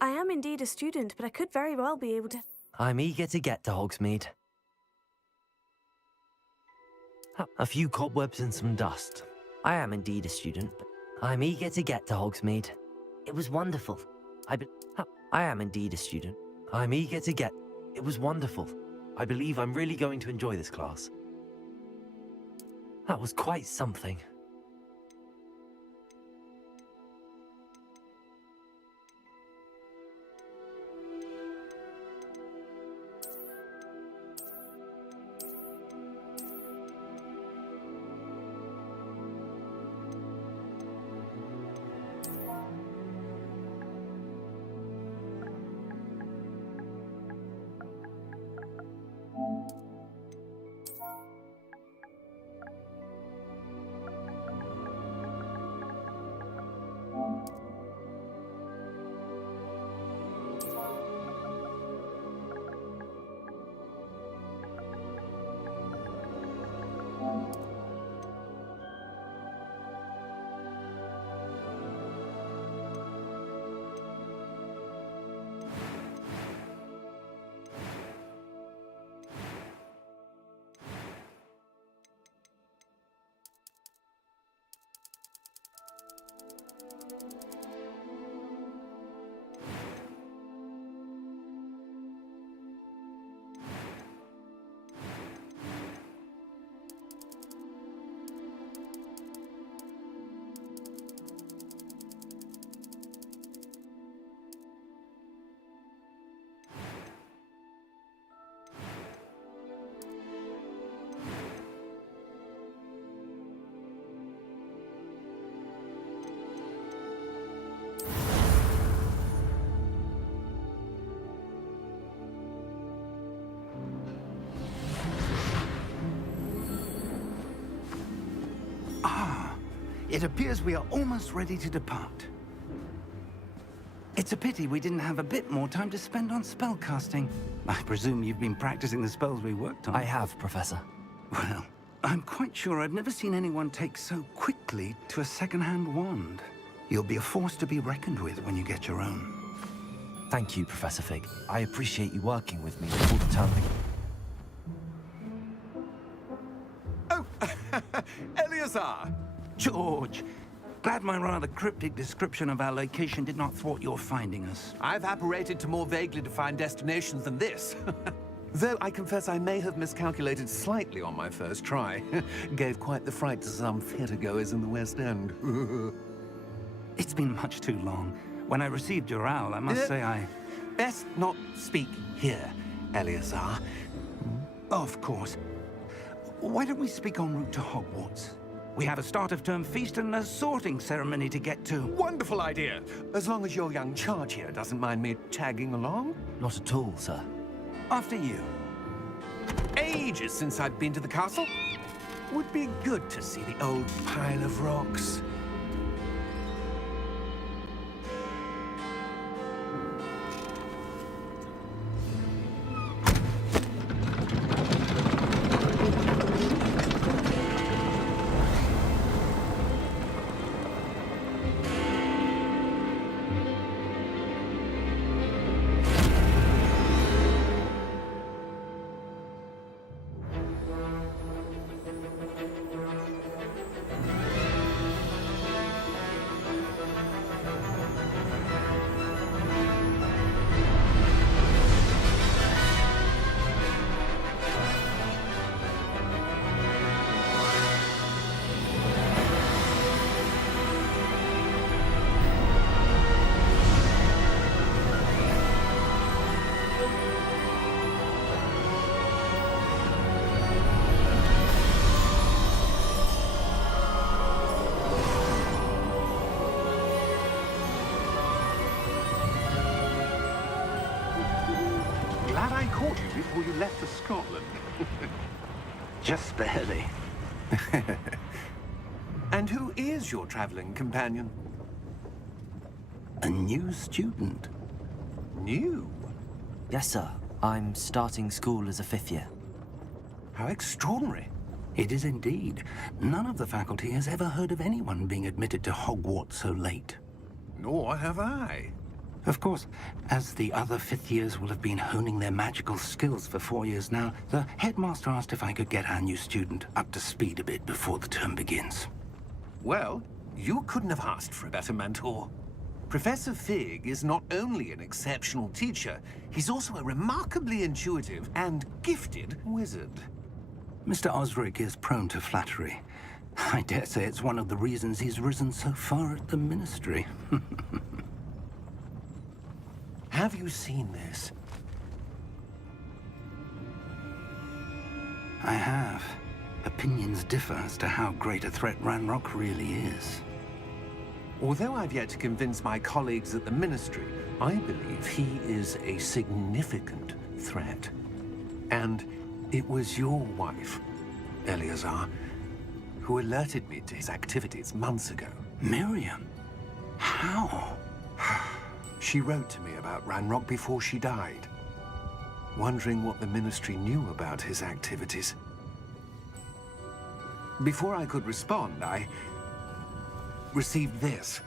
I am indeed a student, but I could very well be able to... I'm eager to get to Hogsmeade. A few cobwebs and some dust. I am indeed a student, but I'm eager to get to Hogsmeade. It was wonderful. I am indeed a student. I'm eager to get... It was wonderful. I believe I'm really going to enjoy this class. That was quite something. It appears we are almost ready to depart. It's a pity we didn't have a bit more time to spend on spellcasting. I presume you've been practicing the spells we worked on. I have, Professor. Well, I'm quite sure I've never seen anyone take so quickly to a second-hand wand. You'll be a force to be reckoned with when you get your own. Thank you, Professor Fig. I appreciate you working with me all the time. Oh, Eleazar! George! Glad my rather cryptic description of our location did not thwart your finding us. I've apparated to more vaguely defined destinations than this. Though I confess I may have miscalculated slightly on my first try. Gave quite the fright to some theatre-goers in the West End. It's been much too long. When I received your owl, I must say I... Best not speak here, Eleazar. Of course. Why don't we speak en route to Hogwarts? We have a start-of-term feast and a sorting ceremony to get to. Wonderful idea. As long as your young charge here doesn't mind me tagging along. Not at all, sir. After you. Ages since I've been to the castle. Would be good to see the old pile of rocks. Glad I caught you before you left for Scotland. Just barely. And who is your traveling companion? A new student. New? Yes, sir. I'm starting school as a 5th year. How extraordinary. It is indeed. None of the faculty has ever heard of anyone being admitted to Hogwarts so late. Nor have I. Of course, as the other 5th years will have been honing their magical skills for 4 years now, the headmaster asked if I could get our new student up to speed a bit before the term begins. Well, you couldn't have asked for a better mentor. Professor Fig is not only an exceptional teacher, he's also a remarkably intuitive and gifted wizard. Mr. Osric is prone to flattery. I dare say it's one of the reasons he's risen so far at the Ministry. Have you seen this? I have. Opinions differ as to how great a threat Ranrock really is. Although I've yet to convince my colleagues at the Ministry, I believe he is a significant threat. And it was your wife, Eleazar, who alerted me to his activities months ago. Miriam? How? She wrote to me about Ranrock before she died, wondering what the Ministry knew about his activities. Before I could respond, I received this.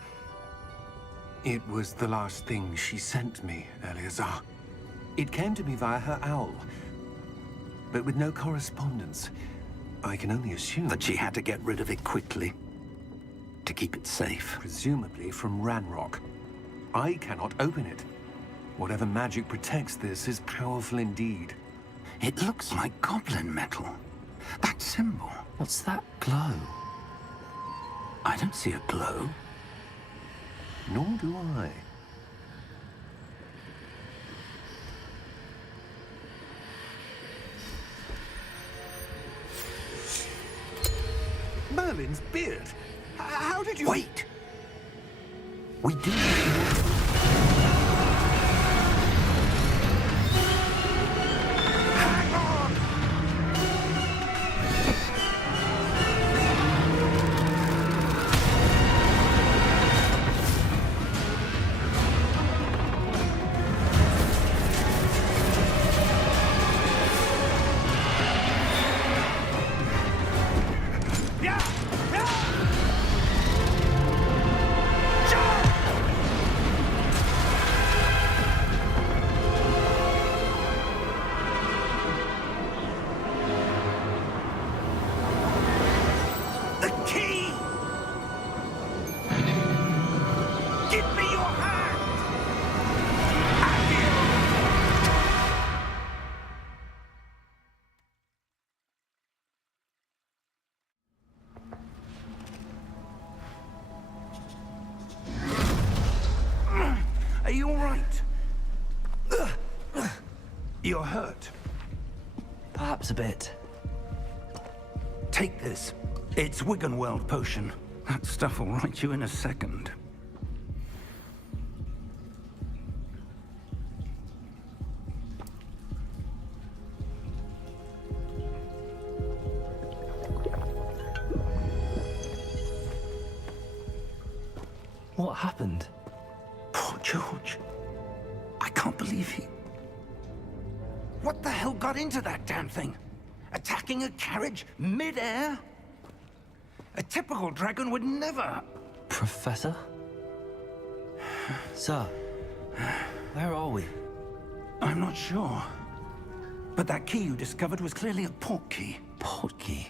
It was the last thing she sent me, Eleazar. It came to me via her owl, but with no correspondence. I can only assume That she had to get rid of it quickly, to keep it safe. presumably from Ranrock. I cannot open it. Whatever magic protects this is powerful indeed. It looks like goblin metal. That symbol. What's that glow? I don't see a glow. Nor do I. Merlin's beard. How did you... Wait! We do... Hang on! Yeah! Yeah! Jump! You're hurt. Perhaps a bit. Take this. It's Wiggenweld potion. That stuff will right you in a second. What happened? Poor George. I can't believe he... What the hell got into that damn thing? Attacking a carriage mid-air? A typical dragon would never... Professor? Sir, where are we? I'm not sure. But that key you discovered was clearly a port key. Port key?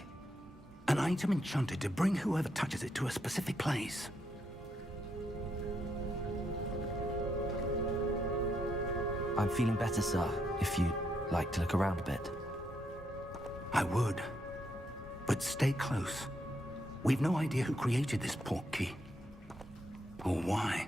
An item enchanted to bring whoever touches it to a specific place. I'm feeling better, sir, if you'd like to look around a bit. I would. But stay close. We've no idea who created this port key. Or why.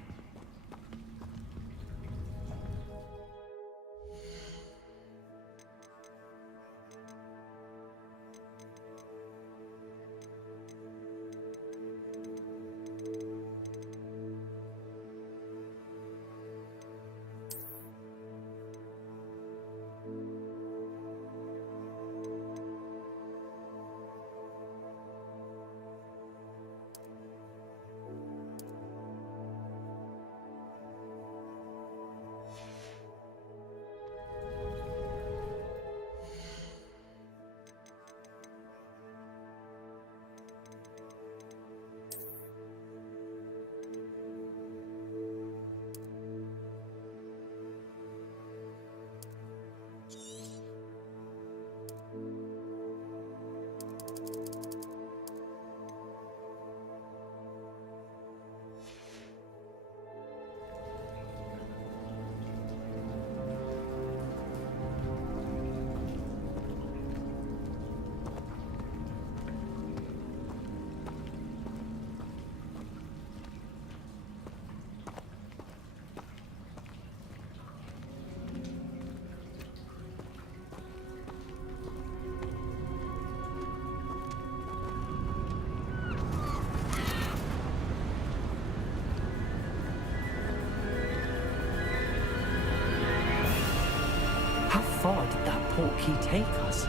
How far did that port key take us?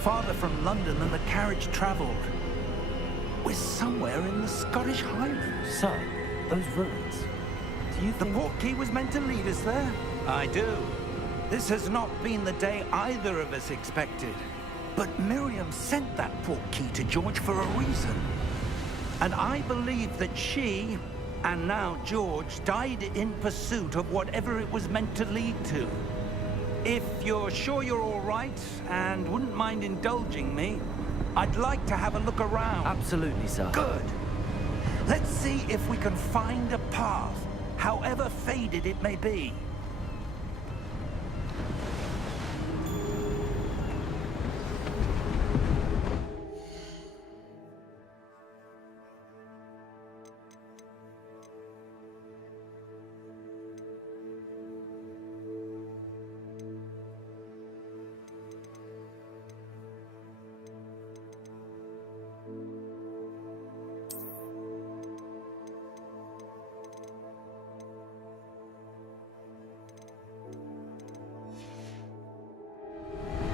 Farther from London than the carriage traveled. We're somewhere in the Scottish Highlands. Sir, those ruins. Do you The think... port key was meant to lead us there? I do. This has not been the day either of us expected. But Miriam sent that port key to George for a reason. And I believe that she, and now George, died in pursuit of whatever it was meant to lead to. If you're sure you're all right, and wouldn't mind indulging me, I'd like to have a look around. Absolutely, sir. Good. Let's see if we can find a path, however faded it may be.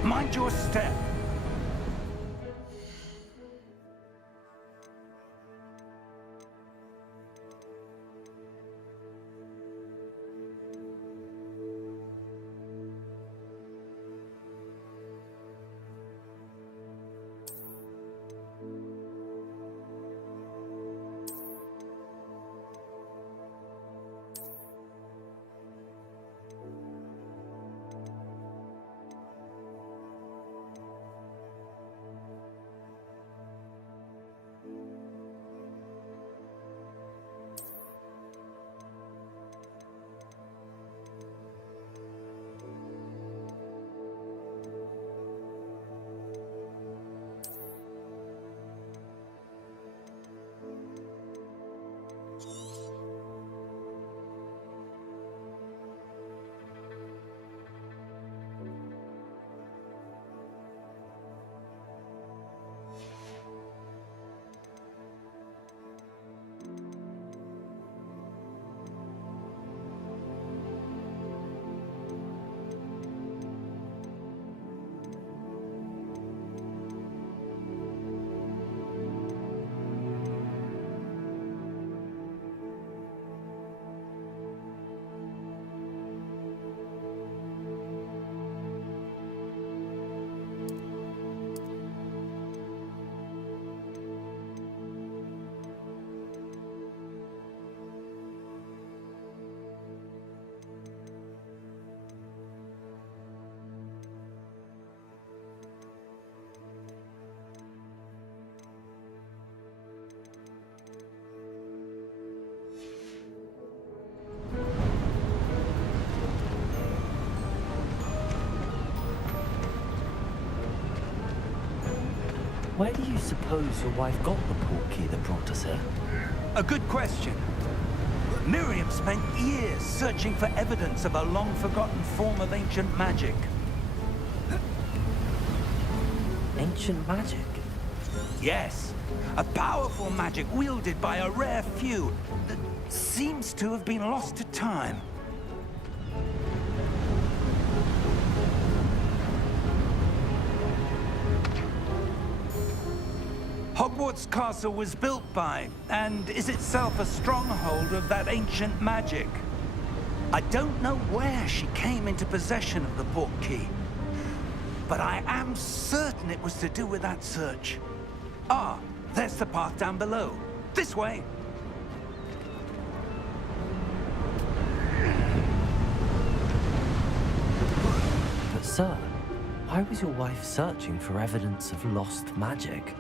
Mind your step. Where do you suppose your wife got the portkey that brought us here? A good question. Miriam spent years searching for evidence of a long-forgotten form of ancient magic. Ancient magic? Yes, a powerful magic wielded by a rare few that seems to have been lost to time. Hogwarts Castle was built by, and is itself a stronghold of that ancient magic. I don't know where she came into possession of the portkey, but I am certain it was to do with that search. Ah, there's the path down below. This way. But sir, why was your wife searching for evidence of lost magic?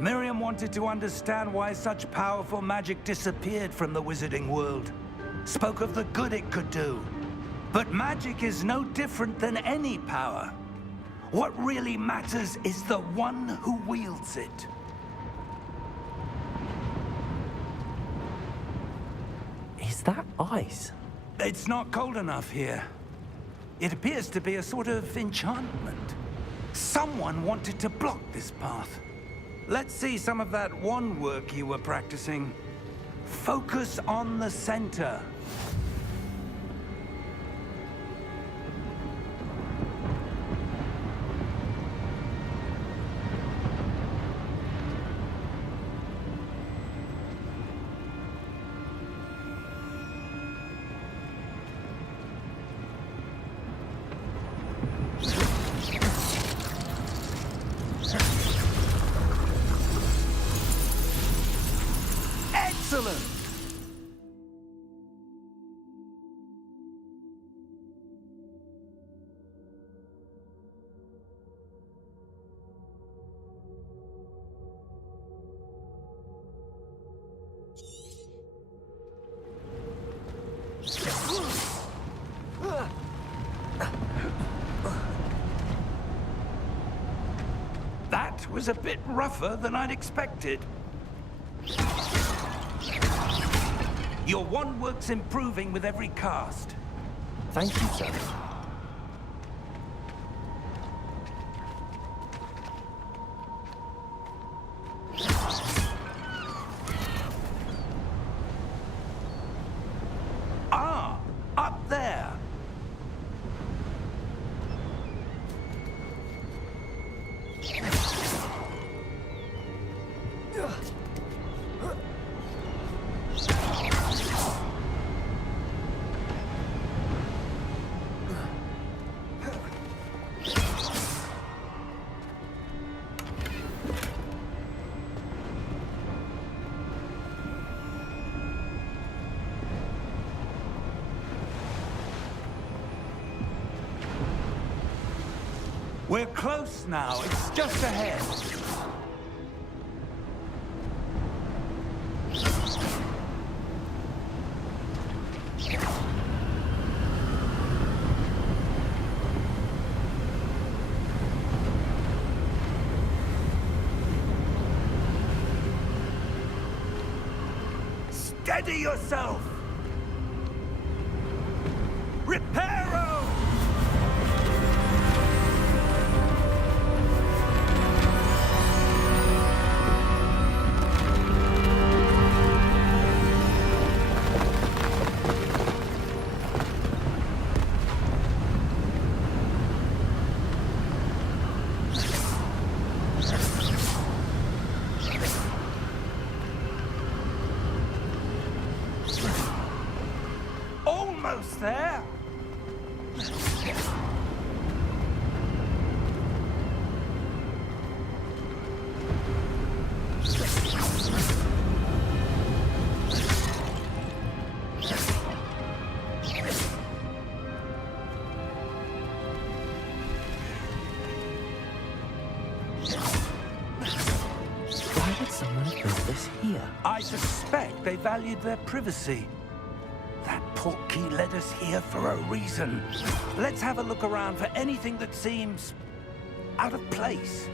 Miriam wanted to understand why such powerful magic disappeared from the wizarding world. Spoke of the good it could do. But magic is no different than any power. What really matters is the one who wields it. Is that ice? It's not cold enough here. It appears to be a sort of enchantment. Someone wanted to block this path. Let's see some of that wand work you were practicing. Focus on the center. Excellent! That was a bit rougher than I'd expected. Your wand work's improving with every cast. Thank you, sir. Ah, up there. We're close now. It's just ahead. Steady yourself! Reparo! Almost there. Why would someone have built this here? I suspect they valued their privacy. That portkey led us here for a reason. Let's have a look around for anything that seems out of place.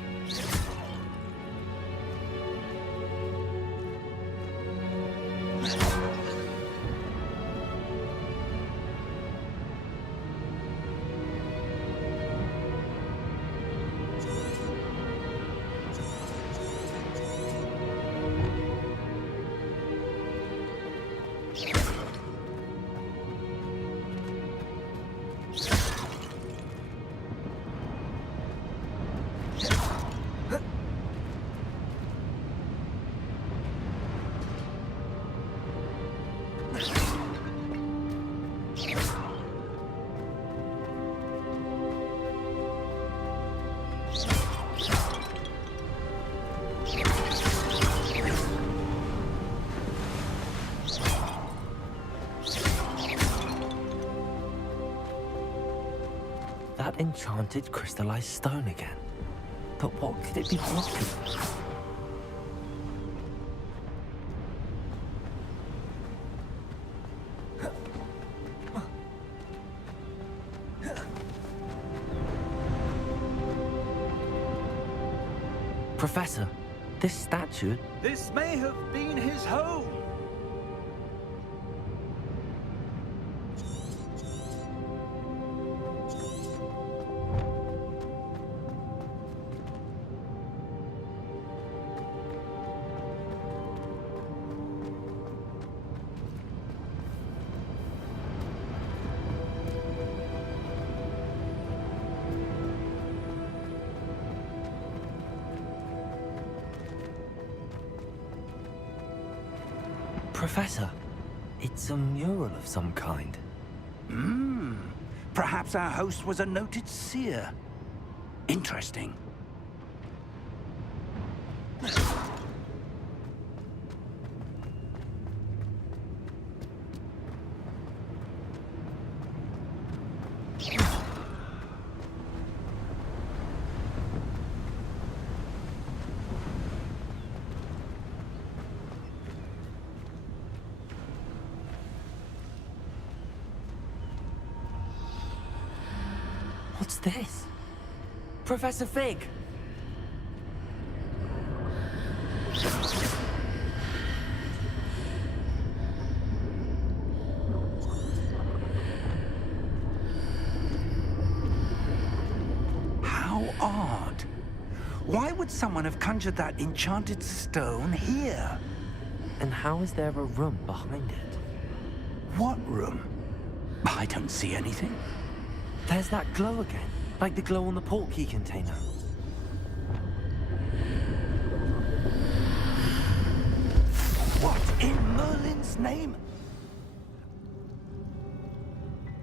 that enchanted crystallized stone again. But what could it be blocking? Professor, this statue... This may have been his home. Professor, it's a mural of some kind. Perhaps our host was a noted seer. Interesting. What's this? Professor Fig! How odd. Why would someone have conjured that enchanted stone here? And how is there a room behind it? What room? I don't see anything. There's that glow again, like the glow on the portkey container. What in Merlin's name?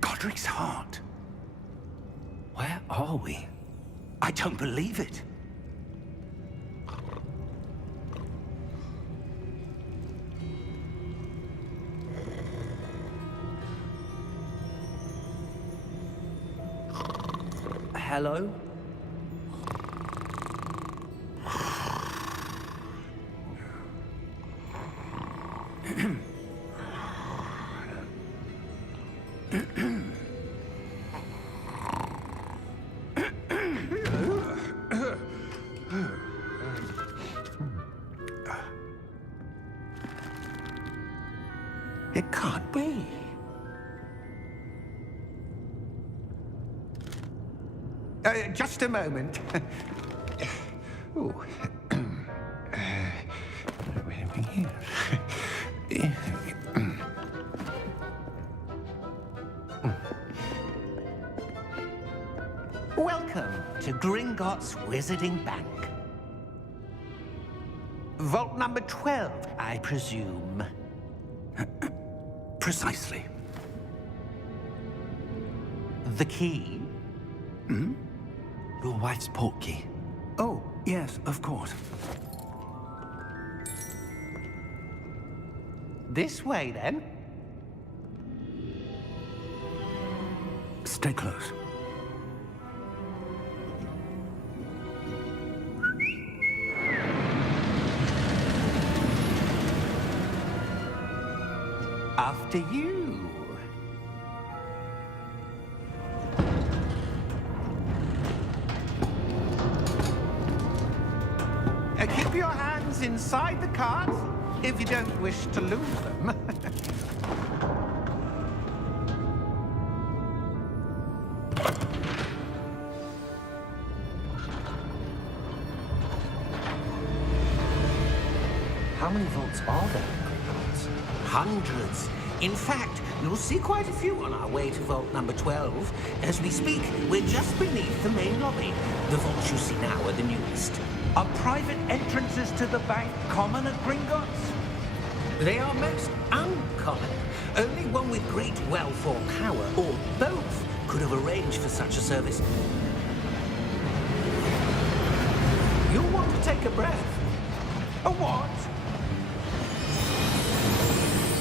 Godric's heart. Where are we? I don't believe it. Hello? It can't be. Just a moment. Ooh. Where are we here? Welcome to Gringotts Wizarding Bank. Vault number 12, I presume. Precisely. The key? Your wife's portkey. Oh, yes, of course. This way, then. Stay close. After you. Keep your hands inside the cart if you don't wish to lose them. How many vaults are there in Gringotts? Hundreds. In fact, you'll see quite a few on our way to vault number 12. As we speak, we're just beneath the main lobby. The vaults you see now are the newest. Are private entrances to the bank common at Gringotts? They are most uncommon. Only one with great wealth or power, or both, could have arranged for such a service. You'll want to take a breath. A what?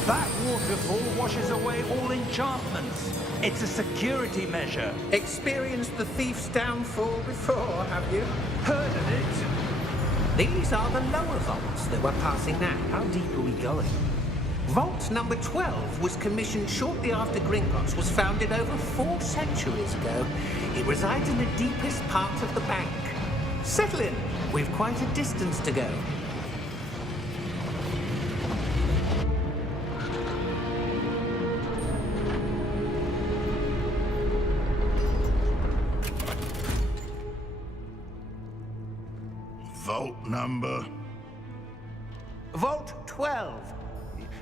That waterfall washes away all enchantments. It's a security measure. Experienced the thief's downfall before, have you? Heard of it? These are the lower vaults that we're passing now. How deep are we going? Vault number 12 was commissioned shortly after Gringotts was founded over 4 centuries ago. It resides in the deepest part of the bank. Settle in. We've quite a distance to go. Vault number? Vault 12.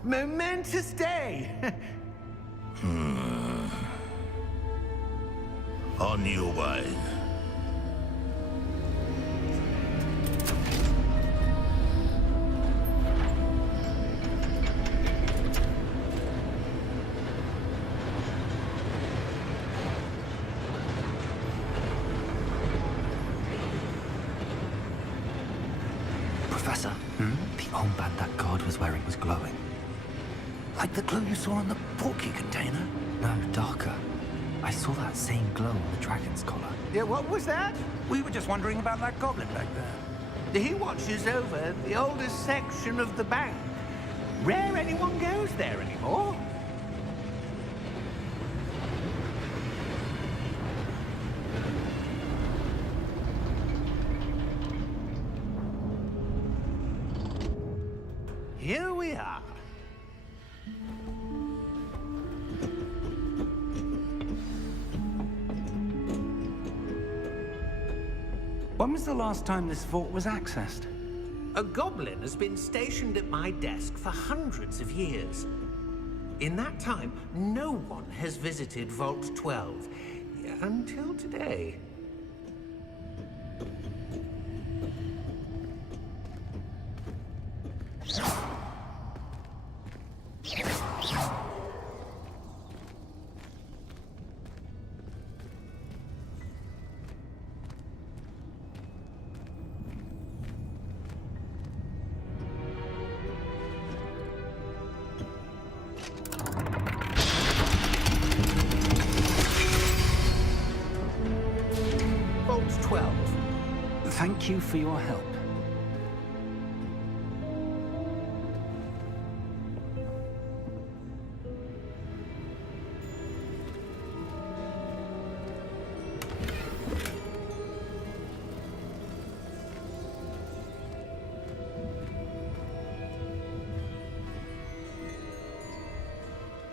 Momentous day. On your way. Professor, the armband that guard was wearing was glowing. Like the glow you saw on the porky container? No, darker. I saw that same glow on the dragon's collar. Yeah, what was that? We were just wondering about that goblin back there. He watches over the oldest section of the bank. Rare anyone goes there anymore. Here we are. When was the last time this vault was accessed? A goblin has been stationed at my desk for hundreds of years. In that time, no one has visited Vault 12 until today. Vault 12. Thank you for your help.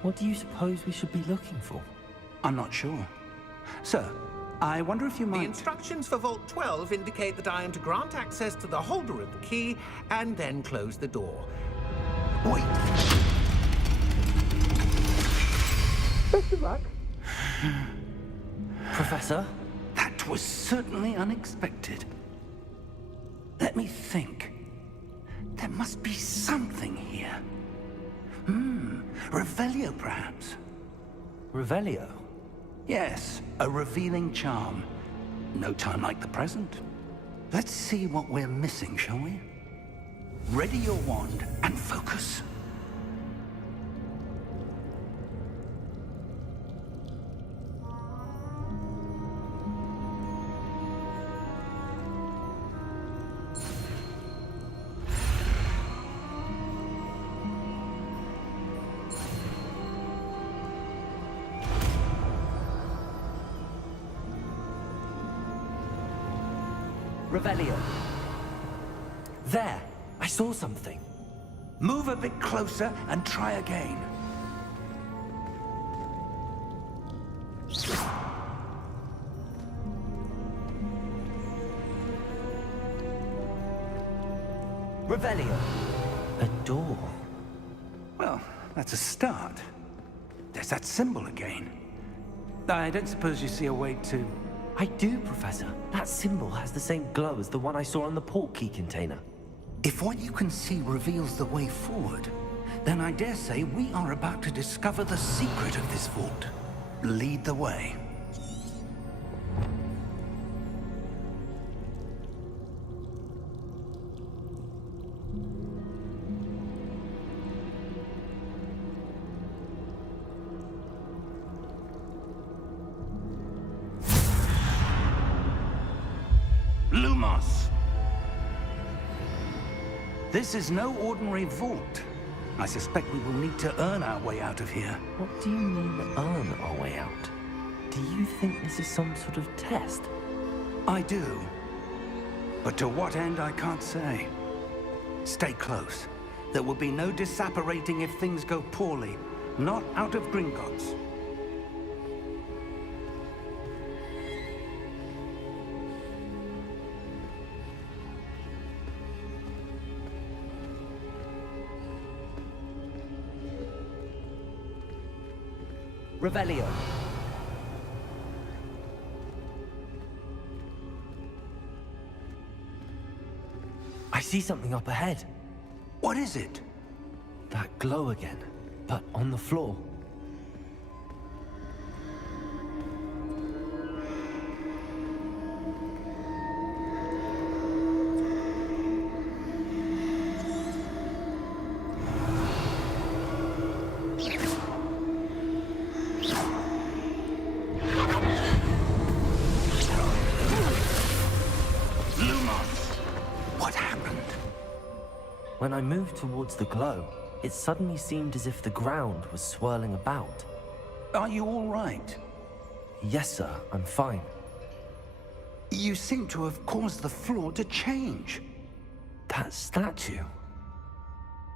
What do you suppose we should be looking for? I'm not sure. Sir, I wonder if you The might... instructions for Vault 12 indicate that I am to grant access to the holder of the key and then close the door. Wait! Best of luck. Professor? That was certainly unexpected. Let me think. There must be something here. Revelio, perhaps? Revelio? Yes, a revealing charm. No time like the present. Let's see what we're missing, shall we? Ready your wand and focus. Revelio. There! I saw something. Move a bit closer and try again. Revelio. A door. Well, that's a start. There's that symbol again. I don't suppose you see a way to... I do, Professor. That symbol has the same glow as the one I saw on the port key container. If what you can see reveals the way forward, then I dare say we are about to discover the secret of this vault. Lead the way. Lumos. This is no ordinary vault. I suspect we will need to earn our way out of here. What do you mean, earn our way out? Do you think this is some sort of test? I do. But to what end, I can't say. Stay close. There will be no disapparating if things go poorly. Not out of Gringotts. Revelio. I see something up ahead. What is it? That glow again, but on the floor. What happened? When I moved towards the glow, it suddenly seemed as if the ground was swirling about. Are you all right? Yes, sir, I'm fine. You seem to have caused the floor to change. That statue.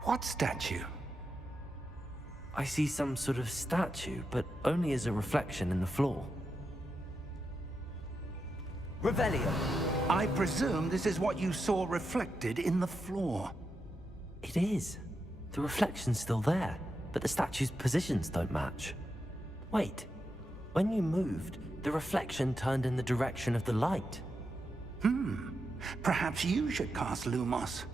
What statue? I see some sort of statue, but only as a reflection in the floor. Revelio. I presume this is what you saw reflected in the floor. It is. The reflection's still there, but the statue's positions don't match. Wait. When you moved, the reflection turned in the direction of the light. Perhaps you should cast Lumos.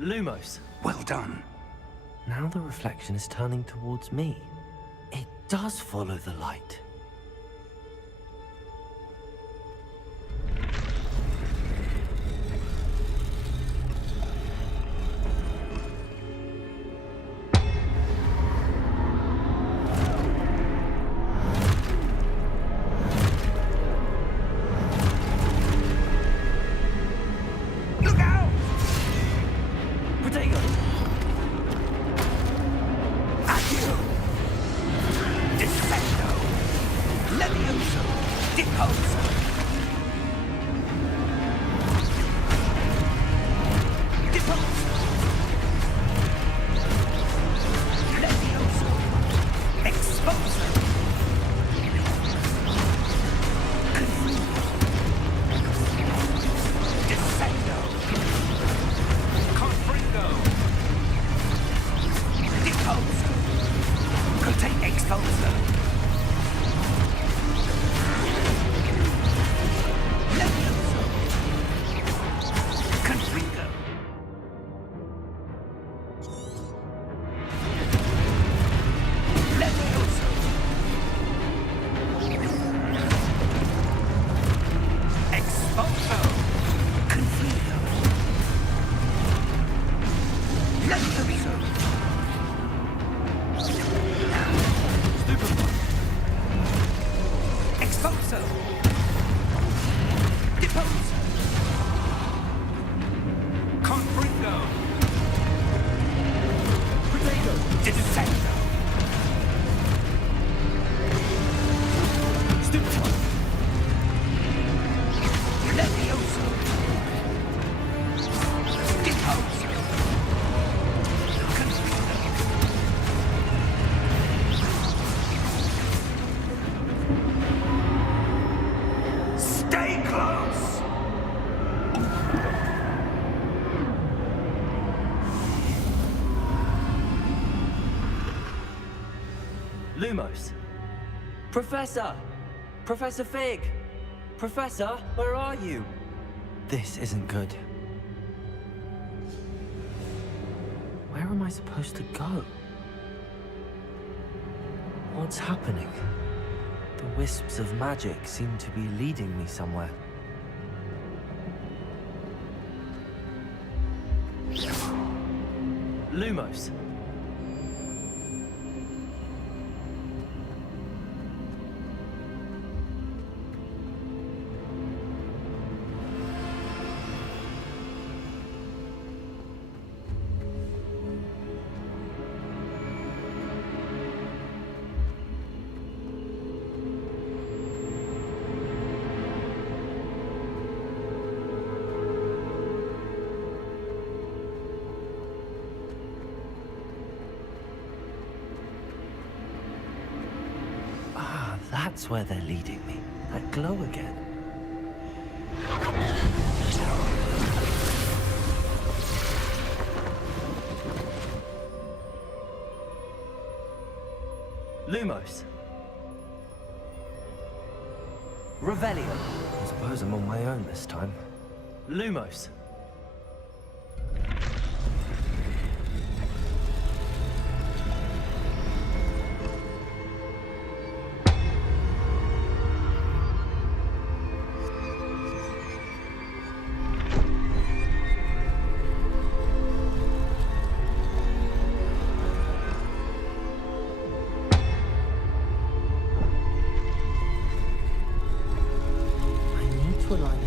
Lumos. Well done. Now the reflection is turning towards me. It does follow the light. Lumos. Professor! Professor Fig! Professor, where are you? This isn't good. Where am I supposed to go? What's happening? The wisps of magic seem to be leading me somewhere. Lumos. That's where they're leading me. That glow again. Lumos. Revelio. I suppose I'm on my own this time. Lumos.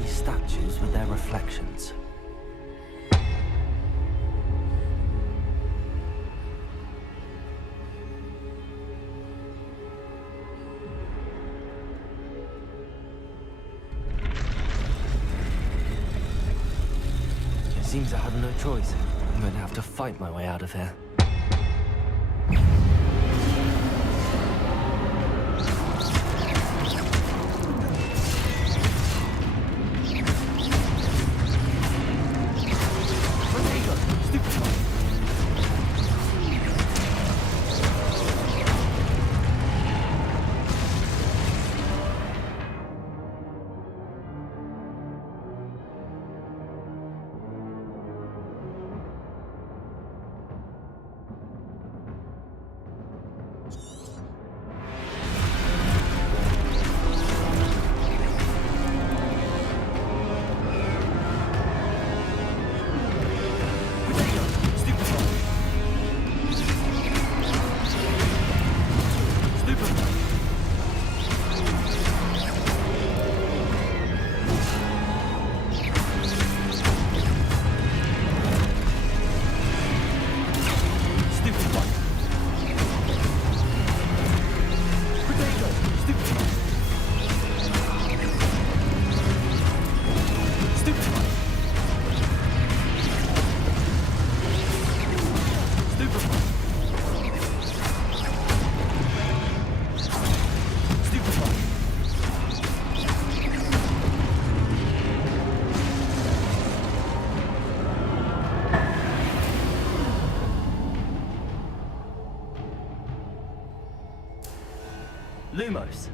Statues with their reflections. It seems I have no choice. I'm going to have to fight my way out of here. Lumos.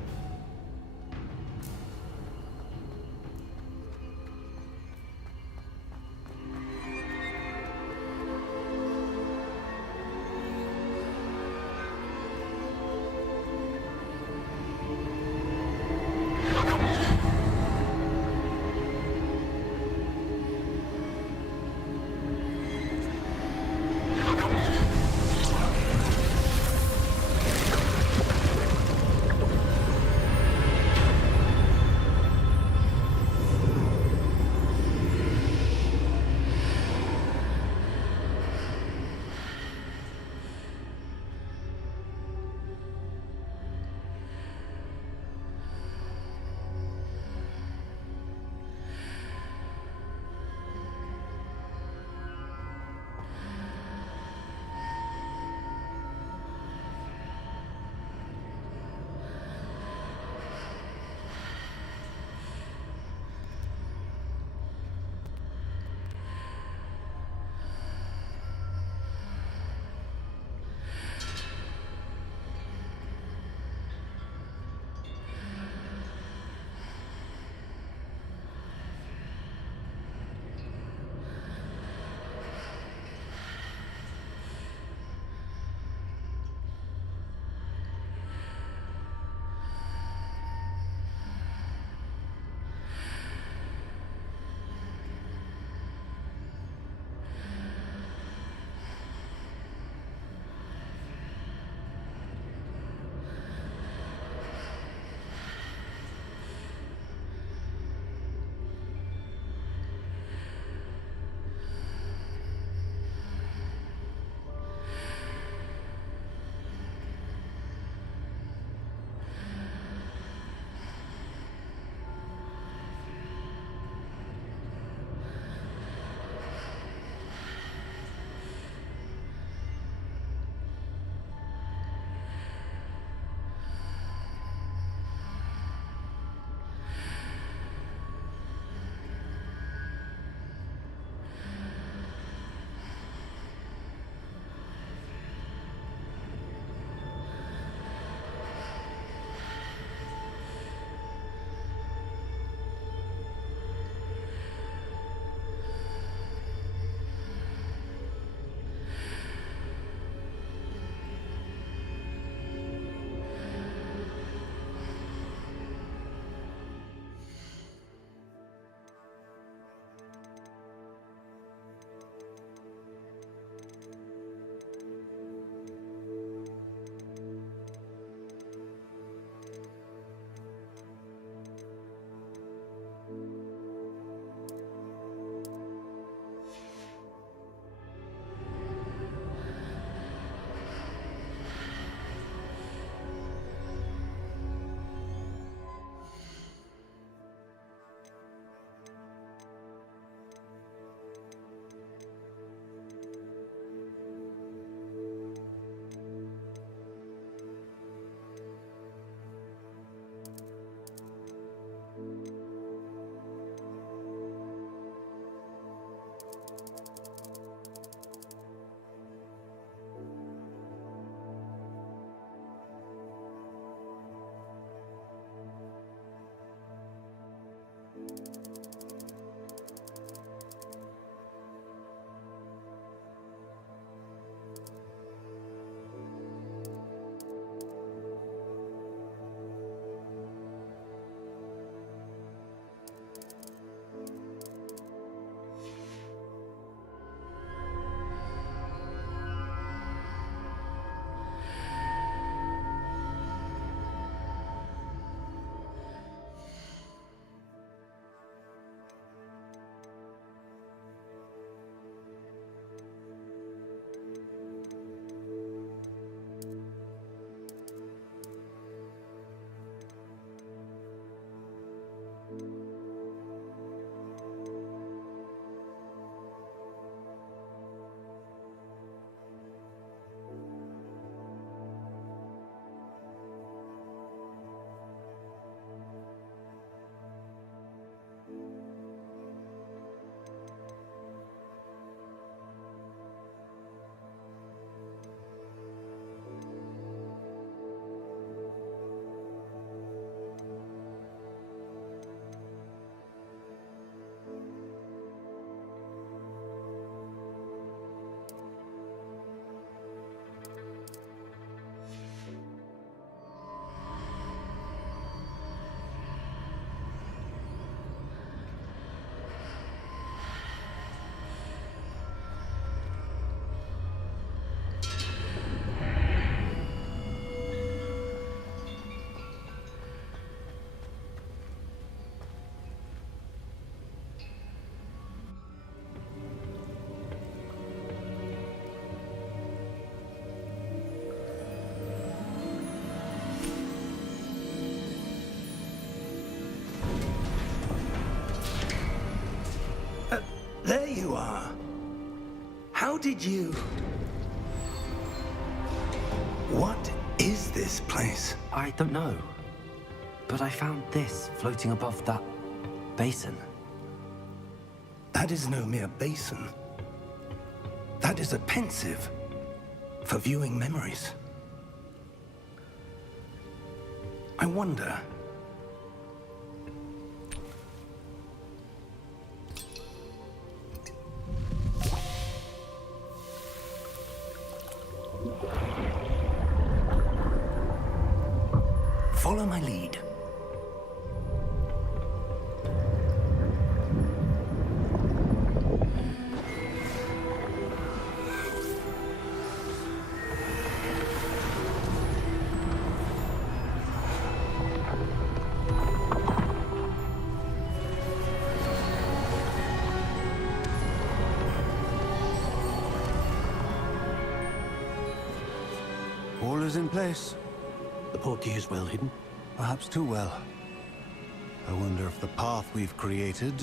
are. How did you... What is this place? I don't know. But I found this floating above that basin. That is no mere basin. That is a pensive for viewing memories. I wonder... Follow my lead. All is in place. The portkey is well hidden. Perhaps too well. I wonder if the path we've created...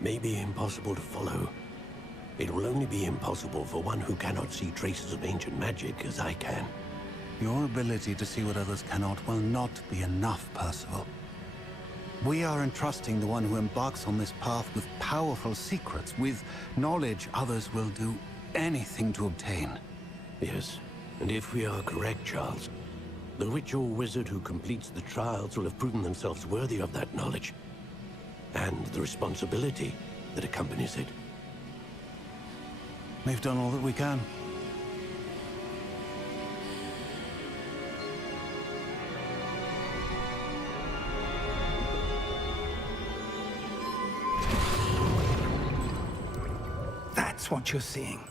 May be impossible to follow. It will only be impossible for one who cannot see traces of ancient magic as I can. Your ability to see what others cannot will not be enough, Percival. We are entrusting the one who embarks on this path with powerful secrets, with knowledge others will do anything to obtain. Yes, and if we are correct, Charles, the witch or wizard who completes the trials will have proven themselves worthy of that knowledge, and the responsibility that accompanies it. We've done all that we can. That's what you're seeing.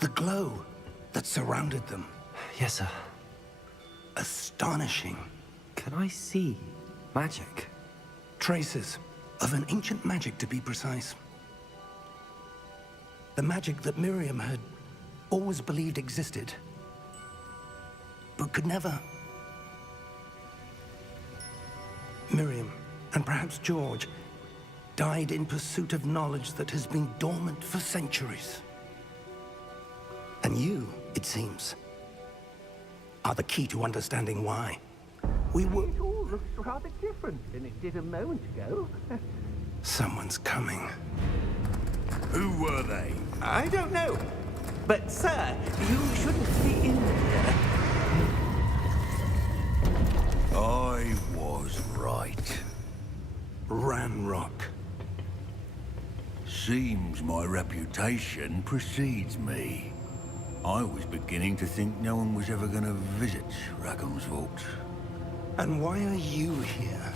The glow that surrounded them. Yes, sir. Astonishing. Can I see magic? Traces of an ancient magic, to be precise. The magic that Miriam had always believed existed, but could never. Miriam, and perhaps George, died in pursuit of knowledge that has been dormant for centuries. And you, it seems, are the key to understanding why. We were... It all looks rather different than it did a moment ago. Someone's coming. Who were they? I don't know. But, sir, you shouldn't be in here. I was right. Ranrock. Seems my reputation precedes me. I was beginning to think no one was ever going to visit Rackham's vault. And why are you here?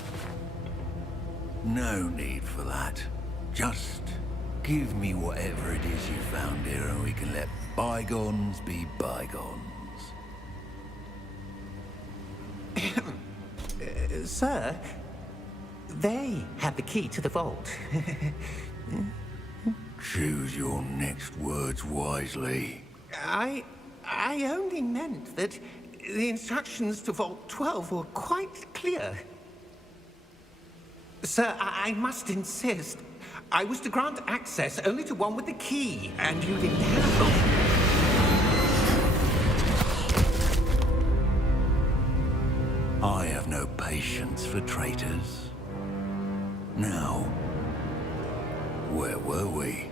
No need for that. Just give me whatever it is you found here and we can let bygones be bygones. Sir, they had the key to the vault. Choose your next words wisely. I only meant that the instructions to Vault 12 were quite clear. Sir, I must insist. I was to grant access only to one with the key, and you didn't have I have no patience for traitors. Now, where were we?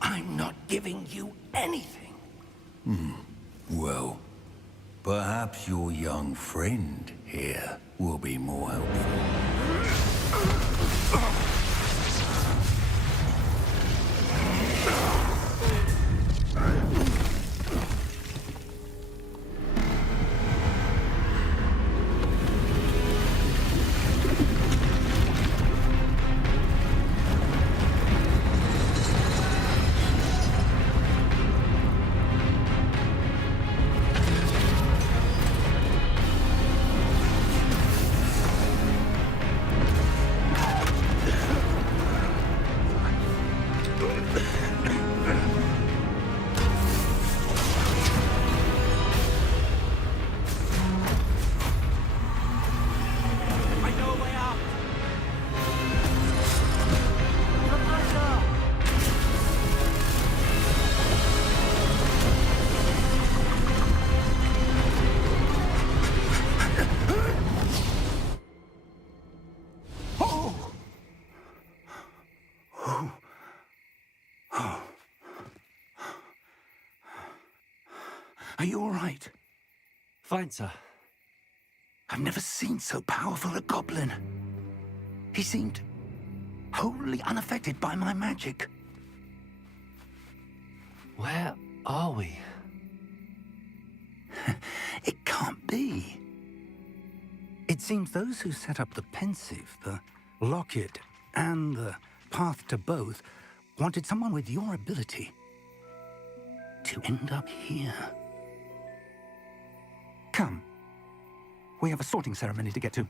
I'm not giving you anything. Well, perhaps your young friend here will be more helpful. Are you all right? Fine, sir. I've never seen so powerful a goblin. He seemed wholly unaffected by my magic. Where are we? It can't be. It seems those who set up the pensive, the locket, and the path to both wanted someone with your ability to end up here. Come. We have a sorting ceremony to get to.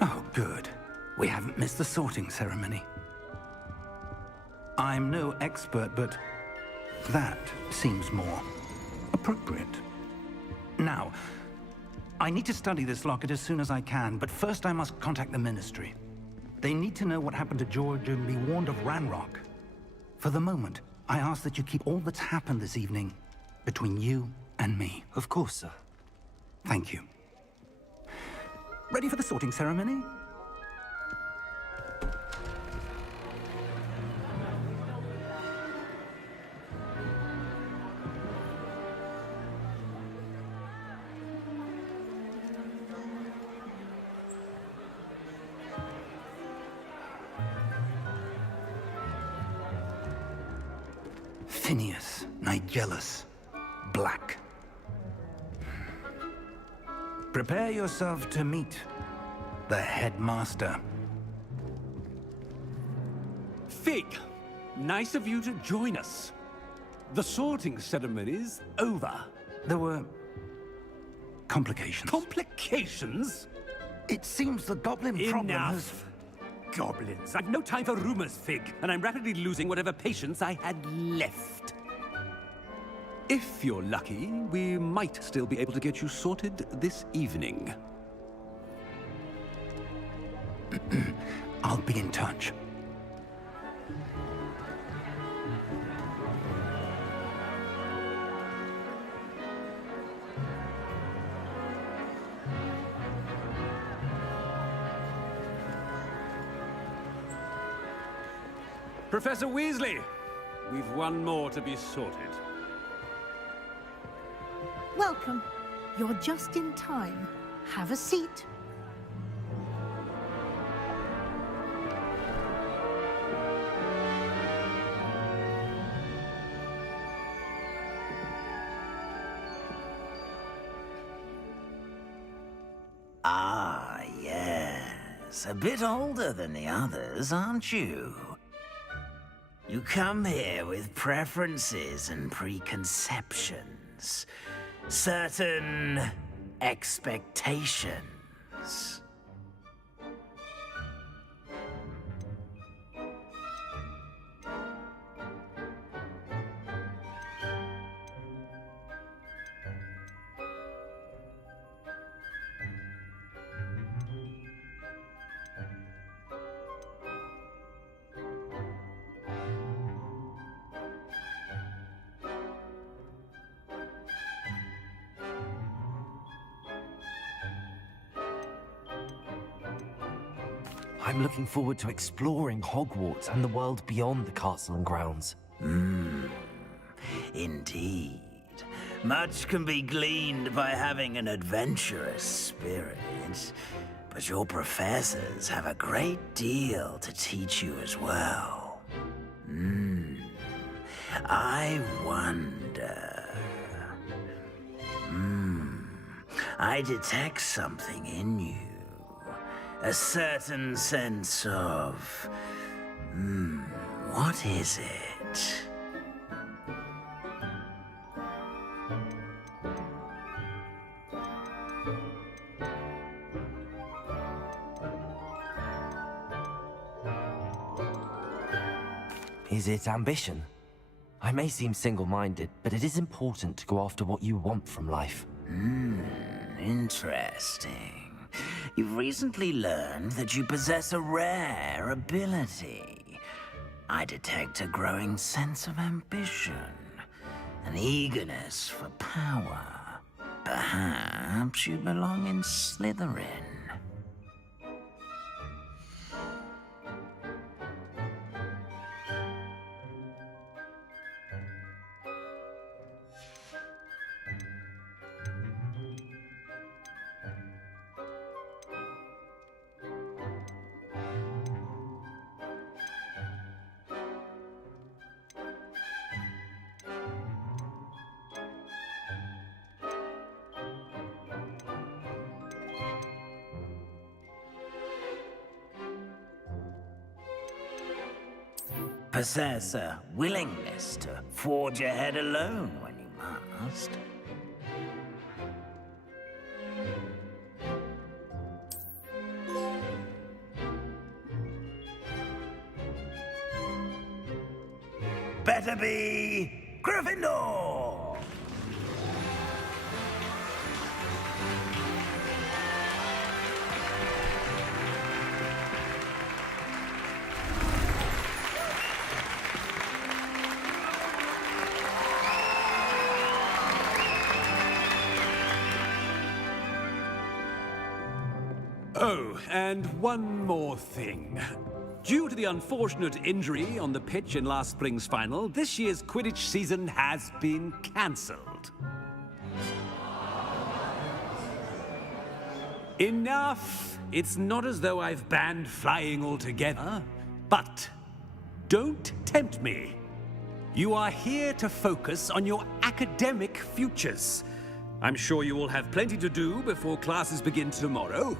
Oh, good. We haven't missed the sorting ceremony. I'm no expert, but that seems more appropriate. Now, I need to study this locket as soon as I can, but first I must contact the Ministry. They need to know what happened to George and be warned of Ranrock. For the moment, I ask that you keep all that's happened this evening between you and me. Of course, sir. Thank you. Ready for the sorting ceremony? Phineas, Nigellus, Black. Prepare yourself to meet the headmaster. Fig, nice of you to join us. The sorting ceremony's over. There were complications. Complications? It seems the goblin problem has... Enough. Goblins. I've no time for rumors, Fig, and I'm rapidly losing whatever patience I had left. If you're lucky, we might still be able to get you sorted this evening. I'll be in touch. Professor Weasley, we've one more to be sorted. Welcome. You're just in time. Have a seat. Ah, yes. A bit older than the others, aren't you? You come here with preferences and preconceptions. Certain expectations. I'm looking forward to exploring Hogwarts and the world beyond the castle and grounds. Indeed. Much can be gleaned by having an adventurous spirit, but your professors have a great deal to teach you as well. I wonder... I detect something in you. A certain sense of... what is it? Is it ambition? I may seem single-minded, but it is important to go after what you want from life. Interesting. You've recently learned that you possess a rare ability. I detect a growing sense of ambition, an eagerness for power. Perhaps you belong in Slytherin. Possess a willingness to forge ahead alone when you must. Better be Gryffindor! Oh, and one more thing. Due to the unfortunate injury on the pitch in last spring's final, this year's Quidditch season has been cancelled. Enough! It's not as though I've banned flying altogether, but don't tempt me. You are here to focus on your academic futures. I'm sure you will have plenty to do before classes begin tomorrow.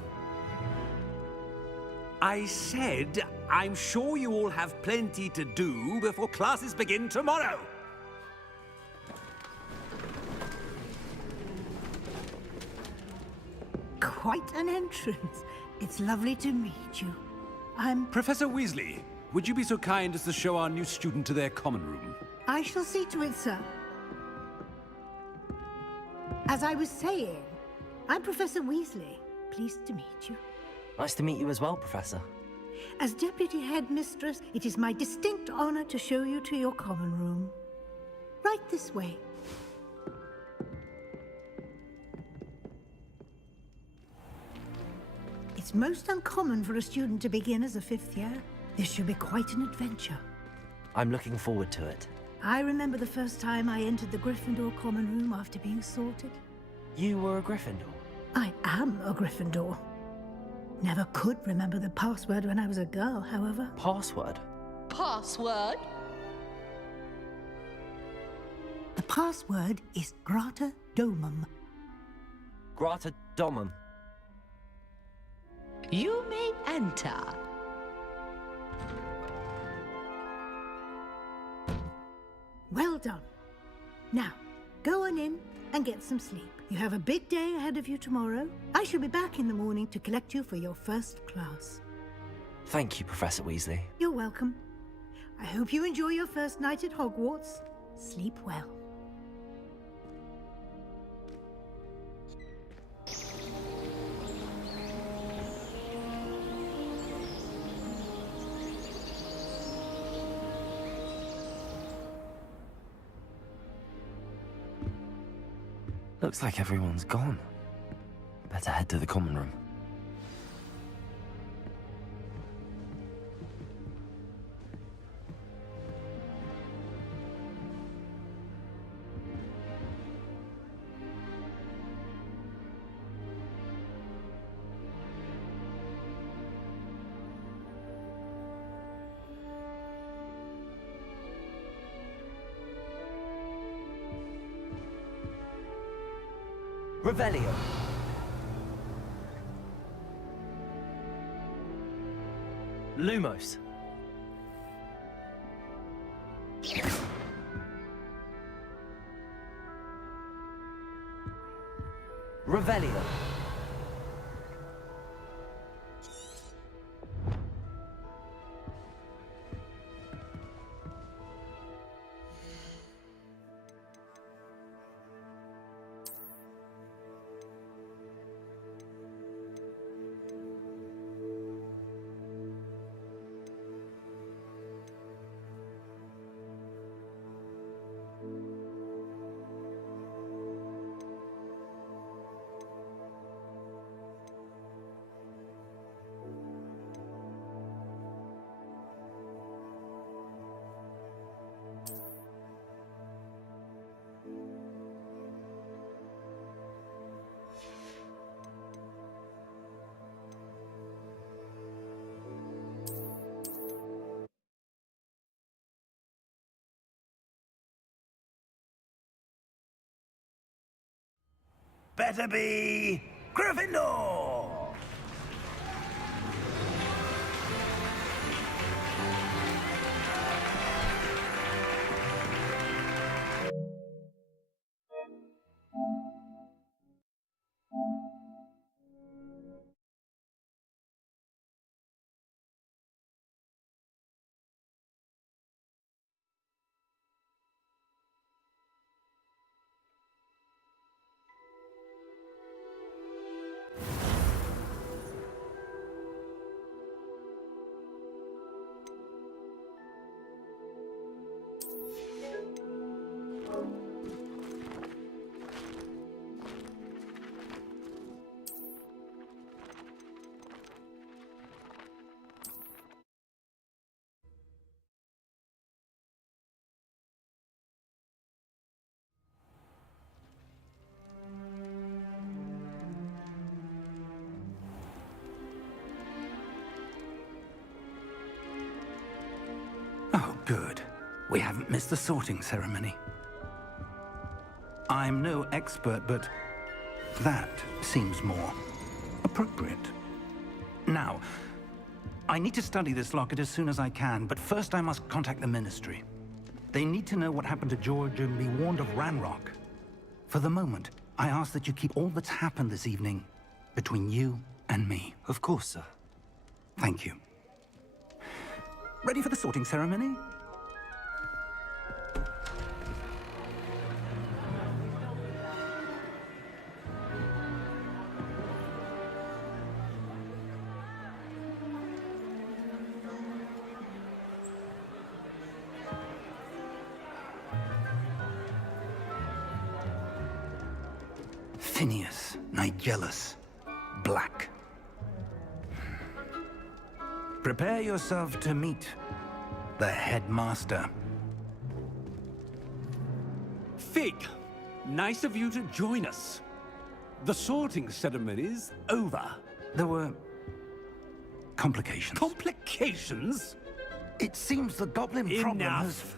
I said, I'm sure you all have plenty to do before classes begin tomorrow. Quite an entrance. It's lovely to meet you. I'm... Professor Weasley, would you be so kind as to show our new student to their common room? I shall see to it, sir. As I was saying, I'm Professor Weasley. Pleased to meet you. Nice to meet you as well, Professor. As Deputy Headmistress, it is my distinct honor to show you to your common room. Right this way. It's most uncommon for a student to begin as a fifth year. This should be quite an adventure. I'm looking forward to it. I remember the first time I entered the Gryffindor common room after being sorted. You were a Gryffindor? I am a Gryffindor. Never could remember the password when I was a girl, however. Password? Password? The password is Grata Domum. Grata Domum. You may enter. Well done. Now, go on in and get some sleep. You have a big day ahead of you tomorrow. I shall be back in the morning to collect you for your first class. Thank you, Professor Weasley. You're welcome. I hope you enjoy your first night at Hogwarts. Sleep well. Looks like everyone's gone. Better head to the common room. Revelio. Lumos. Revelio. Better be Gryffindor! Oh, good. We haven't missed the sorting ceremony. I'm no expert, but that seems more appropriate. Now, I need to study this locket as soon as I can, but first I must contact the Ministry. They need to know what happened to George and be warned of Ranrock. For the moment, I ask that you keep all that's happened this evening between you and me. Of course, sir. Thank you. Ready for the sorting ceremony? Phineas, Nigellus, Black. Prepare yourself to meet the headmaster. Fig, nice of you to join us. The sorting ceremony's over. There were complications. Complications? It seems the goblin problem has... Enough!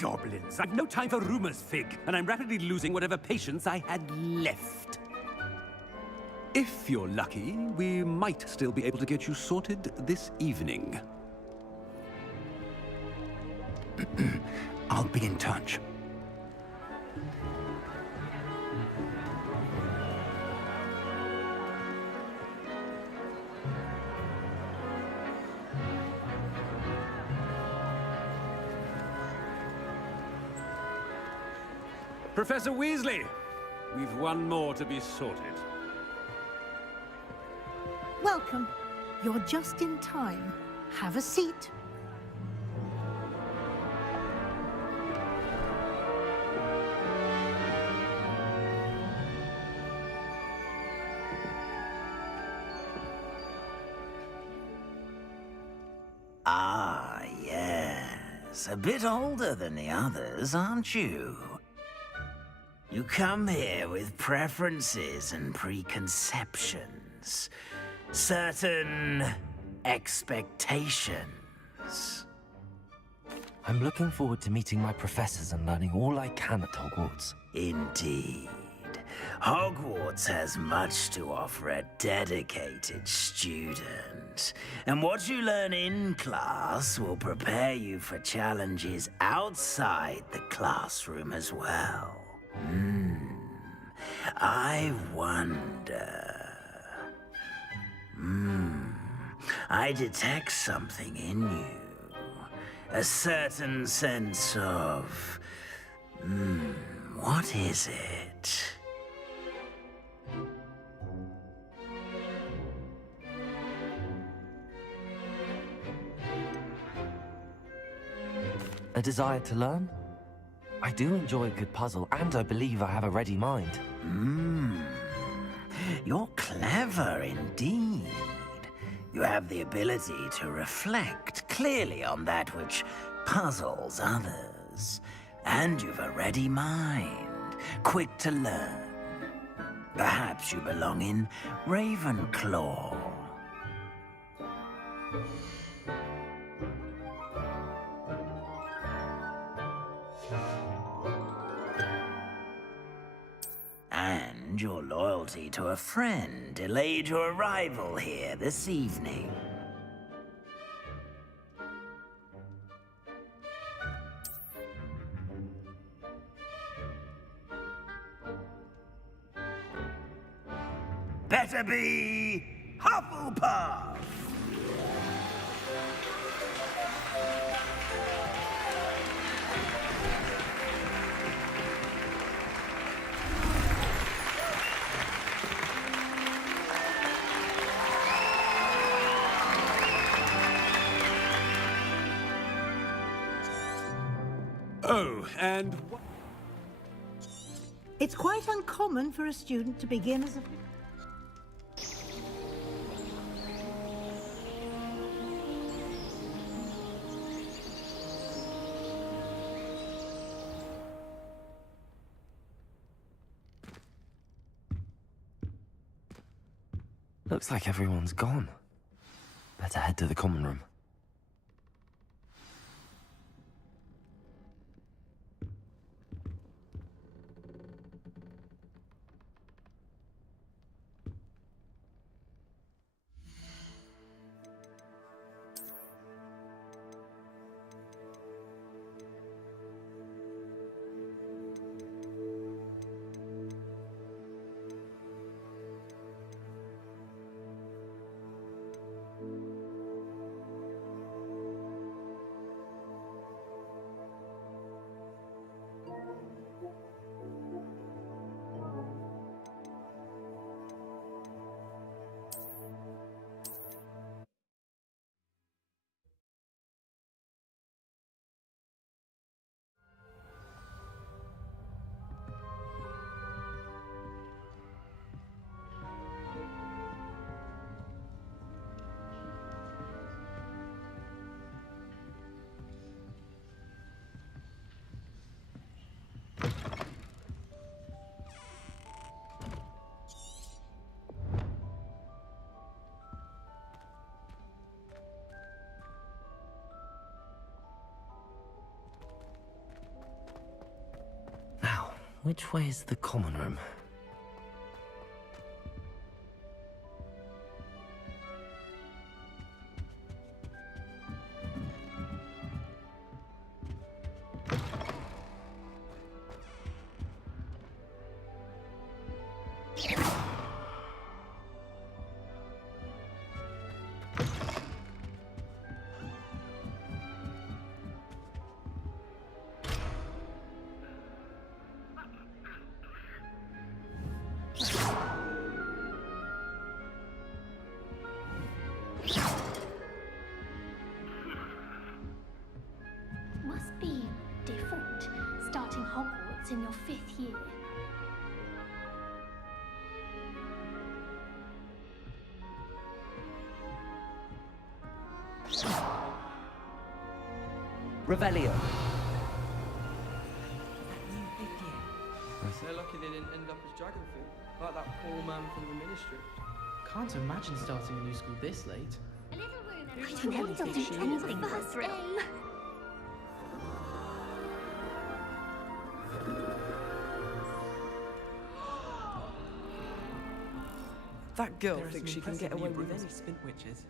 Goblins. I've no time for rumors, Fig, and I'm rapidly losing whatever patience I had left. If you're lucky, we might still be able to get you sorted this evening. I'll be in touch. Professor Weasley, we've one more to be sorted. Welcome. You're just in time. Have a seat. Ah, yes. A bit older than the others, aren't you? You come here with preferences and preconceptions. Certain expectations. I'm looking forward to meeting my professors and learning all I can at Hogwarts. Indeed. Hogwarts has much to offer a dedicated student. And what you learn in class will prepare you for challenges outside the classroom as well. I wonder... I detect something in you. A certain sense of... what is it? A desire to learn? I do enjoy a good puzzle, and I believe I have a ready mind. You're clever indeed. You have the ability to reflect clearly on that which puzzles others. And you've a ready mind, quick to learn. Perhaps you belong in Ravenclaw. And your loyalty to a friend delayed your arrival here this evening. Better be Hufflepuff! Oh, and what? It's quite uncommon for a student to begin as a... Looks like everyone's gone. Better head to the common room. Now, which way is the common room? Must be different, starting Hogwarts in your 5th year. Revelio. They're lucky they didn't end up as Dragonfield, like that poor man from the Ministry. Can't imagine starting a new school this late. A little room and I don't want to do anything for a thrill. That girl There are thinks some she can get impressive away new with brooms. any spin witches.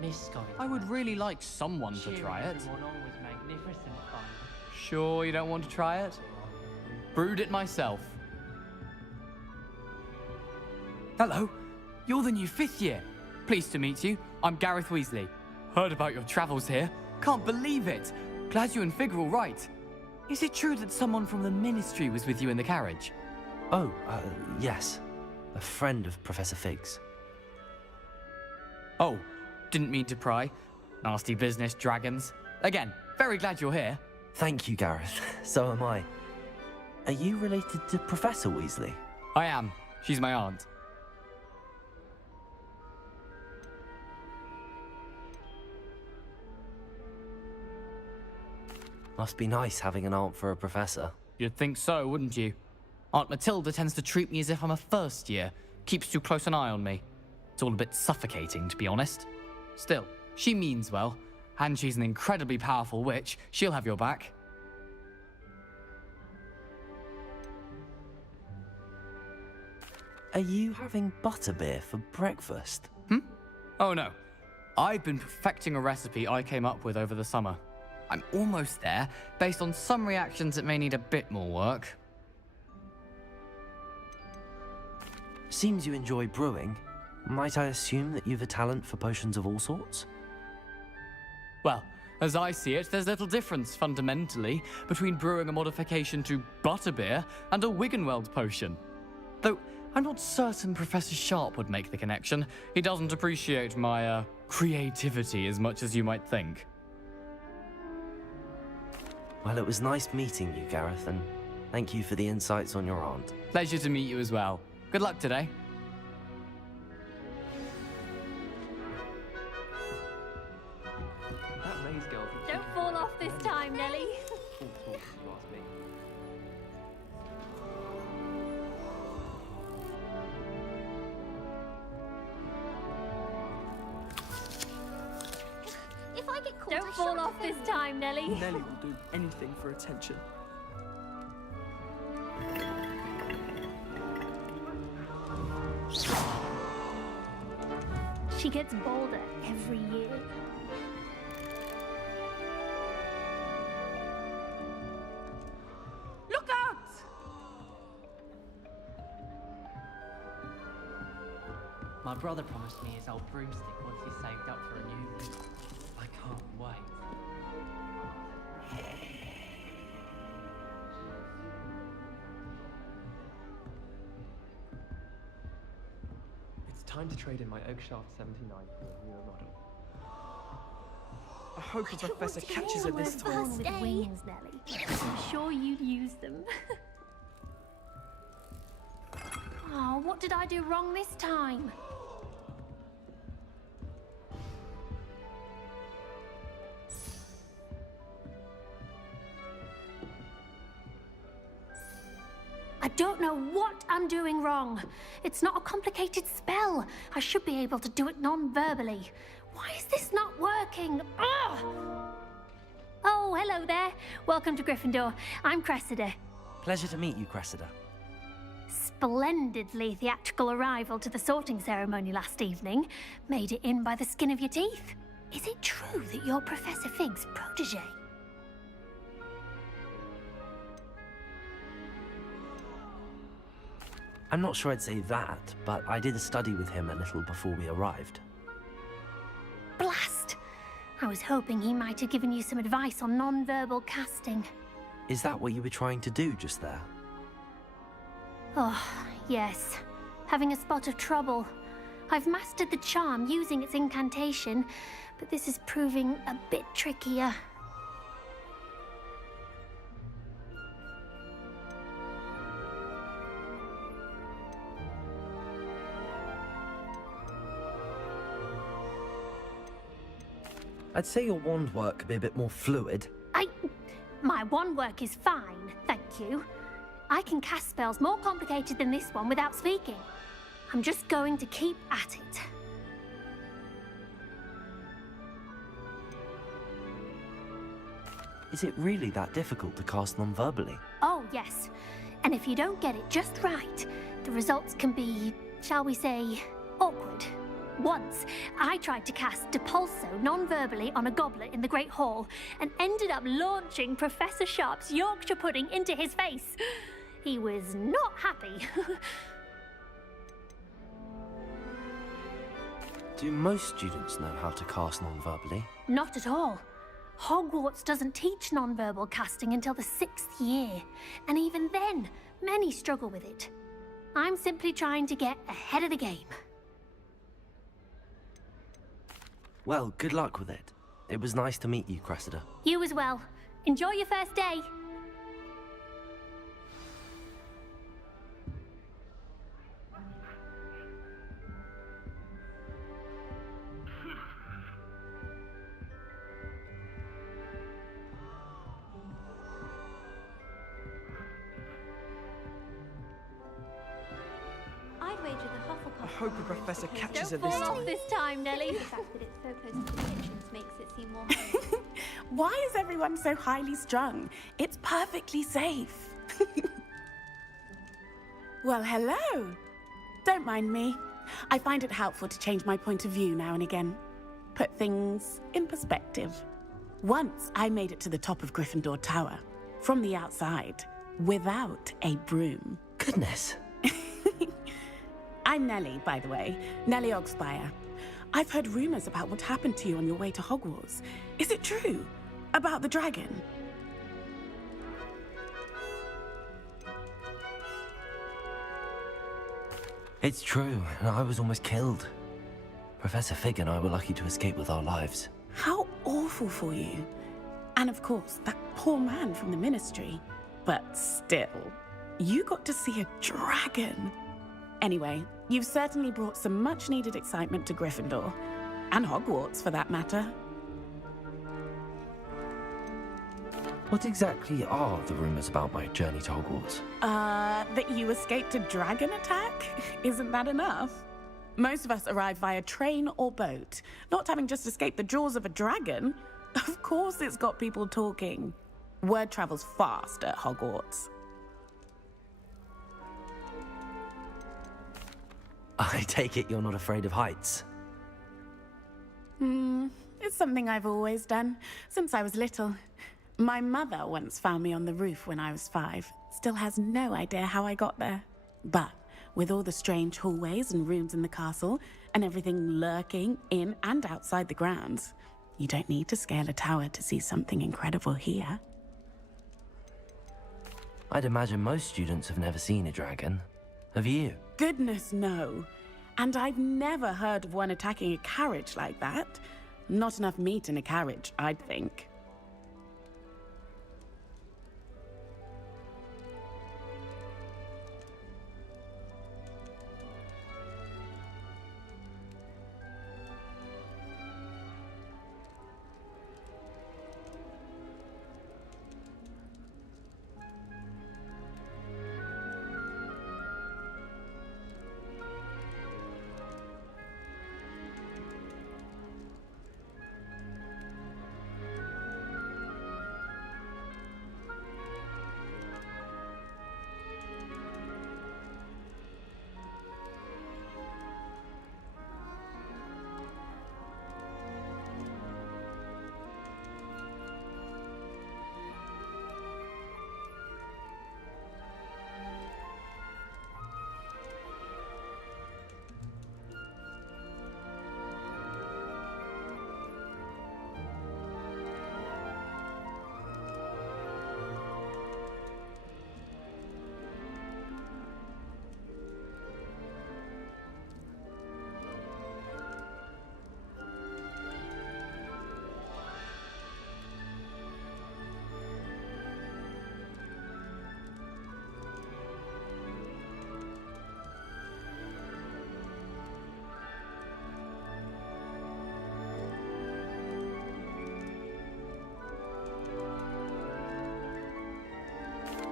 This guy. I would really like someone to try it. Everyone on was magnificent fun. Sure you don't want to try it? Brewed it myself. Hello, you're the new 5th year. Pleased to meet you. I'm Gareth Weasley. Heard about your travels here. Can't believe it. Glad you and Fig are all right. Is it true that someone from the Ministry was with you in the carriage? Oh, yes. A friend of Professor Fig's. Oh, didn't mean to pry. Nasty business, dragons. Again, very glad you're here. Thank you, Gareth. So am I. Are you related to Professor Weasley? I am. She's my aunt. Must be nice having an aunt for a professor. You'd think so, wouldn't you? Aunt Matilda tends to treat me as if I'm a first year. Keeps too close an eye on me. It's all a bit suffocating, to be honest. Still, she means well. And she's an incredibly powerful witch. She'll have your back. Are you having butterbeer for breakfast? Oh no. I've been perfecting a recipe I came up with over the summer. I'm almost there, based on some reactions that may need a bit more work. Seems you enjoy brewing. Might I assume that you've a talent for potions of all sorts? Well, as I see it, there's little difference, fundamentally, between brewing a modification to butterbeer and a Wiggenweld potion. Though, I'm not certain Professor Sharp would make the connection. He doesn't appreciate my, creativity as much as you might think. Well, it was nice meeting you, Gareth, and thank you for the insights on your aunt. Pleasure to meet you as well. Good luck today. That Maze girl. Don't fall off this time, Nelly. All talk, if you ask me. If I get caught, don't fall off this time, Nelly. Nelly will do anything for attention. She gets bolder every year. Look out! My brother promised me his old broomstick once he's saved up for a new one. I can't wait. It's time to trade in my Oakshaft 79 for a newer model. I hope the professor catches her this time. First with wings, Nelly. I'm sure you'd use them. Oh, what did I do wrong this time? I don't know what I'm doing wrong. It's not a complicated spell. I should be able to do it non-verbally. Why is this not working? Ugh! Oh, hello there. Welcome to Gryffindor. I'm Cressida. Pleasure to meet you, Cressida. Splendidly theatrical arrival to the sorting ceremony last evening. Made it in by the skin of your teeth. Is it true that you're Professor Fig's protege? I'm not sure I'd say that, but I did a study with him a little before we arrived. Blast! I was hoping he might have given you some advice on non-verbal casting. Is that what you were trying to do just there? Oh, yes. Having a spot of trouble. I've mastered the charm using its incantation, but this is proving a bit trickier. I'd say your wand work could be a bit more fluid. My wand work is fine, thank you. I can cast spells more complicated than this one without speaking. I'm just going to keep at it. Is it really that difficult to cast non-verbally? Oh, yes. And if you don't get it just right, the results can be shall we say, awkward. Once, I tried to cast Depulso non-verbally on a goblet in the Great Hall and ended up launching Professor Sharp's Yorkshire pudding into his face. He was not happy. Do most students know how to cast non-verbally? Not at all. Hogwarts doesn't teach non-verbal casting until the 6th year, and even then, many struggle with it. I'm simply trying to get ahead of the game. Well, good luck with it. It was nice to meet you, Cressida. You as well. Enjoy your first day. I'd wager the Hufflepuff. I hope the professor catches her Don't this fall time. off this time, Nellie. The fact that it's so close to the kitchens makes it seem more. Why is everyone so highly strung? It's perfectly safe. Well, hello. Don't mind me. I find it helpful to change my point of view now and again. Put things in perspective. Once I made it to the top of Gryffindor Tower, from the outside, without a broom. Goodness. I'm Nellie, by the way. Nellie Ogspire. I've heard rumors about what happened to you on your way to Hogwarts. Is it true? About the dragon? It's true, and I was almost killed. Professor Fig and I were lucky to escape with our lives. How awful for you. And of course, that poor man from the Ministry. But still, you got to see a dragon. Anyway, you've certainly brought some much-needed excitement to Gryffindor. And Hogwarts, for that matter. What exactly are the rumors about my journey to Hogwarts? That you escaped a dragon attack? Isn't that enough? Most of us arrive via train or boat. Not having just escaped the jaws of a dragon. Of course it's got people talking. Word travels fast at Hogwarts. I take it you're not afraid of heights. It's something I've always done, since I was little. My mother once found me on the roof when I was 5. Still has no idea how I got there. But with all the strange hallways and rooms in the castle, and everything lurking in and outside the grounds, you don't need to scale a tower to see something incredible here. I'd imagine most students have never seen a dragon. Have you? Goodness, no. And I've never heard of one attacking a carriage like that. Not enough meat in a carriage, I'd think.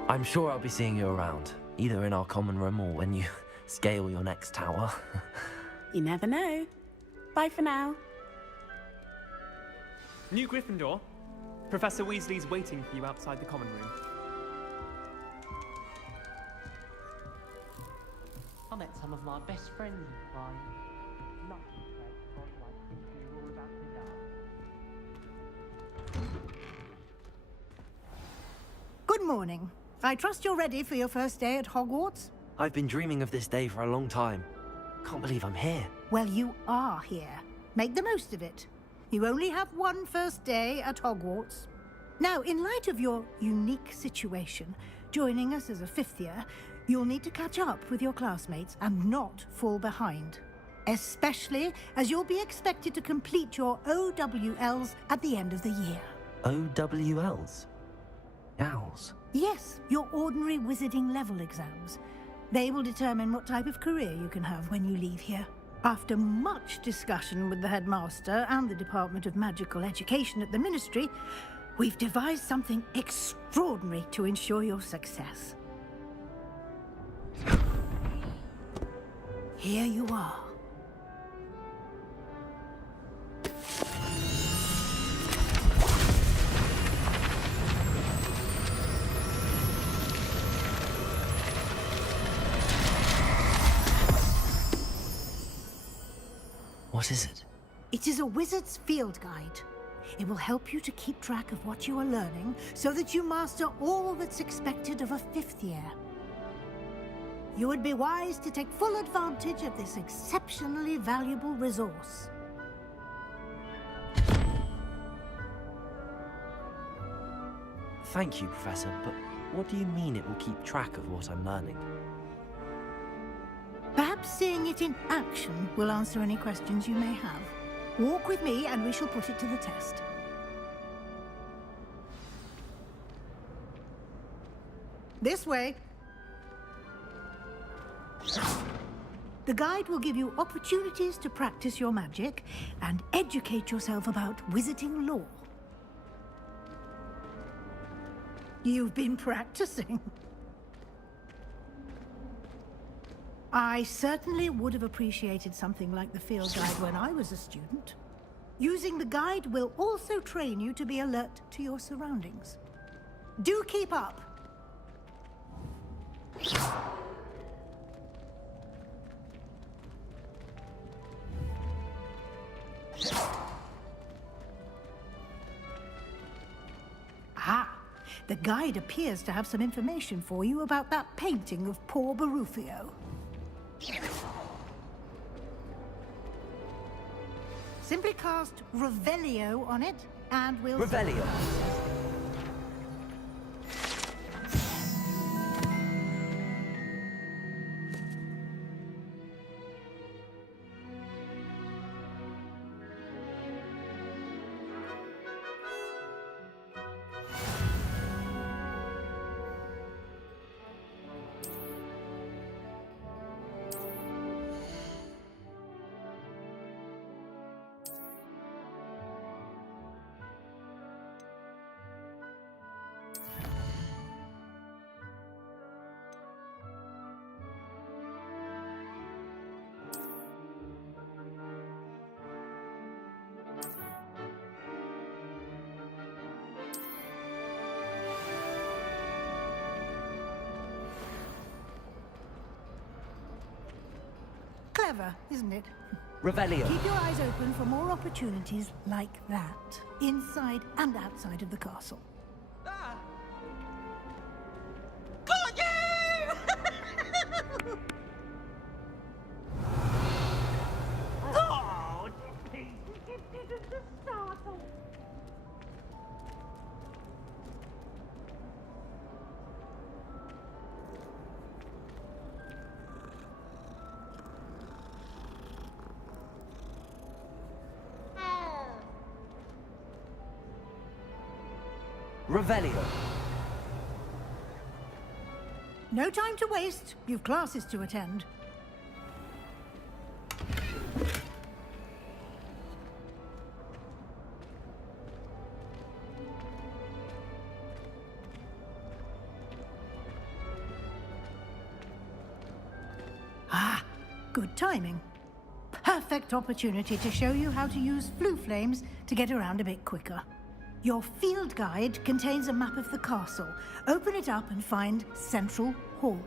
I'm sure I'll be seeing you around, either in our common room or when you scale your next tower. You never know. Bye for now. New Gryffindor. Professor Weasley's waiting for you outside the common room. I met some of my best friends in Prime. Lucky place, not like thinking you're all about to die. Good morning. I trust you're ready for your first day at Hogwarts? I've been dreaming of this day for a long time. Can't believe I'm here. Well, you are here. Make the most of it. You only have one first day at Hogwarts. Now, in light of your unique situation, joining us as a fifth year, you'll need to catch up with your classmates and not fall behind. Especially as you'll be expected to complete your OWLs at the end of the year. OWLs? Owls? Yes, your ordinary wizarding level exams. They will determine what type of career you can have when you leave here. After much discussion with the headmaster and the Department of Magical Education at the Ministry, we've devised something extraordinary to ensure your success. Here you are. What is it? It is a wizard's field guide. It will help you to keep track of what you are learning so that you master all that's expected of a fifth year. You would be wise to take full advantage of this exceptionally valuable resource. Thank you, Professor, but what do you mean it will keep track of what I'm learning? Perhaps seeing it in action will answer any questions you may have. Walk with me and we shall put it to the test. This way. The guide will give you opportunities to practice your magic and educate yourself about wizarding lore. You've been practicing. I certainly would have appreciated something like the field guide when I was a student. Using the guide will also train you to be alert to your surroundings. Do keep up. Ah, the guide appears to have some information for you about that painting of poor Barufio. Simply cast Revelio on it, and we'll... Revelio. Clever, isn't it? Revelio. Keep your eyes open for more opportunities like that, inside and outside of the castle. Got you! Oh, Pete, you didn't startle. Revelio. No time to waste. You've classes to attend. Ah, good timing. Perfect opportunity to show you how to use flue flames to get around a bit quicker. Your field guide contains a map of the castle. Open it up and find Central Hall.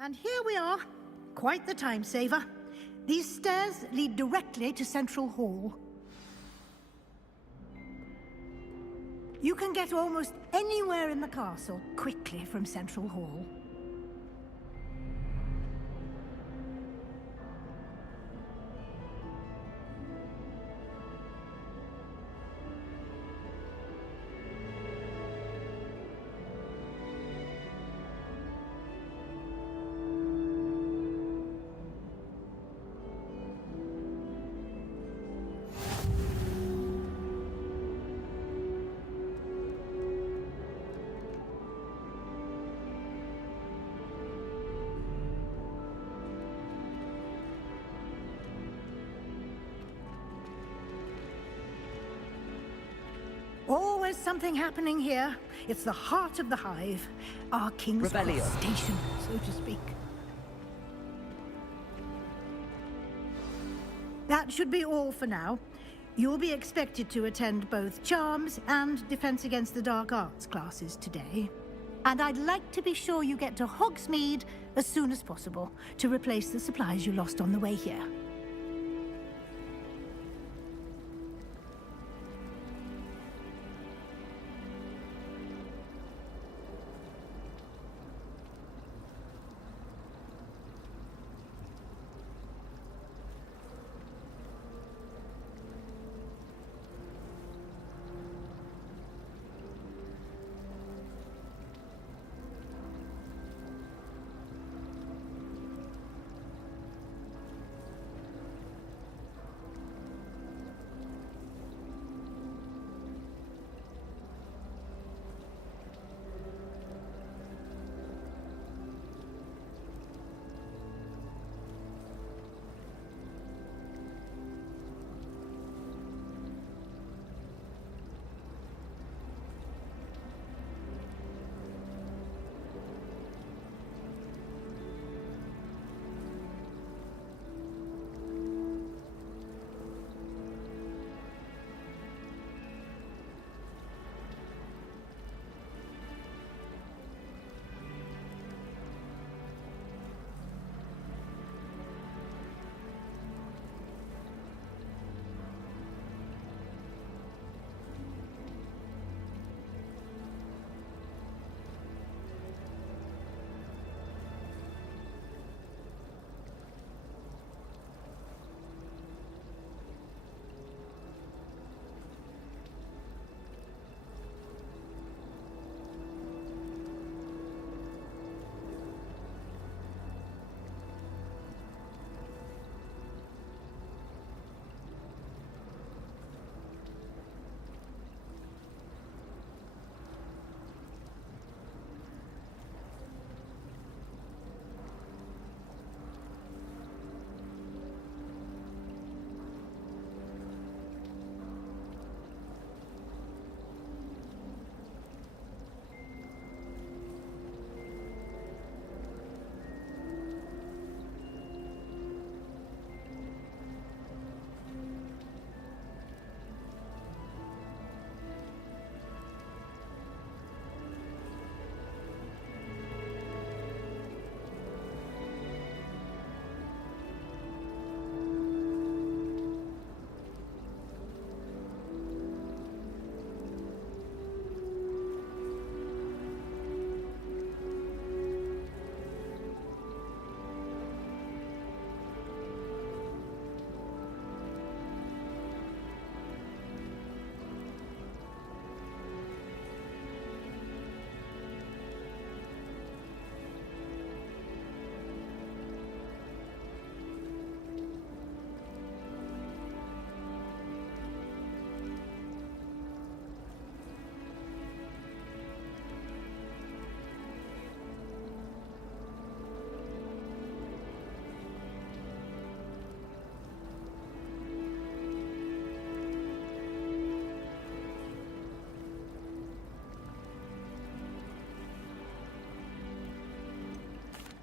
And here we are. Quite the time saver. These stairs lead directly to Central Hall. You can get almost anywhere in the castle quickly from Central Hall. Always something happening here. It's the heart of the hive. Our King's Cross station, so to speak. That should be all for now. You'll be expected to attend both Charms and Defense Against the Dark Arts classes today. And I'd like to be sure you get to Hogsmeade as soon as possible to replace the supplies you lost on the way here.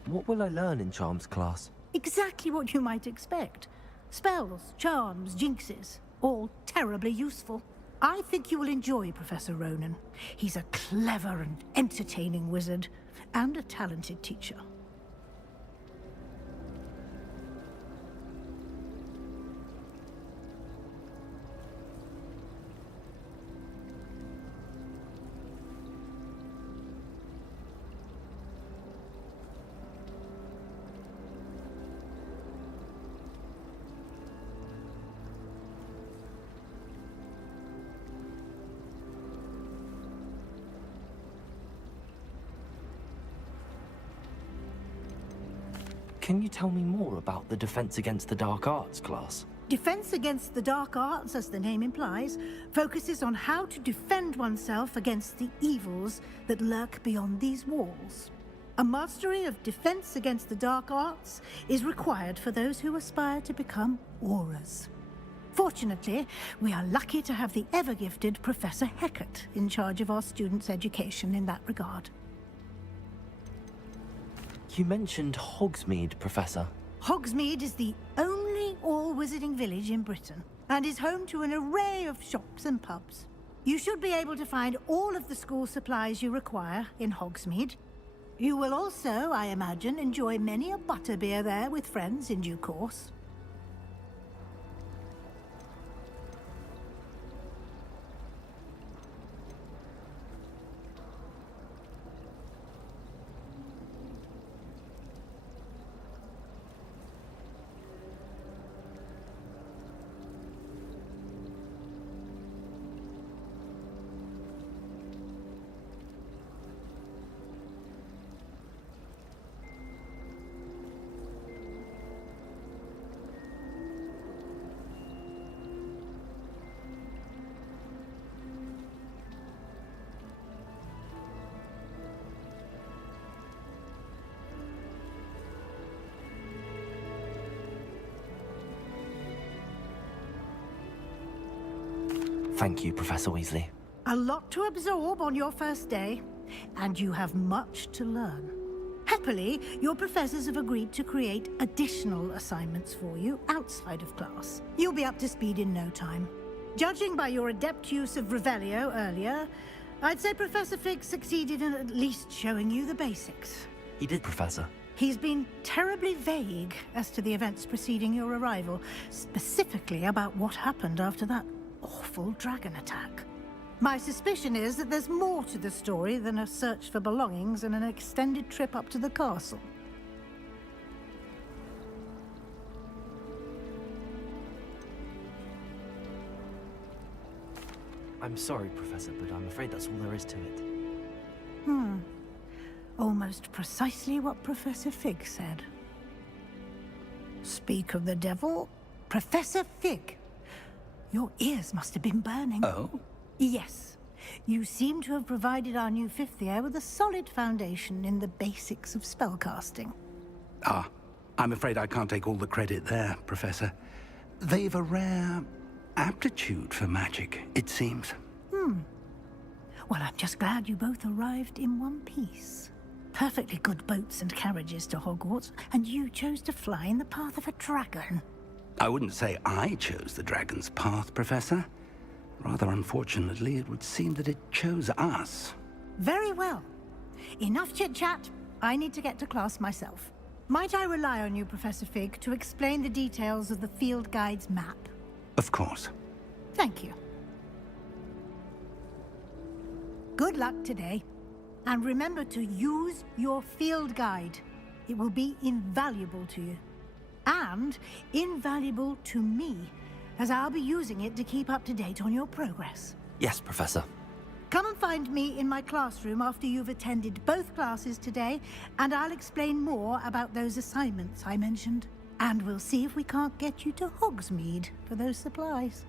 What will I learn in Charms class? Exactly what you might expect. Spells, charms, jinxes, all terribly useful. I think you will enjoy Professor Ronan. He's a clever and entertaining wizard, and a talented teacher. Can you tell me more about the Defense Against the Dark Arts class? Defense Against the Dark Arts, as the name implies, focuses on how to defend oneself against the evils that lurk beyond these walls. A mastery of Defense Against the Dark Arts is required for those who aspire to become Aurors. Fortunately, we are lucky to have the ever-gifted Professor Heckert in charge of our students' education in that regard. You mentioned Hogsmeade, Professor. Hogsmeade is the only all-wizarding village in Britain and is home to an array of shops and pubs. You should be able to find all of the school supplies you require in Hogsmeade. You will also, I imagine, enjoy many a butterbeer there with friends in due course. Thank you, Professor Weasley. A lot to absorb on your first day, and you have much to learn. Happily, your professors have agreed to create additional assignments for you outside of class. You'll be up to speed in no time. Judging by your adept use of Revelio earlier, I'd say Professor Fig succeeded in at least showing you the basics. He did, Professor. He's been terribly vague as to the events preceding your arrival, specifically about what happened after that awful dragon attack. My suspicion is that there's more to the story than a search for belongings and an extended trip up to the castle. I'm sorry, Professor, but I'm afraid that's all there is to it. Almost precisely what Professor Fig said. Speak of the devil, Professor Fig. Your ears must have been burning. Oh? Yes. You seem to have provided our new fifth year with a solid foundation in the basics of spellcasting. Ah, I'm afraid I can't take all the credit there, Professor. They've a rare aptitude for magic, it seems. Well, I'm just glad you both arrived in one piece. Perfectly good boats and carriages to Hogwarts, and you chose to fly in the path of a dragon. I wouldn't say I chose the dragon's path, Professor. Rather unfortunately, it would seem that it chose us. Very well. Enough chit-chat. I need to get to class myself. Might I rely on you, Professor Fig, to explain the details of the field guide's map? Of course. Thank you. Good luck today. And remember to use your field guide. It will be invaluable to you. And invaluable to me, as I'll be using it to keep up to date on your progress. Yes, Professor. Come and find me in my classroom after you've attended both classes today, and I'll explain more about those assignments I mentioned. And we'll see if we can't get you to Hogsmeade for those supplies.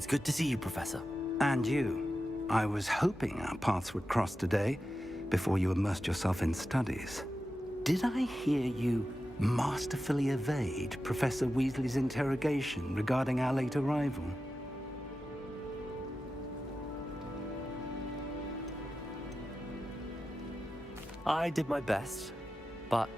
It's good to see you, Professor. And you. I was hoping our paths would cross today, before you immersed yourself in studies. Did I hear you masterfully evade Professor Weasley's interrogation regarding our late arrival? I did my best, but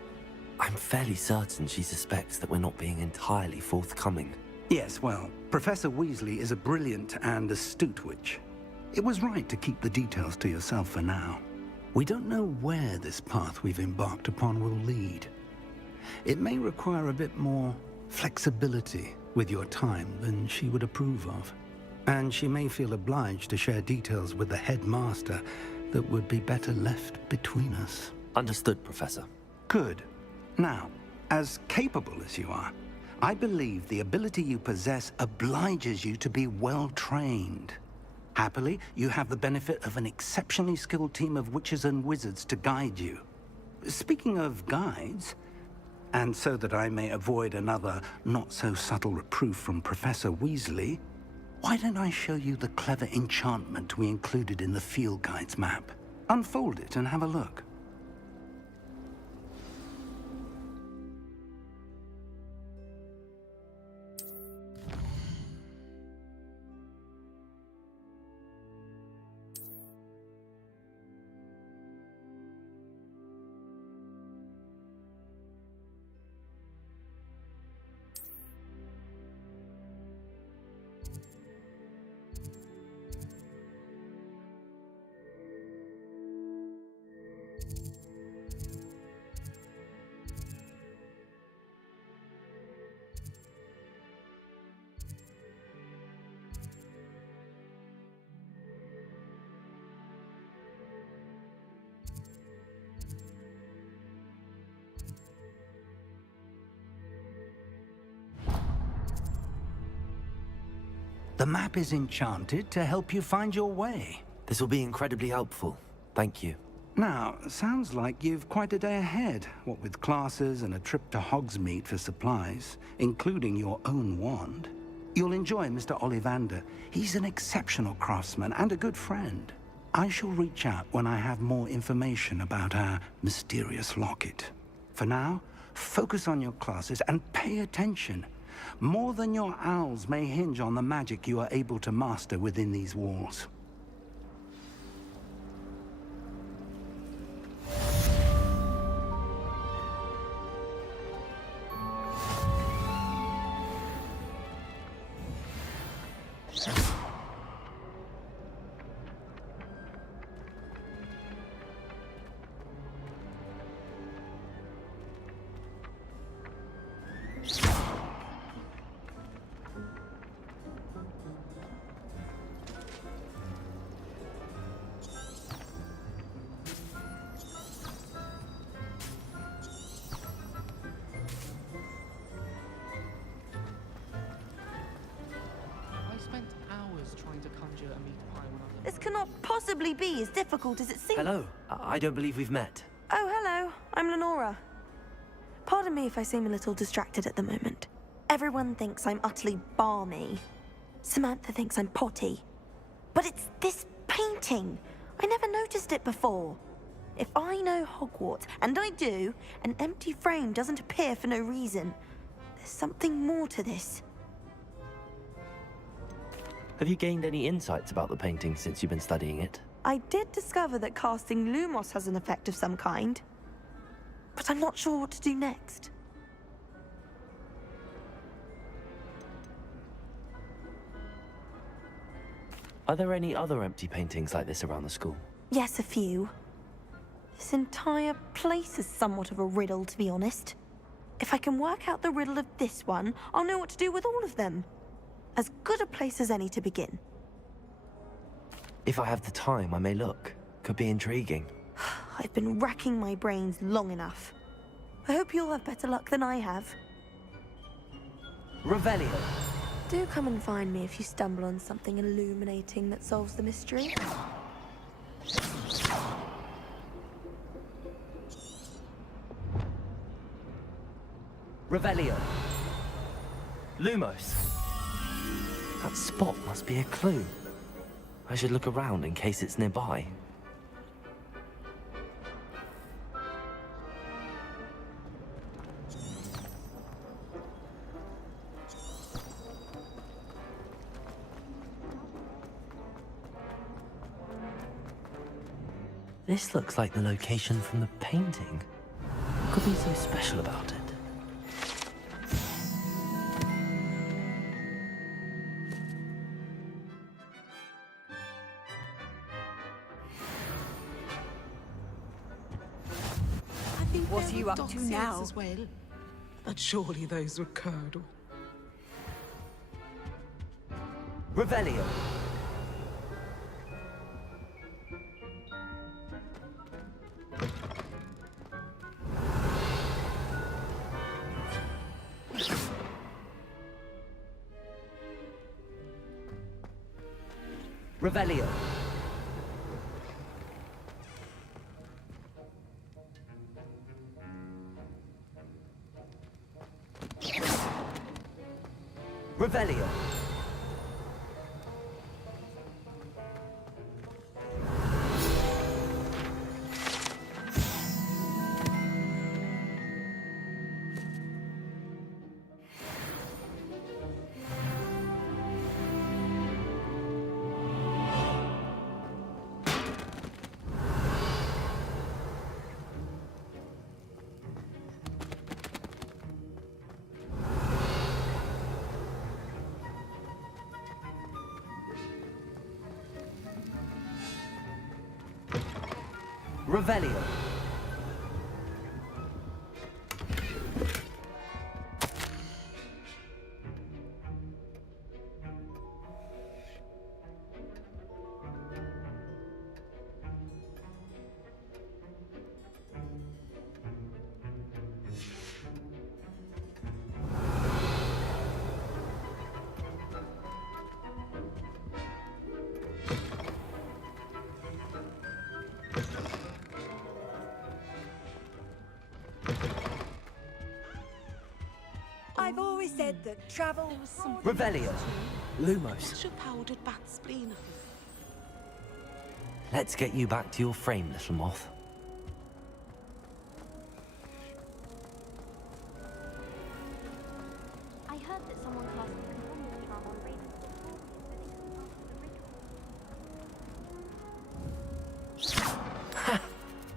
I'm fairly certain she suspects that we're not being entirely forthcoming. Yes, well, Professor Weasley is a brilliant and astute witch. It was right to keep the details to yourself for now. We don't know where this path we've embarked upon will lead. It may require a bit more flexibility with your time than she would approve of. And she may feel obliged to share details with the headmaster that would be better left between us. Understood, Professor. Good. Now, as capable as you are, I believe the ability you possess obliges you to be well trained. Happily, you have the benefit of an exceptionally skilled team of witches and wizards to guide you. Speaking of guides, and so that I may avoid another not-so-subtle reproof from Professor Weasley, why don't I show you the clever enchantment we included in the field guide's map? Unfold it and have a look. The map is enchanted to help you find your way. This will be incredibly helpful. Thank you. Now, sounds like you've quite a day ahead, what with classes and a trip to Hogsmeade for supplies, including your own wand. You'll enjoy Mr. Ollivander. He's an exceptional craftsman and a good friend. I shall reach out when I have more information about our mysterious locket. For now, focus on your classes and pay attention. More than your owls may hinge on the magic you are able to master within these walls. This cannot possibly be as difficult as it seems. Hello. I don't believe we've met. Oh, hello. I'm Lenora. Pardon me if I seem a little distracted at the moment. Everyone thinks I'm utterly balmy. Samantha thinks I'm potty. But it's this painting. I never noticed it before. If I know Hogwarts, and I do, an empty frame doesn't appear for no reason. There's something more to this. Have you gained any insights about the painting since you've been studying it? I did discover that casting Lumos has an effect of some kind. But I'm not sure what to do next. Are there any other empty paintings like this around the school? Yes, a few. This entire place is somewhat of a riddle, to be honest. If I can work out the riddle of this one, I'll know what to do with all of them. As good a place as any to begin. If I have the time, I may look. Could be intriguing. I've been racking my brains long enough. I hope you'll have better luck than I have. Revelio. Do come and find me if you stumble on something illuminating that solves the mystery. Revelio. Lumos. That spot must be a clue. I should look around in case it's nearby. This looks like the location from the painting. What could be so special about it? What are you up to now? As well. But surely those would curdle. Revelio. Revelio. Revelio. Revelio. I've always said that travel was some Revelio. Lumos. such a powdered bat spleen. Let's get you back to your frame, little moth. I heard that someone cast a conformity charm on Raven.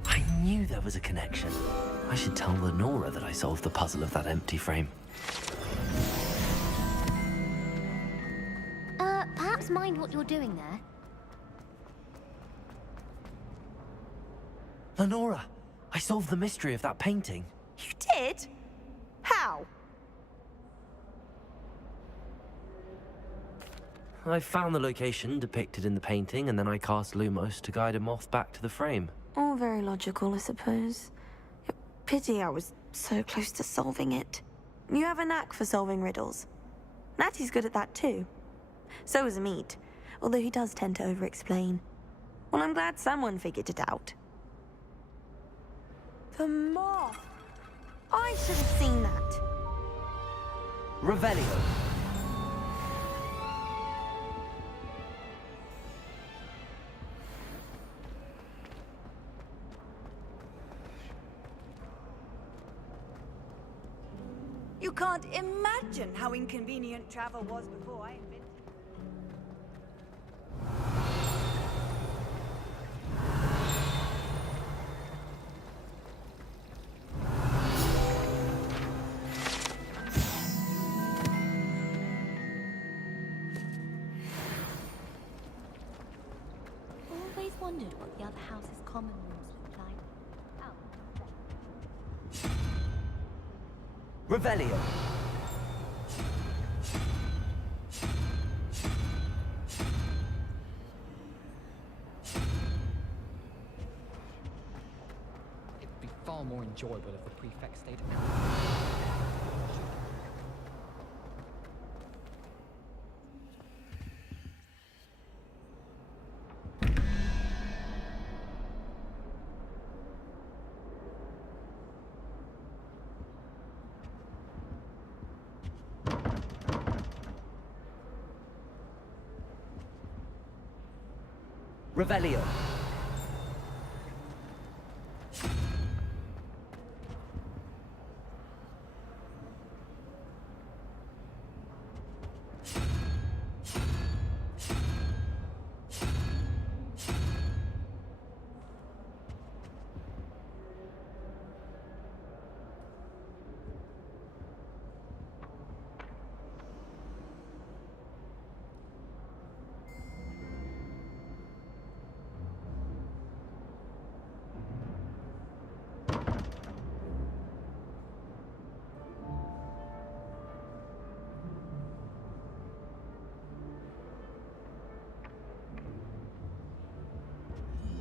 I knew there was a connection. I should tell Lenora that I solved the puzzle of that empty frame. Perhaps mind what you're doing there. Lenora, I solved the mystery of that painting. You did? How? I found the location depicted in the painting, and then I cast Lumos to guide a moth back to the frame. All very logical, I suppose. Pity I was so close to solving it. You have a knack for solving riddles. Natty's good at that too. So is Amit, although he does tend to over-explain. Well, I'm glad someone figured it out. The moth! I should have seen that. Revelio. You can't imagine how inconvenient travel was before I invented. Always wondered what the other house's common rooms looked like. Revelio. It'd be far more enjoyable if the prefect stayed out. Revelio.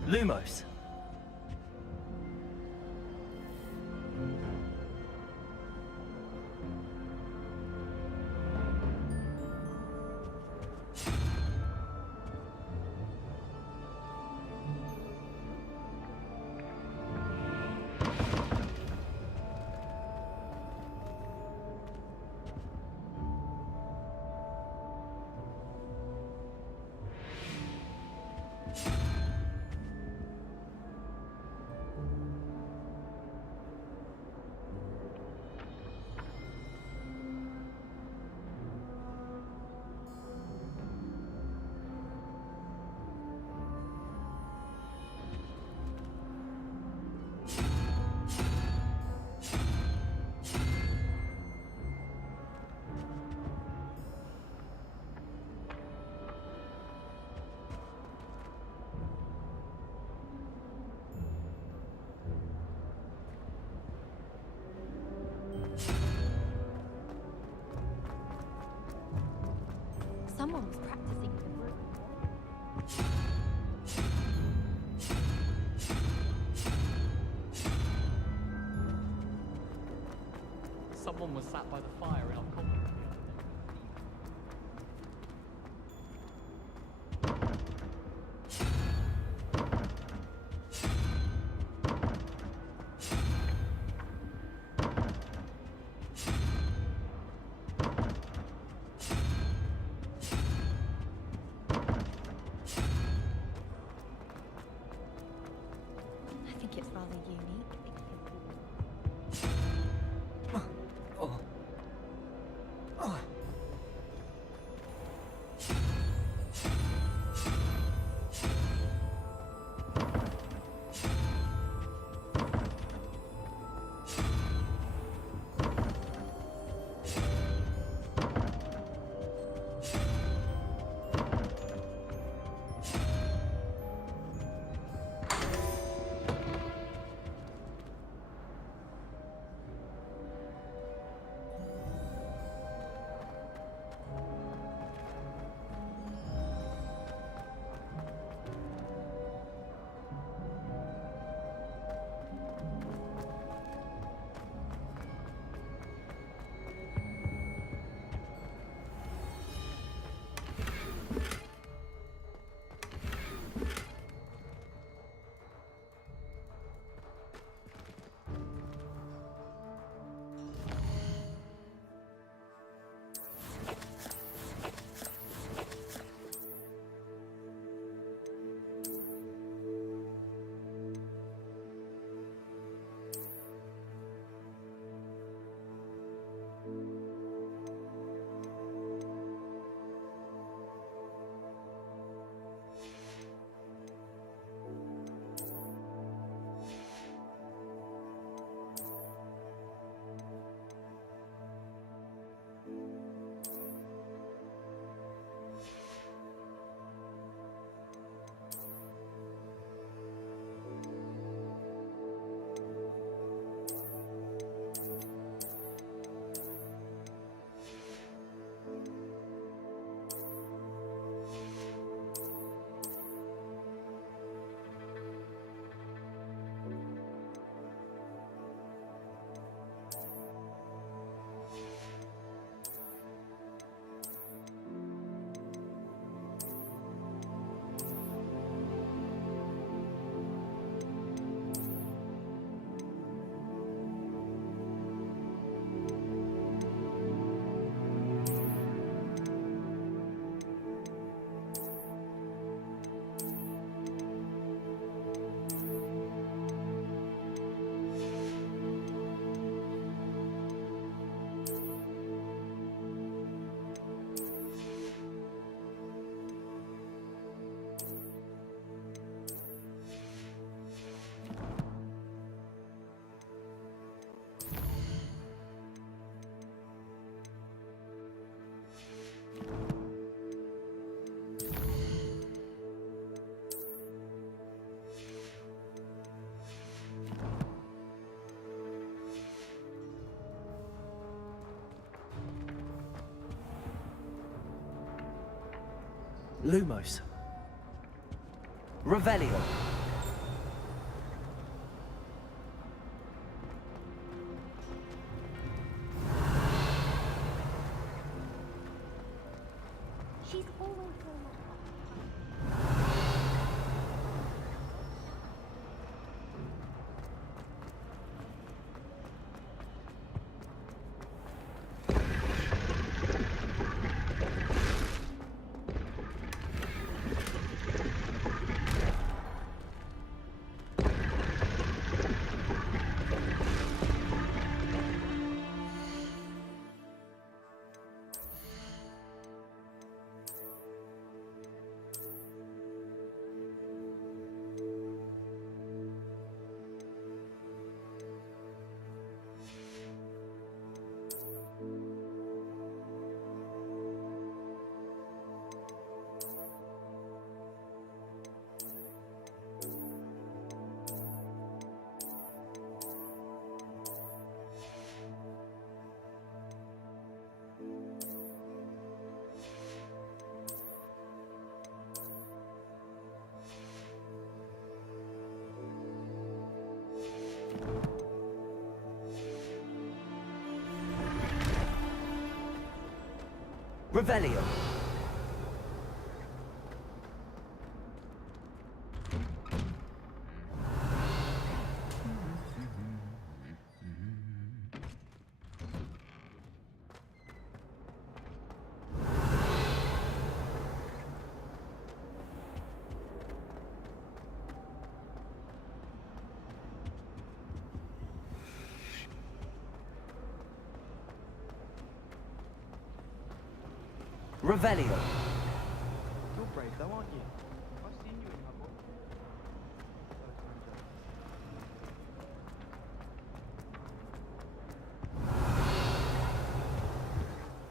Lumos. Someone was practicing in the room. Someone was sat by the fire in our common room. I think it's rather unique. Lumos. Revelio. She's always so Revelio. Revelio. You're brave though, aren't you? I've seen you in her book.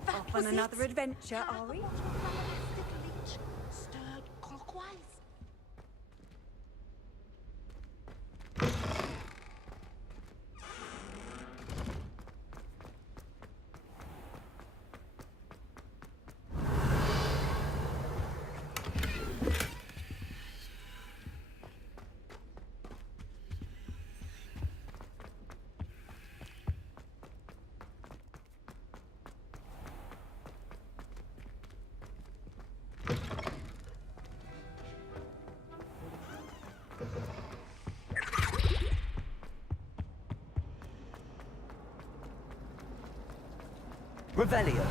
Off on another adventure, are we? stirred clockwise. Revelio.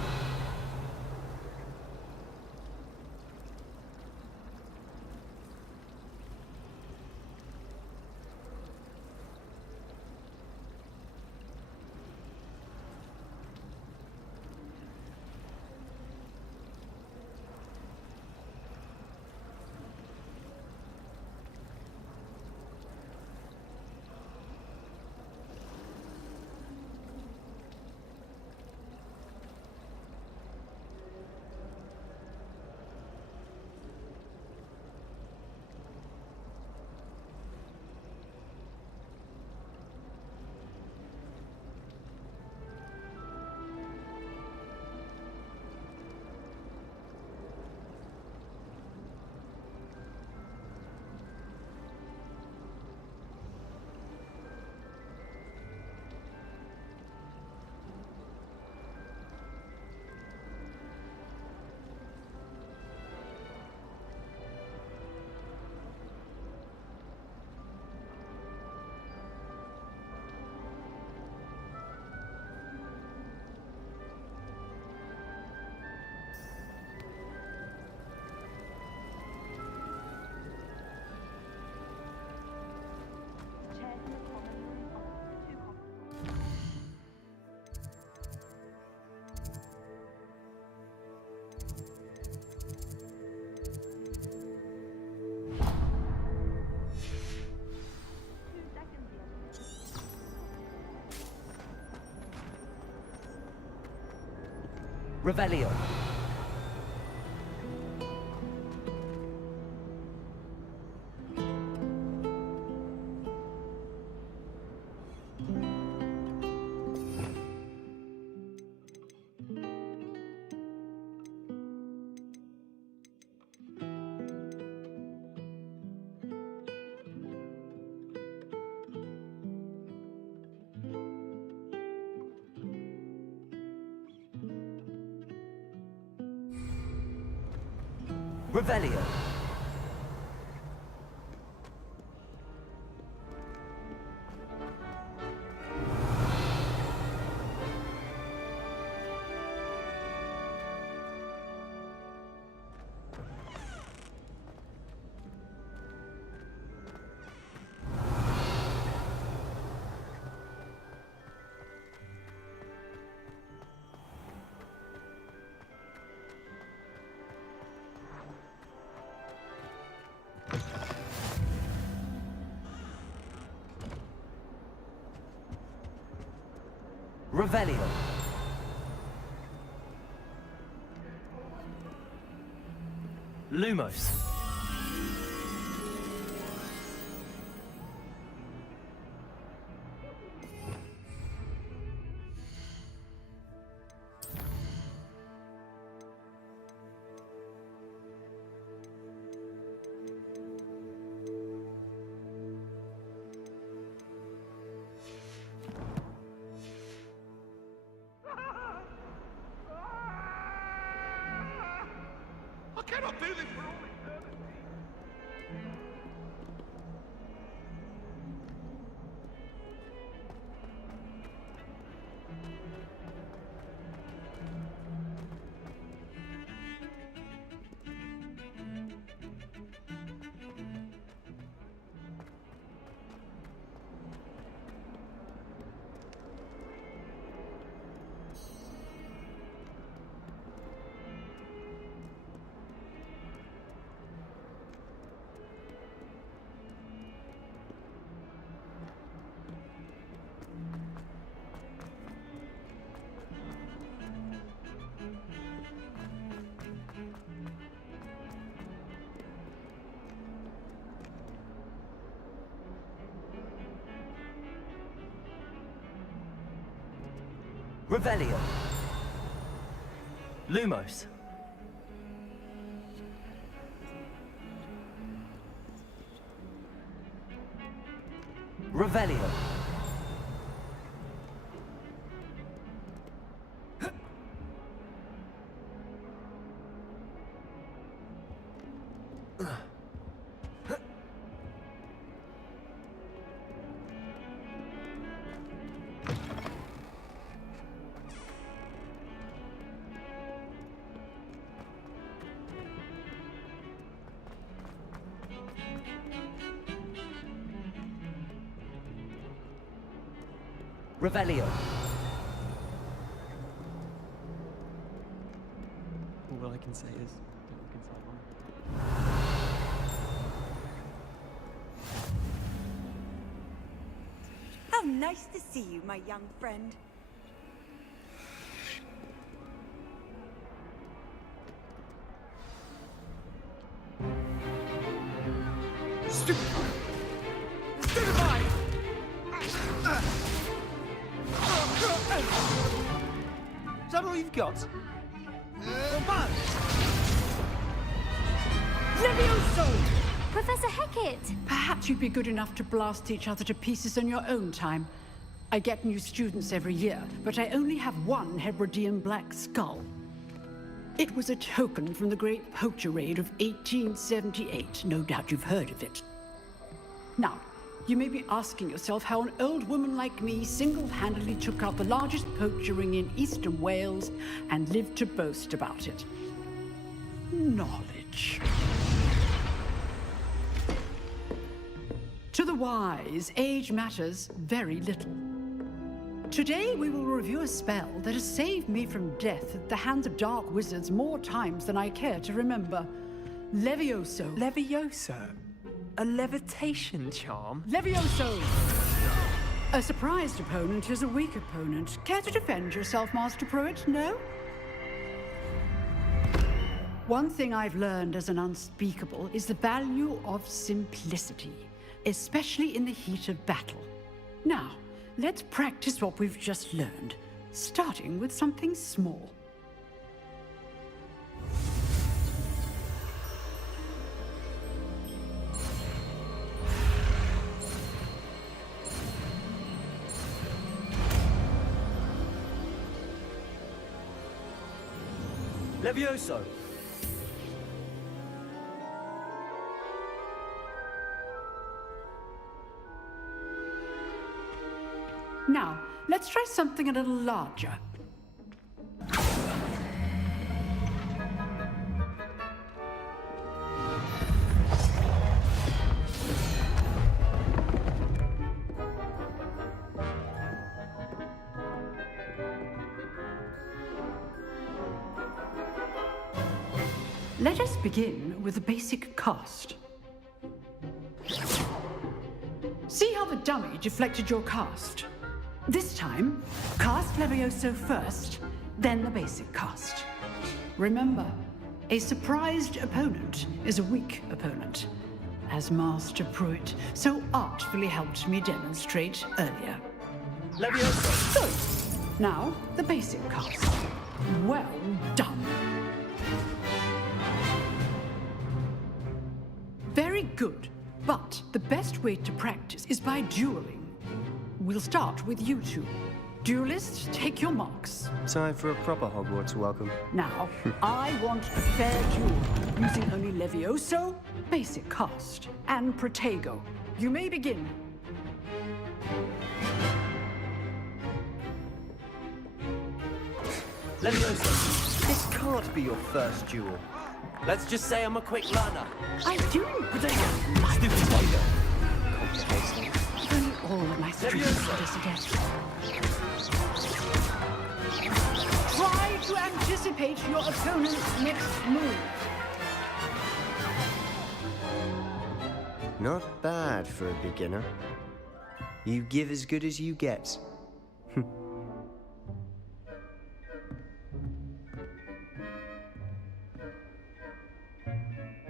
Revelio. Revelio. Revelio. Lumos. I cannot do this for all eternity. Revelio. Lumos. Revelio. Revelio. All I can say is, don't consult one. How nice to see you, my young friend. Stupefy! Stupefy! Is that all you've got? Levioso! Professor Hecat! Perhaps you'd be good enough to blast each other to pieces in your own time. I get new students every year, but I only have one Hebridean black skull. It was a token from the Great Poacher Raid of 1878. No doubt you've heard of it. Now, you may be asking yourself how an old woman like me single-handedly took out the largest poacher ring in eastern Wales and lived to boast about it. Knowledge. To the wise, age matters very little. Today we will review a spell that has saved me from death at the hands of dark wizards more times than I care to remember. Levioso. Levioso? A levitation charm? Levioso! A surprised opponent is a weak opponent. Care to defend yourself, Master Pruitt? No? One thing I've learned as an unspeakable is the value of simplicity, especially in the heat of battle. Now, let's practice what we've just learned, starting with something small. Levioso. Now, let's try something a little larger. Let us begin with the basic cast. See how the dummy deflected your cast? This time, cast Levioso first, then the basic cast. Remember, a surprised opponent is a weak opponent, as Master Pruitt so artfully helped me demonstrate earlier. Levioso! Good. Now, the basic cast. Well done. Very good, but the best way to practice is by dueling. We'll start with you two. Duelists, take your marks. Time for a proper Hogwarts welcome. Now, I want a fair duel, using only Levioso, basic cast, and Protego. You may begin. Levioso, this can't be your first duel. Let's just say I'm a quick learner. I'm doing Protego. Stupid Tiger. If only all of my students understood. Try to anticipate your opponent's next move. Not bad for a beginner. You give as good as you get.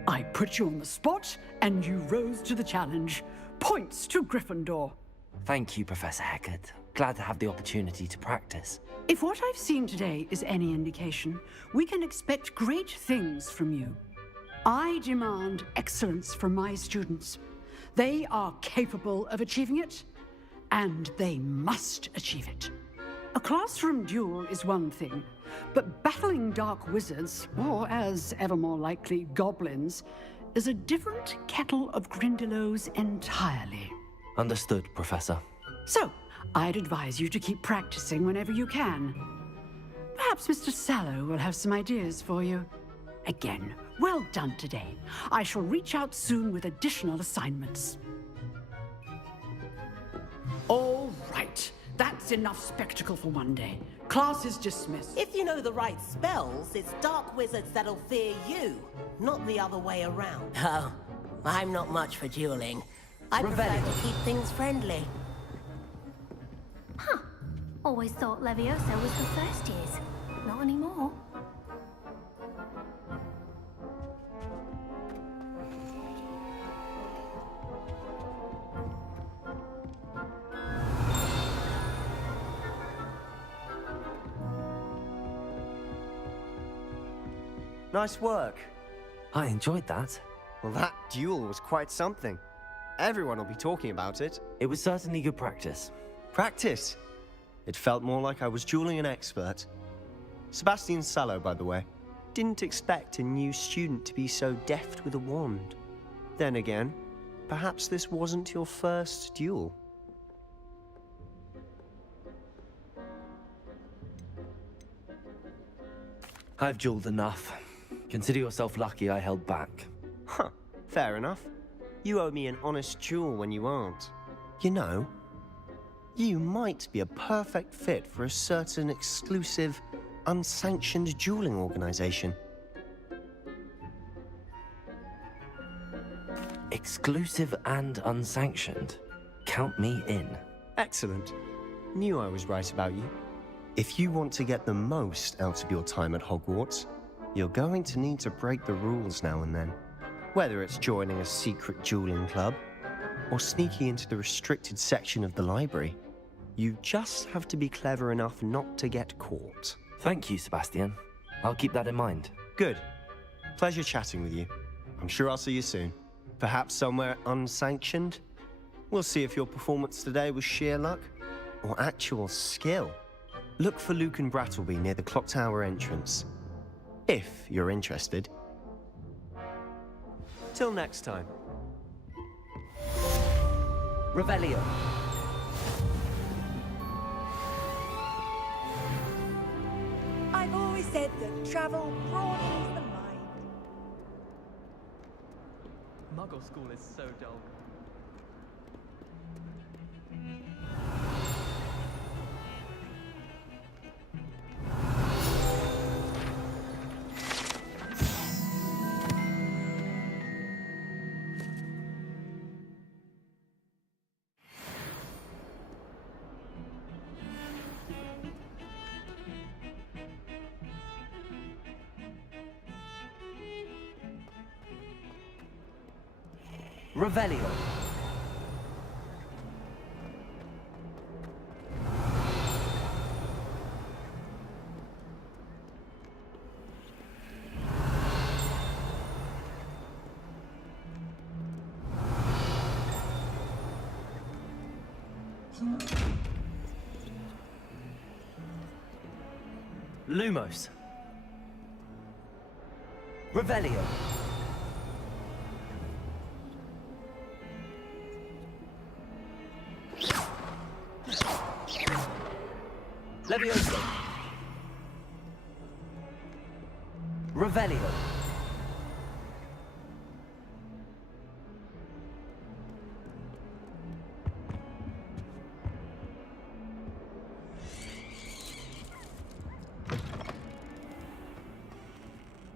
I put you on the spot, and you rose to the challenge. Points to Gryffindor. Thank you, Professor Hecat. Glad to have the opportunity to practice. If what I've seen today is any indication, we can expect great things from you. I demand excellence from my students. They are capable of achieving it, and they must achieve it. A classroom duel is one thing, but battling dark wizards, or as ever more likely, goblins, is a different kettle of Grindylows entirely. Understood, Professor. So, I'd advise you to keep practicing whenever you can. Perhaps Mr. Sallow will have some ideas for you. Again, well done today. I shall reach out soon with additional assignments. All right. That's enough spectacle for one day. Class is dismissed. If you know the right spells, it's dark wizards that'll fear you, not the other way around. Oh, I'm not much for dueling. I prefer to keep things friendly. Huh. Always thought Levioso was for first years. Not anymore. Nice work. I enjoyed that. Well, that duel was quite something. Everyone will be talking about it. It was certainly good practice. Practice? It felt more like I was dueling an expert. Sebastian Sallow, by the way. Didn't expect a new student to be so deft with a wand. Then again, perhaps this wasn't your first duel. I've dueled enough. Consider yourself lucky I held back. Huh, fair enough. You owe me an honest duel when you aren't. You know, you might be a perfect fit for a certain exclusive, unsanctioned dueling organization. Exclusive and unsanctioned. Count me in. Excellent. Knew I was right about you. If you want to get the most out of your time at Hogwarts, you're going to need to break the rules now and then. Whether it's joining a secret dueling club, or sneaking into the restricted section of the library, you just have to be clever enough not to get caught. Thank you, Sebastian. I'll keep that in mind. Good. Pleasure chatting with you. I'm sure I'll see you soon. Perhaps somewhere unsanctioned? We'll see if your performance today was sheer luck, or actual skill. Look for Luke and Brattleby near the clock tower entrance. If you're interested. Till next time. Revelio. always said that travel broadens the mind. Muggle school is so dull. Revelio. Lumos. Revelio. Levioso. Revelio.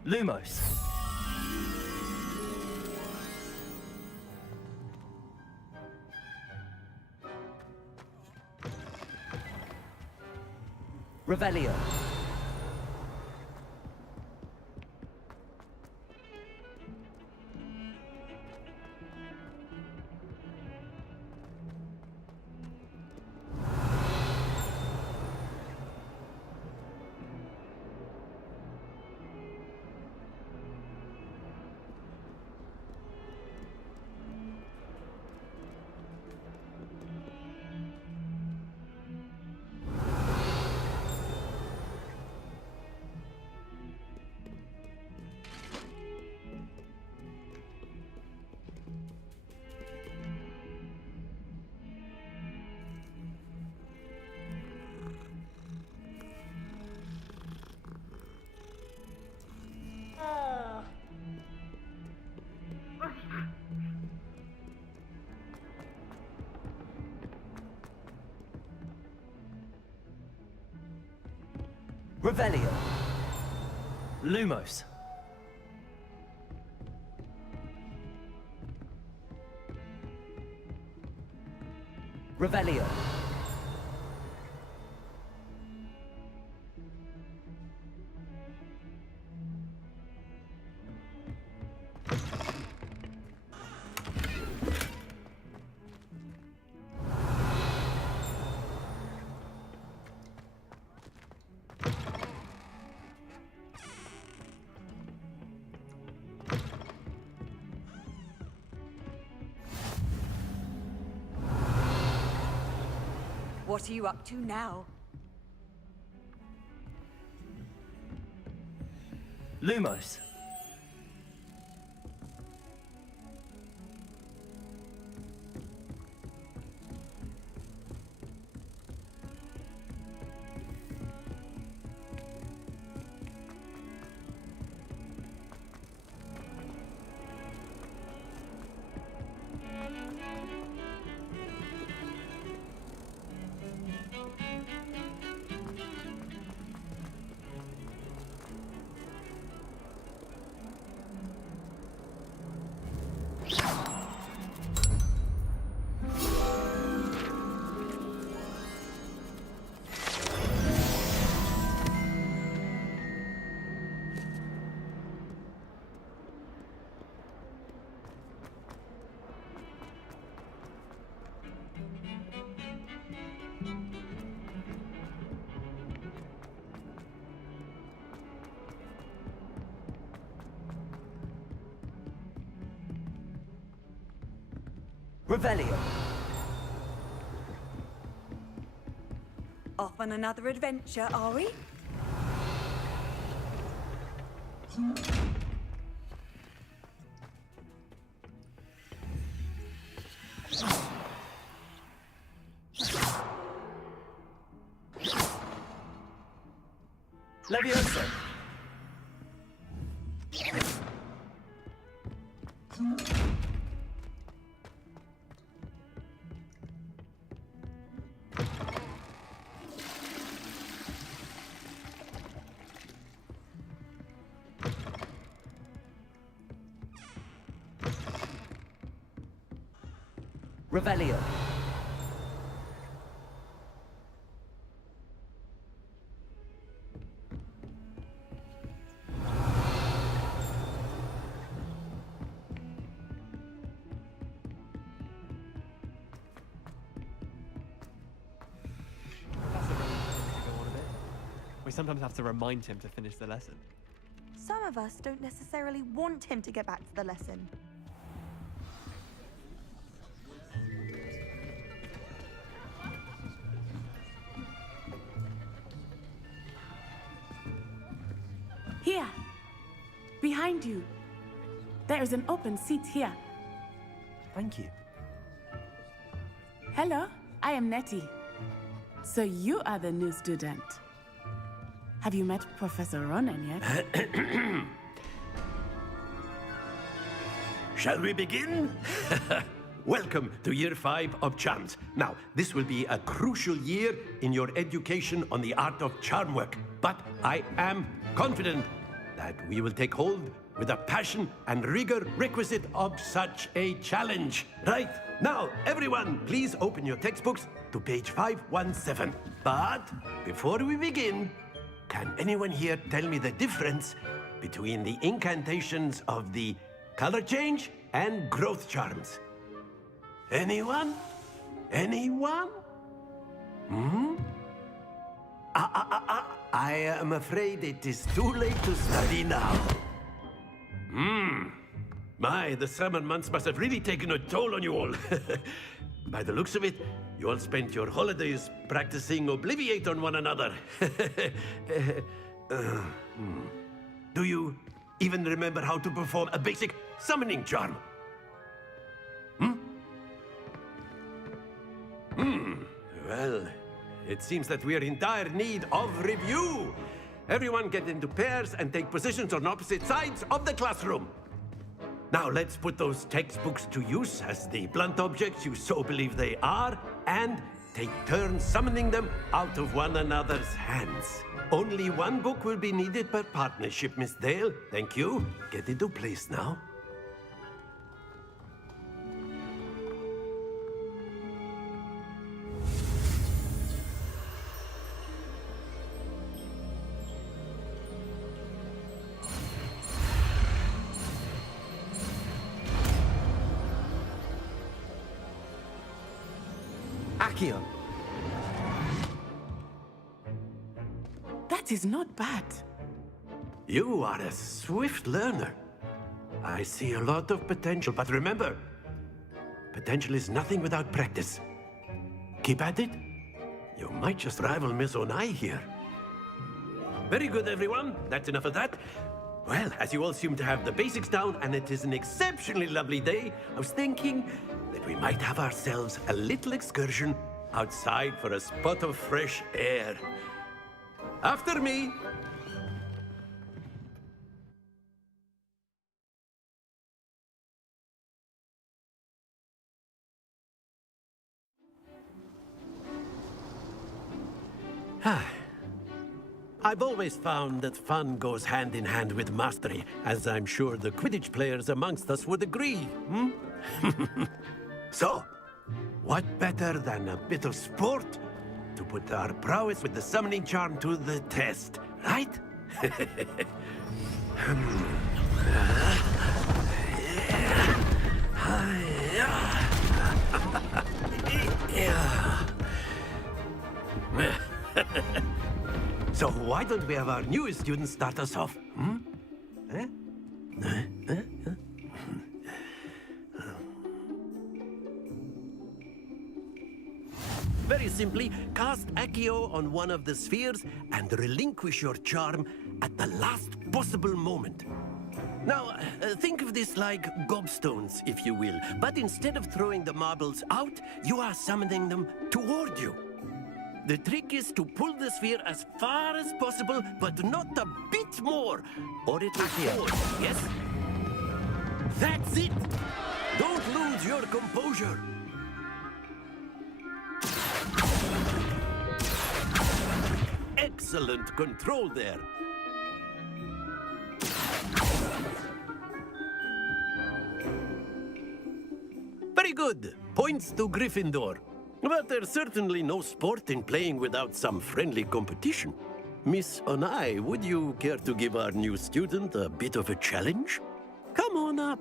Lumos. Revelio. Revelio. Lumos. Revelio. What are you up to now? Lumos. Revelio. Off on another adventure, are we? Levioso. Revelio. We sometimes have to remind him to finish the lesson. Some of us don't necessarily want him to get back to the lesson. Here. Behind you. There is an open seat here. Thank you. Hello, I am Nettie. So you are the new student. Have you met Professor Ronan yet? Shall we begin? Welcome to Year 5 of Charms. Now, this will be a crucial year in your education on the art of charm work. But I am confident that we will take hold with the passion and rigor requisite of such a challenge. Right, now, everyone, please open your textbooks to page 517. But before we begin, can anyone here tell me the difference between the incantations of the color change and growth charms? Anyone? Anyone? I am afraid it is too late to study now. My, the summer months must have really taken a toll on you all. By the looks of it, you all spent your holidays practicing Obliviate on one another. Do you even remember how to perform a basic summoning charm? Well, it seems that we are in dire need of review. Everyone get into pairs and take positions on opposite sides of the classroom. Now let's put those textbooks to use as the blunt objects you so believe they are, and take turns summoning them out of one another's hands. Only one book will be needed per partnership, Miss Dale. Thank you. Get into place now. Accio. That is not bad. You are a swift learner. I see a lot of potential, but remember, potential is nothing without practice. Keep at it. You might just rival Miss Onai here. Very good, everyone. That's enough of that. Well, as you all seem to have the basics down, and it is an exceptionally lovely day, I was thinking that we might have ourselves a little excursion outside for a spot of fresh air. After me. I've always found that fun goes hand in hand with mastery, as I'm sure the Quidditch players amongst us would agree. So, what better than a bit of sport to put our prowess with the summoning charm to the test, right? So why don't we have our newest student start us off? Very simply, cast Accio on one of the spheres and relinquish your charm at the last possible moment. Now, think of this like gobstones, if you will. But instead of throwing the marbles out, you are summoning them toward you. The trick is to pull the sphere as far as possible, but not a bit more, or it will fall. Yes? That's it! Don't lose your composure. Excellent control there. Very good. Points to Gryffindor. But there's certainly no sport in playing without some friendly competition. Miss Onai, would you care to give our new student a bit of a challenge? Come on up.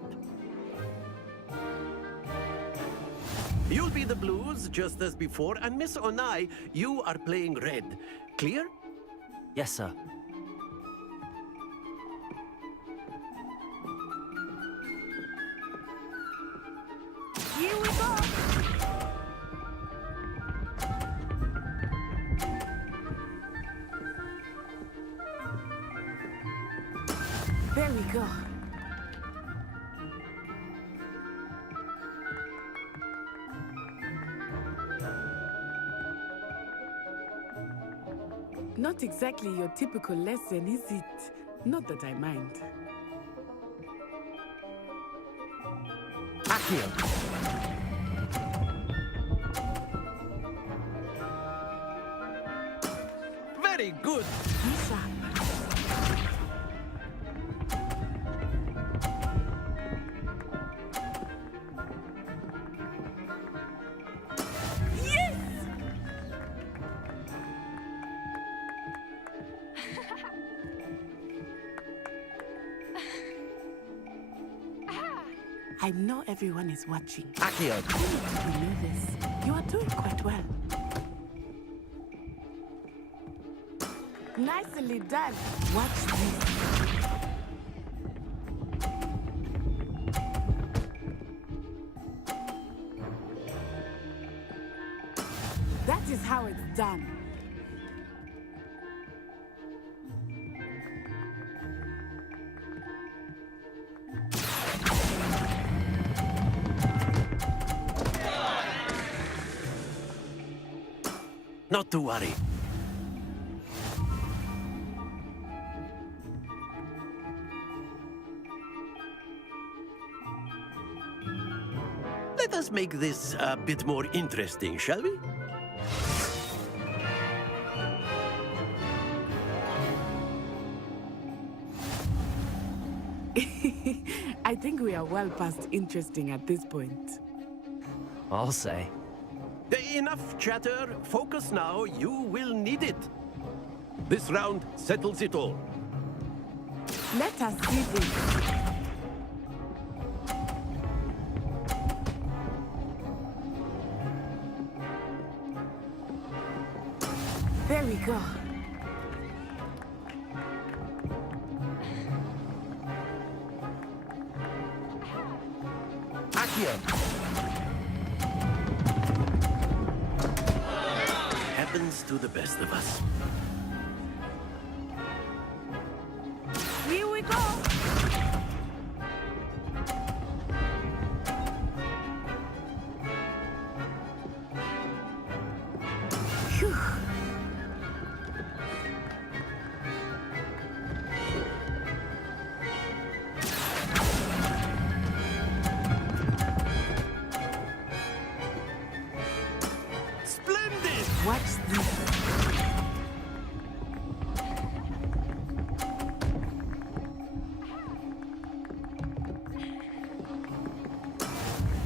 You'll be the blues, just as before, and Miss Onai, you are playing red. Clear? Yes, sir. Here we go! There we go. Not exactly your typical lesson, is it? Not that I mind. Accio. Very good. Yes, sir. I know everyone is watching. Accio. You know this. You are doing quite well. Nicely done. Watch this. That is how it's done. Not to worry. Let us make this a bit more interesting, shall we? I think we are well past interesting at this point. I'll say. Enough chatter. Focus now. You will need it. This round settles it all. Let us see this. There we go. Accio. Happens to the best of us. Here we go! Phew. Splendid! Watch this.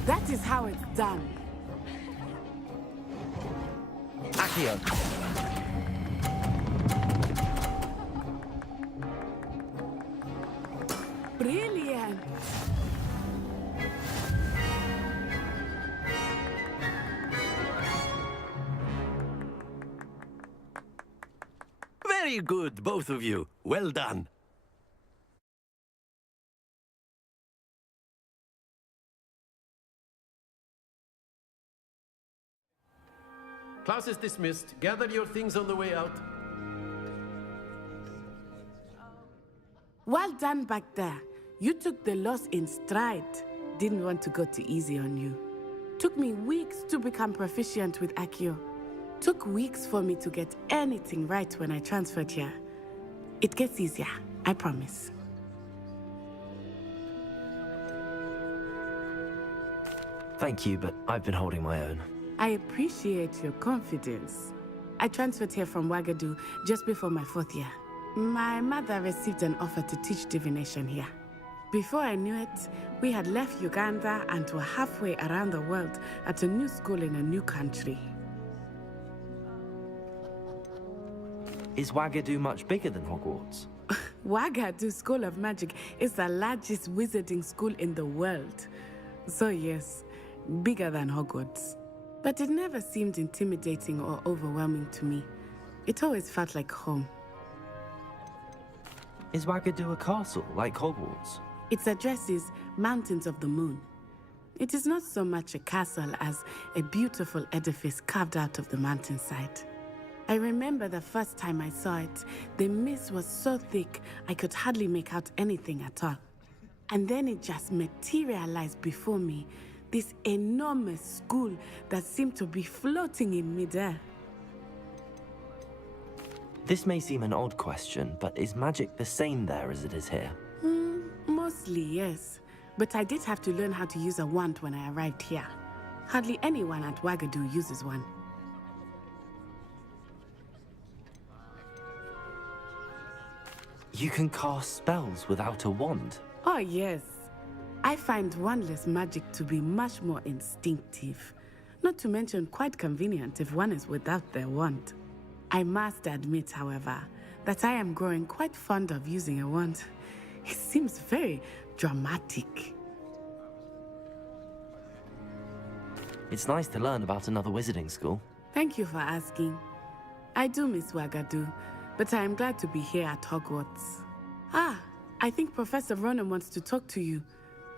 That is how it's done. Accio. Brilliant. Very good, both of you. Well done. Class is dismissed. Gather your things on the way out. Well done back there. You took the loss in stride. Didn't want to go too easy on you. Took me weeks to become proficient with Accio. Took weeks for me to get anything right when I transferred here. It gets easier, I promise. Thank you, but I've been holding my own. I appreciate your confidence. I transferred here from Wagadu just before my 4th year. My mother received an offer to teach divination here. Before I knew it, we had left Uganda and were halfway around the world at a new school in a new country. Is Wagadu much bigger than Hogwarts? Wagadu School of Magic is the largest wizarding school in the world. So yes, bigger than Hogwarts. But it never seemed intimidating or overwhelming to me. It always felt like home. Is Wagadu a castle, like Hogwarts? Its address is Mountains of the Moon. It is not so much a castle as a beautiful edifice carved out of the mountainside. I remember the first time I saw it, the mist was so thick I could hardly make out anything at all. And then it just materialized before me, this enormous school that seemed to be floating in midair. This may seem an odd question, but is magic the same there as it is here? Mostly, yes. But I did have to learn how to use a wand when I arrived here. Hardly anyone at Wagadu uses one. You can cast spells without a wand? Oh, yes. I find wandless magic to be much more instinctive. Not to mention quite convenient if one is without their wand. I must admit, however, that I am growing quite fond of using a wand. It seems very dramatic. It's nice to learn about another wizarding school. Thank you for asking. I do miss Wagadu, but I am glad to be here at Hogwarts. Ah, I think Professor Ronan wants to talk to you.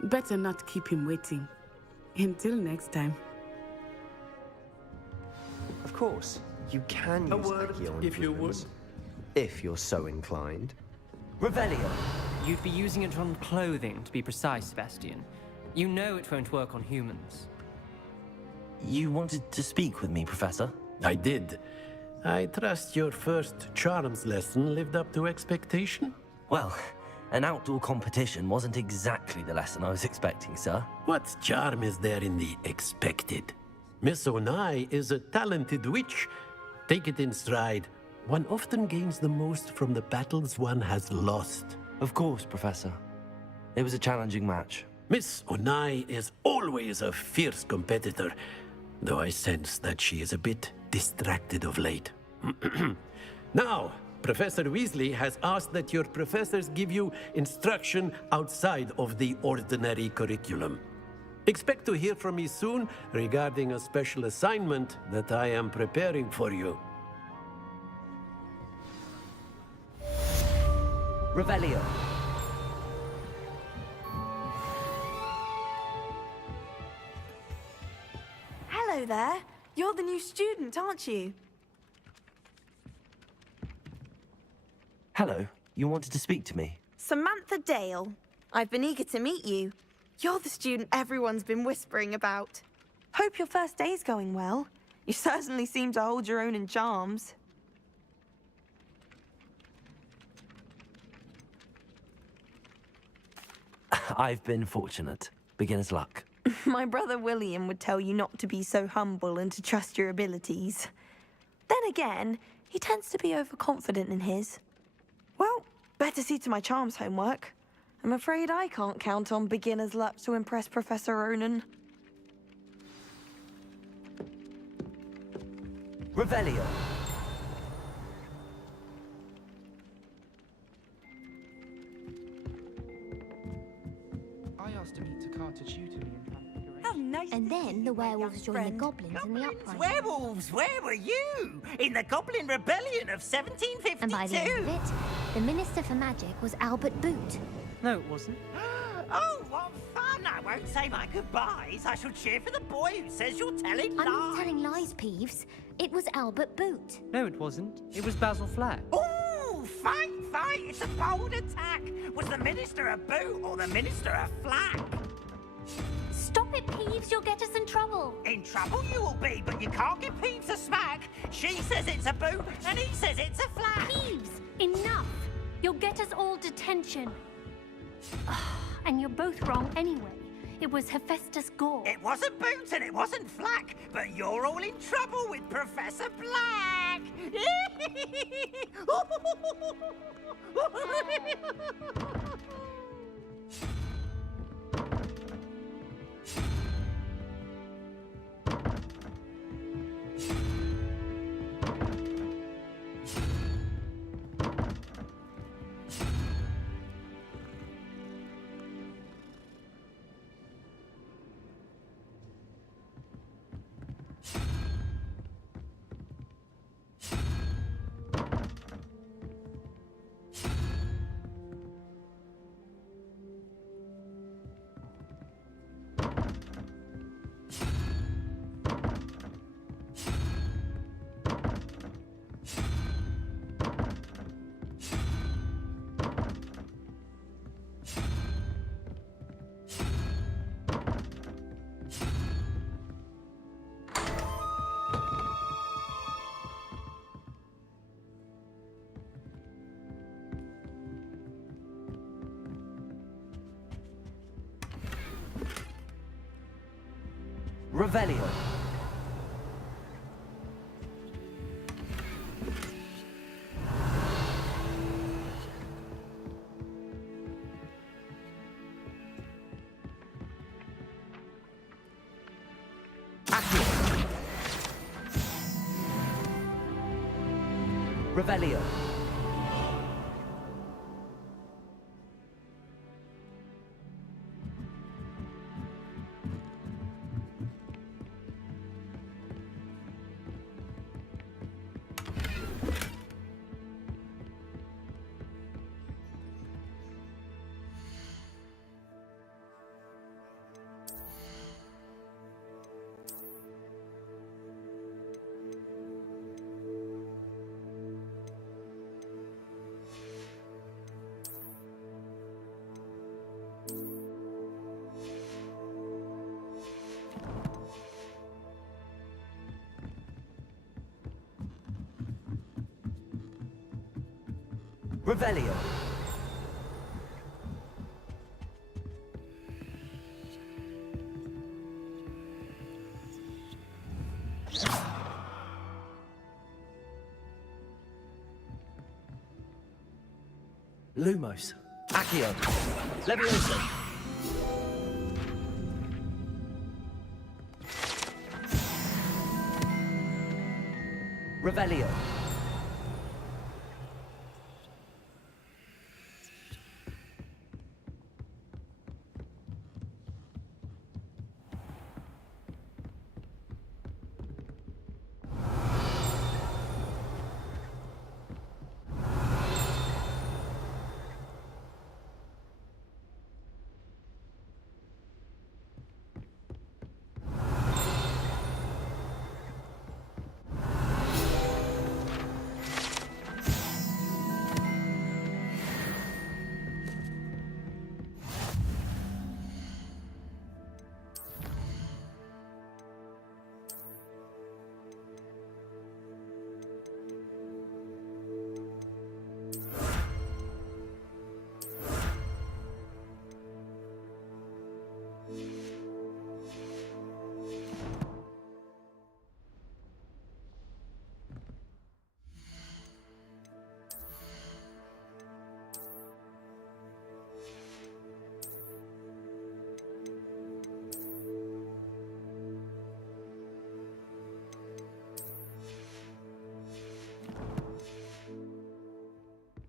Better not keep him waiting. Until next time. Of course, you can use Accio on if you would. humans, if you're so inclined. Revelio. You'd be using it on clothing, to be precise, Sebastian. You know it won't work on humans. You wanted to speak with me, Professor? I did. I trust your first charms lesson lived up to expectation? Well, an outdoor competition wasn't exactly the lesson I was expecting, sir. What charm is there in the expected? Miss Onai is a talented witch. Take it in stride. One often gains the most from the battles one has lost. Of course, Professor. It was a challenging match. Miss Onai is always a fierce competitor, though I sense that she is a bit distracted of late. Now, Professor Weasley has asked that your professors give you instruction outside of the ordinary curriculum. Expect to hear from me soon regarding a special assignment that I am preparing for you. Revelio. Hello there. You're the new student, aren't you? Hello. You wanted to speak to me? Samantha Dale. I've been eager to meet you. You're the student everyone's been whispering about. Hope your first day's going well. You certainly seem to hold your own in charms. I've been fortunate. Beginner's luck. My brother William would tell you not to be so humble and to trust your abilities. Then again, he tends to be overconfident in his. Well, better see to my charms homework. I'm afraid I can't count on beginner's luck to impress Professor Ronan. Revelio. I asked him to car to tutor me in transfiguration. How nice. And then the werewolves joined the goblins in the uprising. Werewolves, where were you? In the Goblin Rebellion of 1752? And by the end of it, the Minister for Magic was Albert Boot. No, it wasn't. Oh, what fun! I won't say my goodbyes. I shall cheer for the boy who says you're telling lies. I'm not telling lies, Peeves. It was Albert Boot. No, it wasn't. It was Basil Flack. Ooh, fight! It's a bold attack. Was the Minister a boot or the Minister a flack? Stop it, Peeves. You'll get us in trouble. In trouble you will be, but you can't give Peeves a smack. She says it's a boo, and he says it's a flat. Peeves, enough! You'll get us all detention. And you're both wrong anyway. It was Hephaestus Gore. It wasn't Boots and it wasn't Flack, but you're all in trouble with Professor Black. Revelio. Revelio. Revelio. Lumos. Accio. Leviosa. Revelio.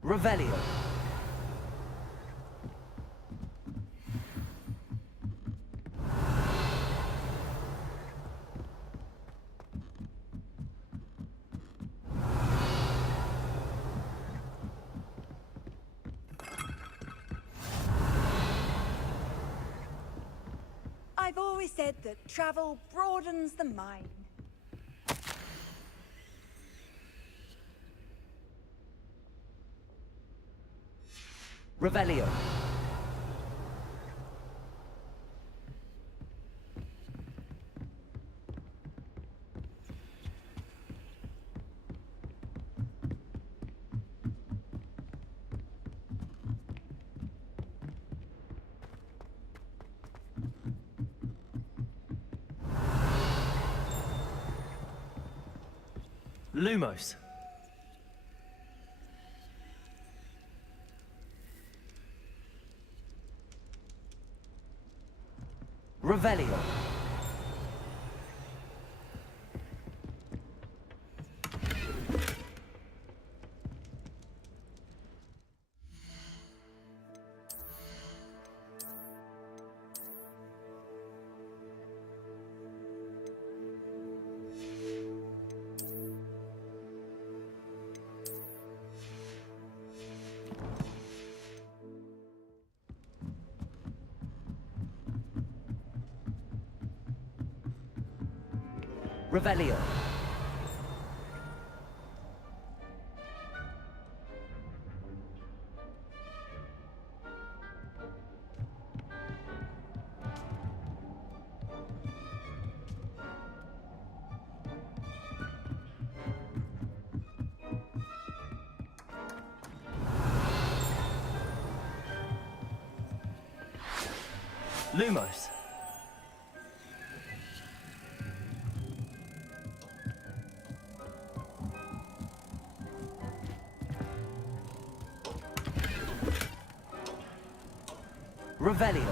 Revelio. I've always said that travel broadens the mind. Revelio. Lumos. Revelio. Revelio. Lumos. Revelio.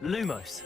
Lumos.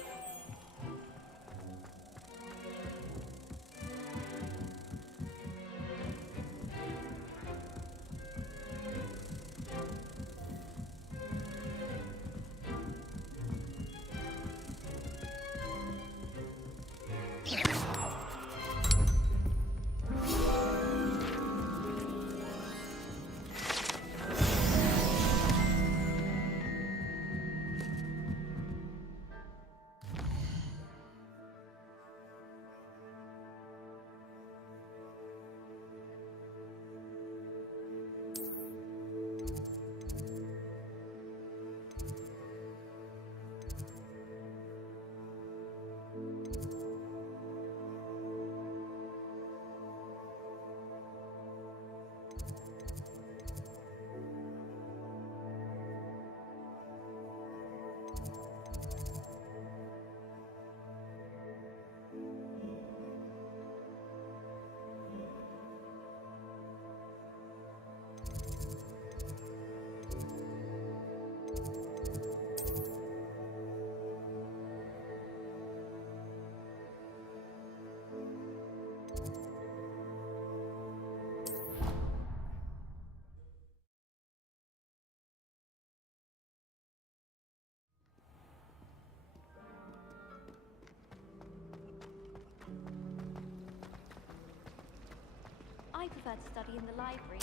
I prefer to study in the library.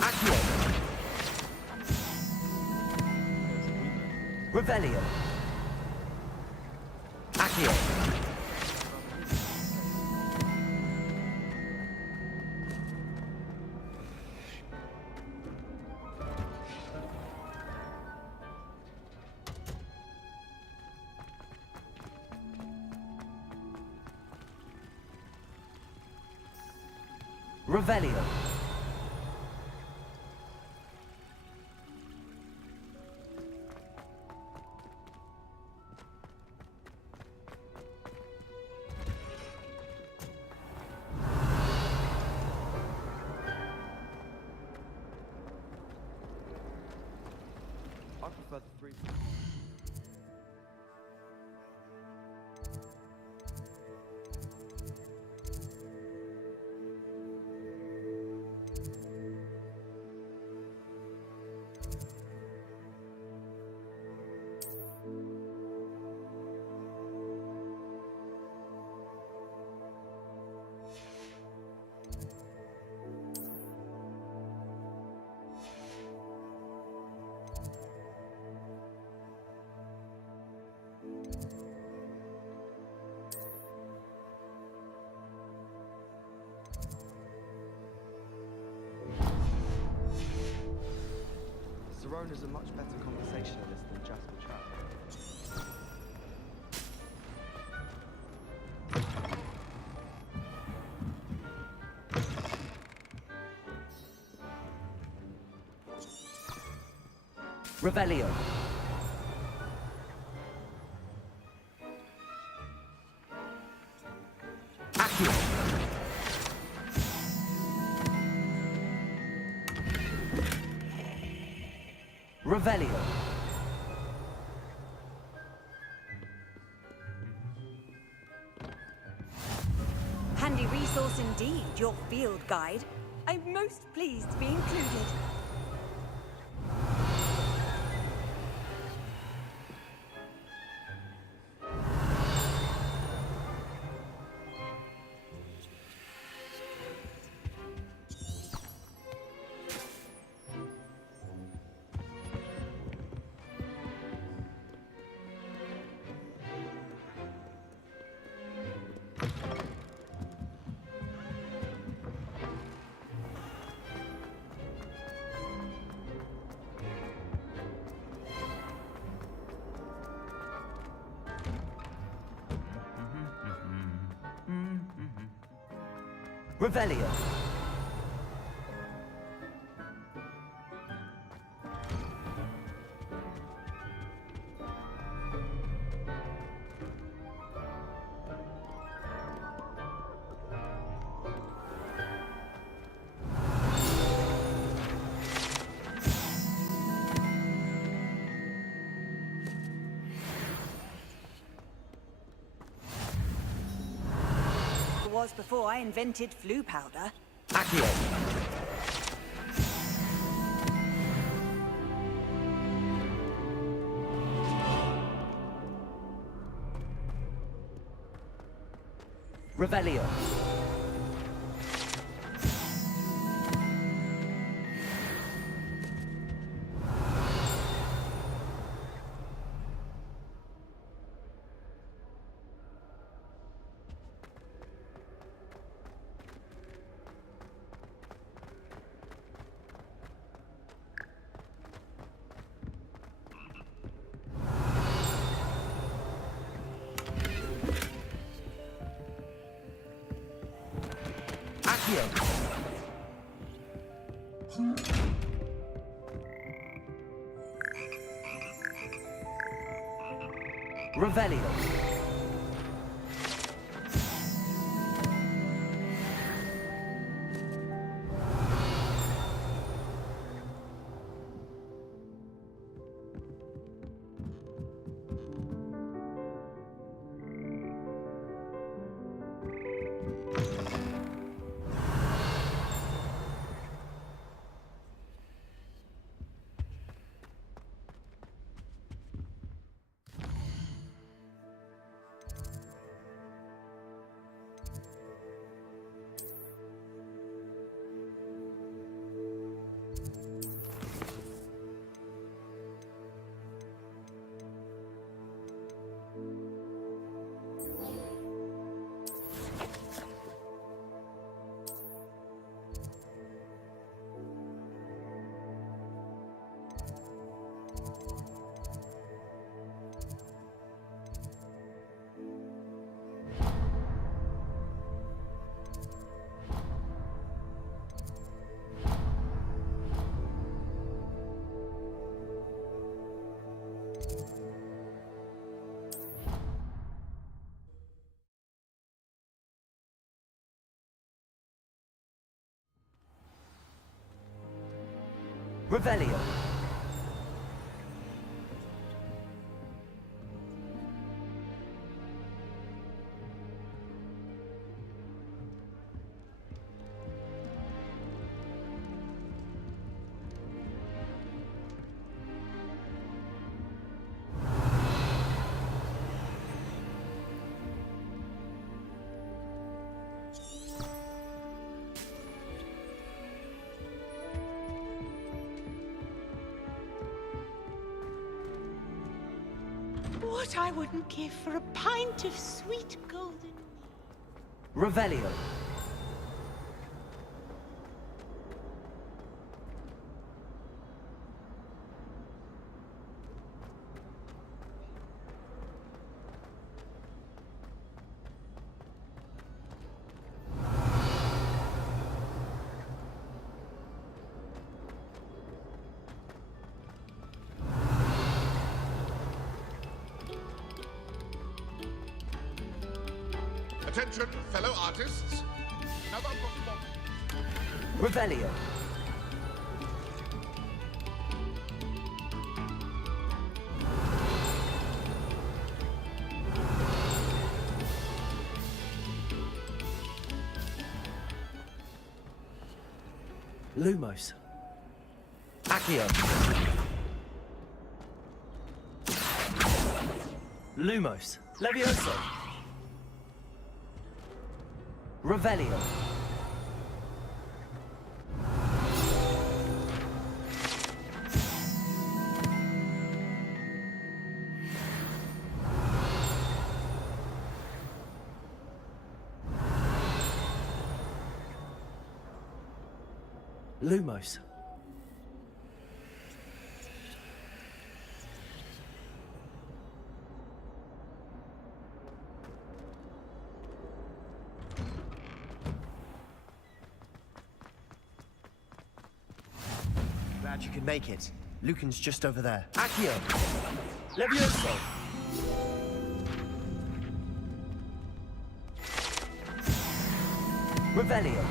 Revelio. Accio. Revelio. I prefer the three. Zerona's a much better conversationalist than Jasper Trout. Revelio. Accio. Revelio. Handy resource indeed, your field guide. I'm most pleased to be included. Revelio. It was before I invented flu powder. Accio. Revelio. Accio. Revelio. Revelio. What I wouldn't give for a pint of sweet golden... Revelio. Attention, fellow artists. Revelio. Lumos. Accio. Lumos. Levioso. Revelio. Lumos. Glad you could make it. Lucan's just over there. Accio. Levioso. Revelio.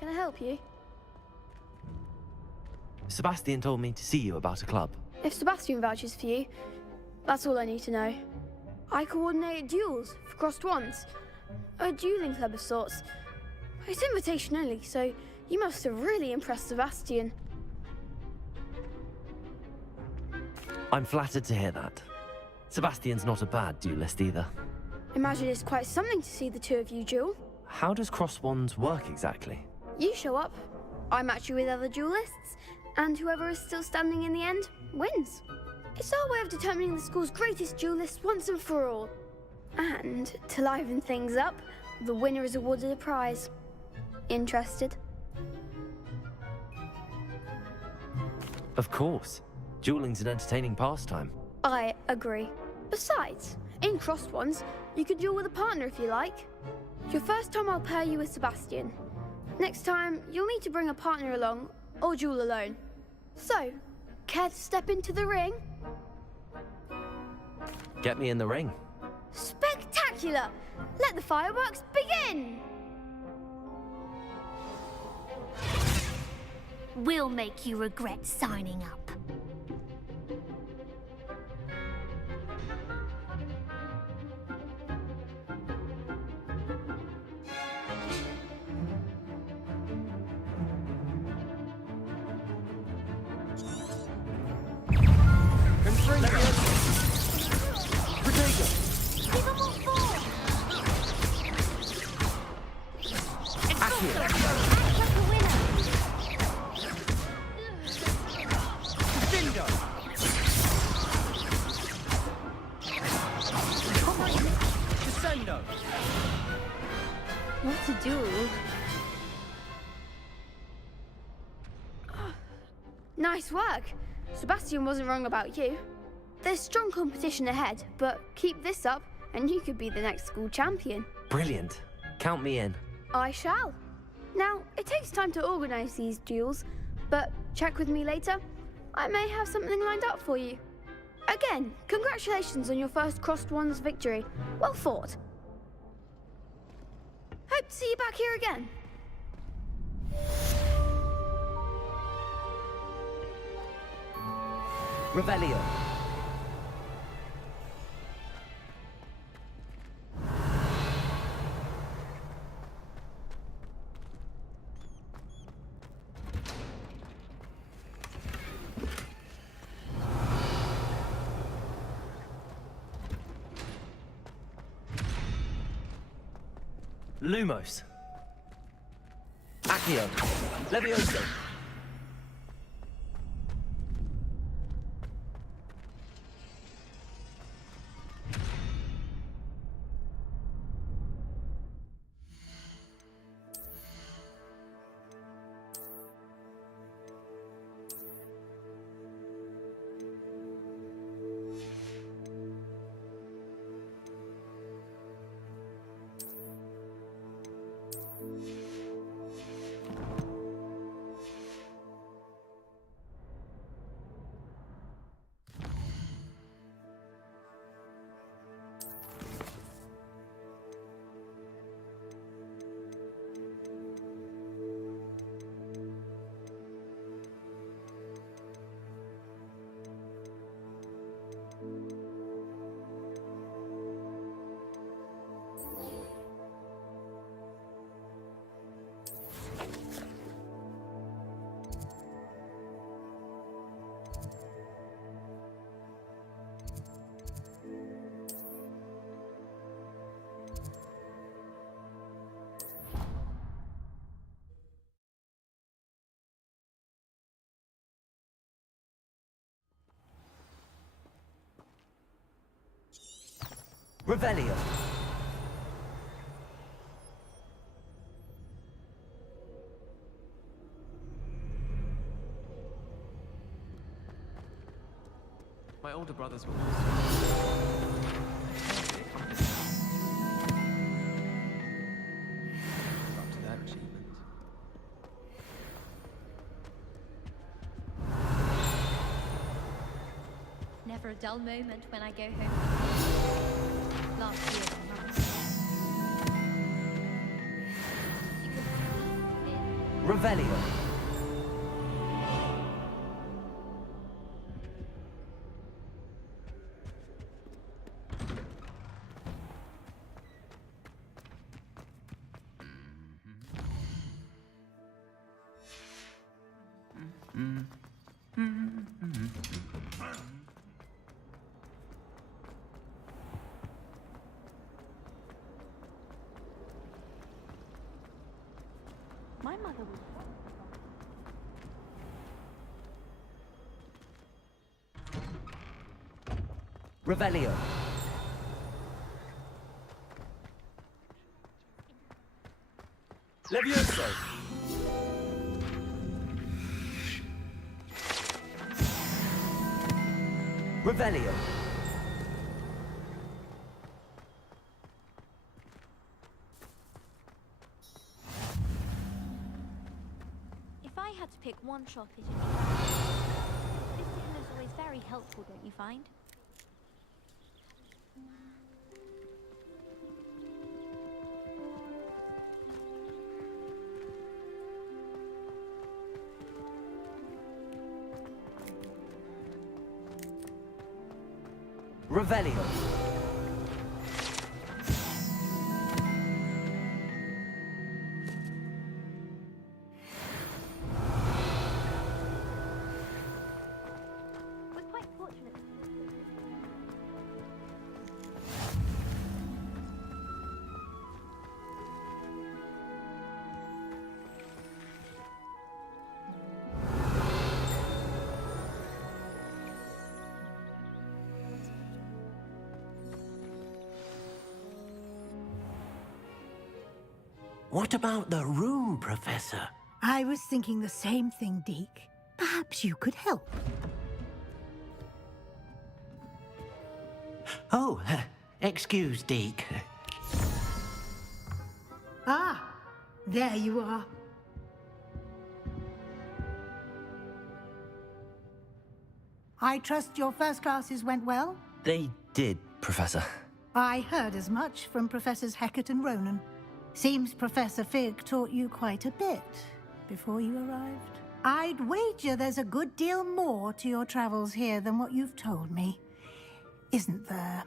Can I help you? Sebastian told me to see you about a club. If Sebastian vouches for you, that's all I need to know. I coordinate duels for crossed wands. A dueling club of sorts. It's invitation only, so you must have really impressed Sebastian. I'm flattered to hear that. Sebastian's not a bad duelist either. Imagine it's quite something to see the two of you duel. How does cross wands work exactly? You show up, I match you with other duelists, and whoever is still standing in the end wins. It's our way of determining the school's greatest duelist once and for all. And to liven things up, the winner is awarded a prize. Interested? Of course. Dueling's an entertaining pastime. I agree. Besides, in crossed ones, you could duel with a partner if you like. Your first time I'll pair you with Sebastian. Next time, you'll need to bring a partner along, or duel alone. So, care to step into the ring? Get me in the ring. Spectacular! Let the fireworks begin! We'll make you regret signing up. What to do? Nice work. Sebastian wasn't wrong about you. There's strong competition ahead, but keep this up and you could be the next school champion. Brilliant. Count me in. I shall. Now, it takes time to organise these duels, but check with me later. I may have something lined up for you. Again, congratulations on your first crossed wands victory. Well fought. Hope to see you back here again. Revelio. Lumos. Accio. Levioso. Revelio. My older brothers were also... up to their achievements. Never a dull moment when I go home. Last year, my mum. Revelio. My mother was... Revelio. Levioso. Revelio. If I had to pick one shop as your new this deal is always very helpful, don't you find? Revelio. We're quite fortunate. What about the room, Professor? I was thinking the same thing, Deke. Perhaps you could help. Oh, excuse, Deke. Ah, there you are. I trust your first classes went well? They did, Professor. I heard as much from Professors Hecat and Ronan. Seems Professor Fig taught you quite a bit before you arrived. I'd wager there's a good deal more to your travels here than what you've told me, isn't there?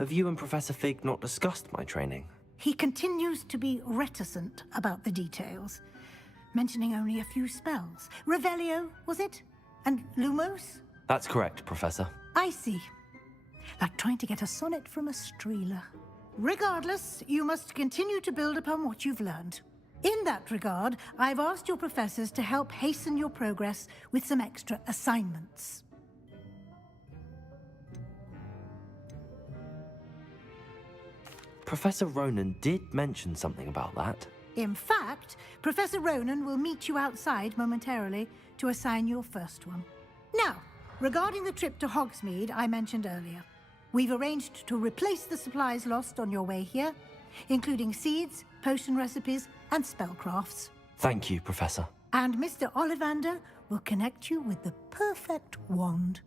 Have you and Professor Fig not discussed my training? He continues to be reticent about the details, mentioning only a few spells. Revelio, was it? And Lumos? That's correct, Professor. I see. Like trying to get a sonnet from a streeler. Regardless, you must continue to build upon what you've learned. In that regard, I've asked your professors to help hasten your progress with some extra assignments. Professor Ronan did mention something about that. In fact, Professor Ronan will meet you outside momentarily to assign your first one. Now, regarding the trip to Hogsmeade I mentioned earlier, we've arranged to replace the supplies lost on your way here, including seeds, potion recipes, and spellcrafts. Thank you, Professor. And Mr. Ollivander will connect you with the perfect wand.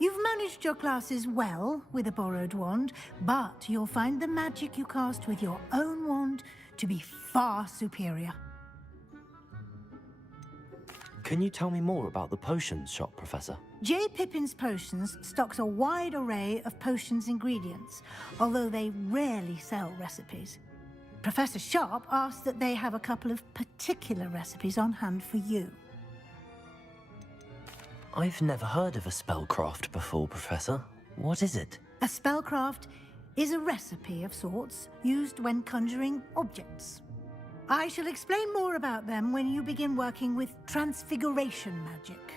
You've managed your classes well with a borrowed wand, but you'll find the magic you cast with your own wand to be far superior. Can you tell me more about the potions shop, Professor? J. Pippin's Potions stocks a wide array of potions ingredients, although they rarely sell recipes. Professor Sharp asked that they have a couple of particular recipes on hand for you. I've never heard of a spellcraft before, Professor. What is it? A spellcraft is a recipe of sorts used when conjuring objects. I shall explain more about them when you begin working with transfiguration magic.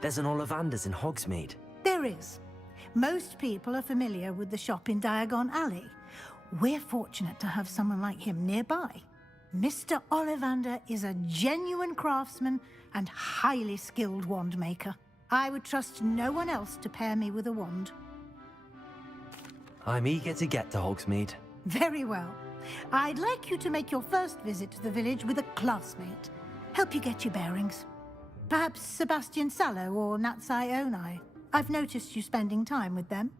There's an Ollivander's in Hogsmeade. There is. Most people are familiar with the shop in Diagon Alley. We're fortunate to have someone like him nearby. Mr. Ollivander is a genuine craftsman and highly skilled wand maker. I would trust no one else to pair me with a wand. I'm eager to get to Hogsmeade. Very well. I'd like you to make your first visit to the village with a classmate. Help you get your bearings. Perhaps Sebastian Sallow or Natsai Onai. I've noticed you spending time with them.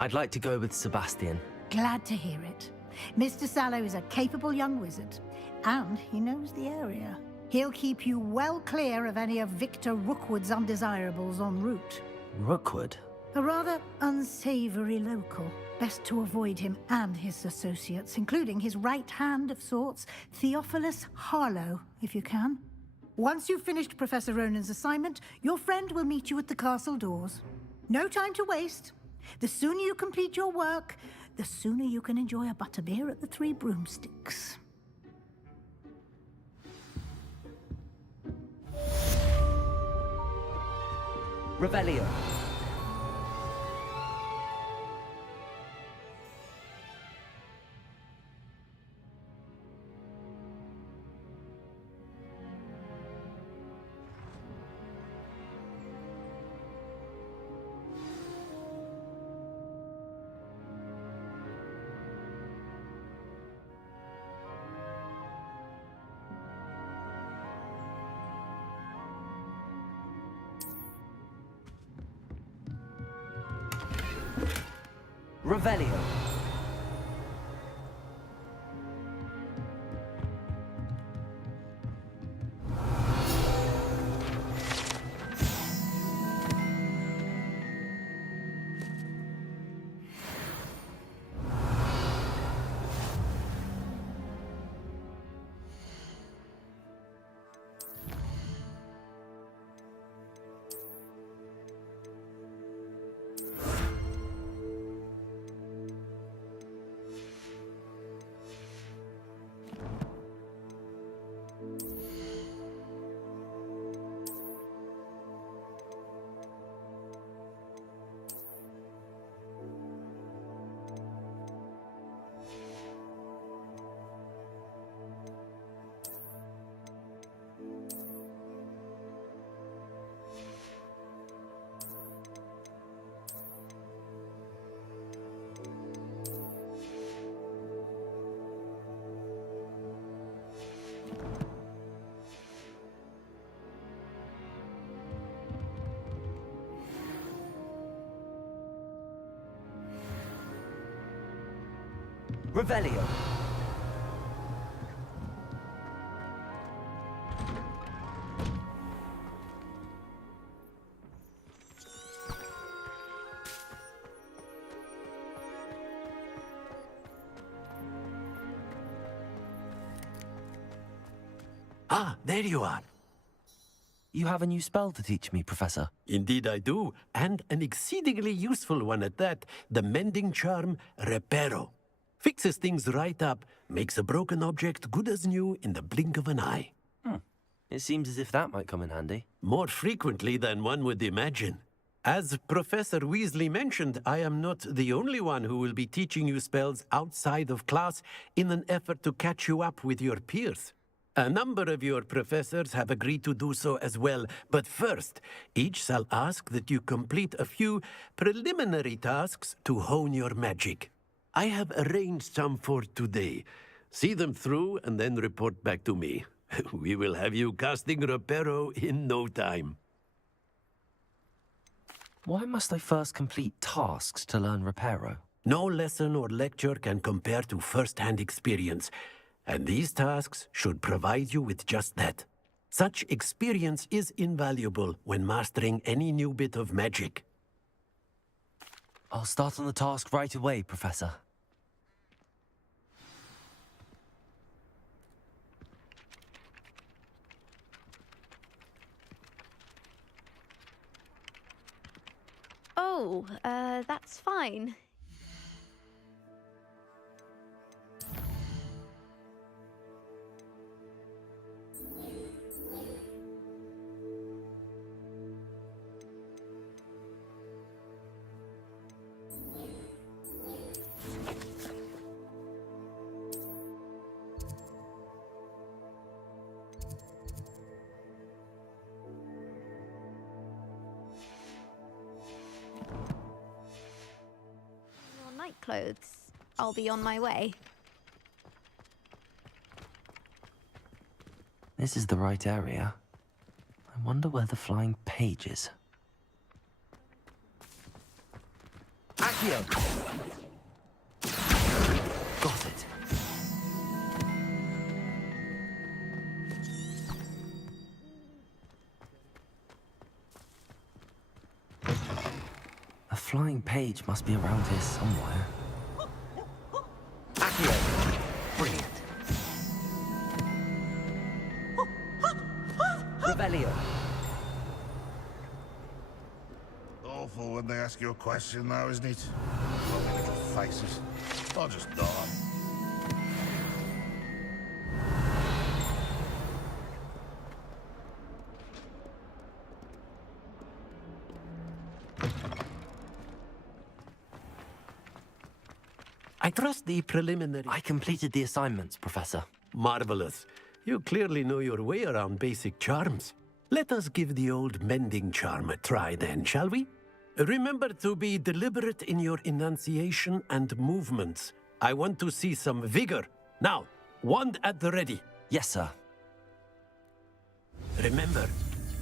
I'd like to go with Sebastian. Glad to hear it. Mr. Sallow is a capable young wizard, and he knows the area. He'll keep you well clear of any of Victor Rookwood's undesirables en route. Rookwood? A rather unsavory local. Best to avoid him and his associates, including his right hand of sorts, Theophilus Harlow, if you can. Once you've finished Professor Ronan's assignment, your friend will meet you at the castle doors. No time to waste. The sooner you complete your work, the sooner you can enjoy a butterbeer at the Three Broomsticks. Revelio. Revelio. Revelio. Ah, there you are. You have a new spell to teach me, Professor. Indeed I do, and an exceedingly useful one at that. The mending charm, Reparo. Fixes things right up, makes a broken object good as new in the blink of an eye. It seems as if that might come in handy. More frequently than one would imagine. As Professor Weasley mentioned, I am not the only one who will be teaching you spells outside of class in an effort to catch you up with your peers. A number of your professors have agreed to do so as well, but first, each shall ask that you complete a few preliminary tasks to hone your magic. I have arranged some for today. See them through and then report back to me. We will have you casting Reparo in no time. Why must I first complete tasks to learn Reparo? No lesson or lecture can compare to first-hand experience, and these tasks should provide you with just that. Such experience is invaluable when mastering any new bit of magic. I'll start on the task right away, Professor. Oh, that's fine. Your night clothes. I'll be on my way. This is the right area. I wonder where the flying page is. Accio. Got it. A flying page must be around here somewhere. Accio. Brilliant. Revelio. Awful when they ask you a question now, isn't it? Lovely little faces. I'll just die. I trust the preliminary... I completed the assignments, Professor. Marvelous. You clearly know your way around basic charms. Let us give the old mending charm a try then, shall we? Remember to be deliberate in your enunciation and movements. I want to see some vigor. Now, wand at the ready. Yes, sir. Remember,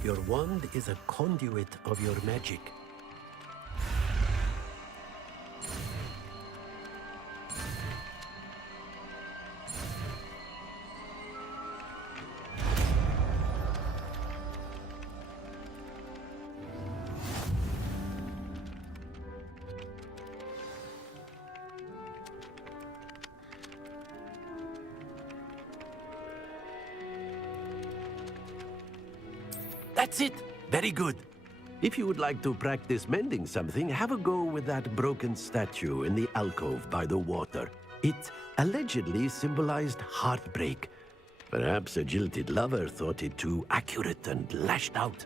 your wand is a conduit of your magic. That's it! Very good. If you would like to practice mending something, have a go with that broken statue in the alcove by the water. It allegedly symbolized heartbreak. Perhaps a jilted lover thought it too accurate and lashed out.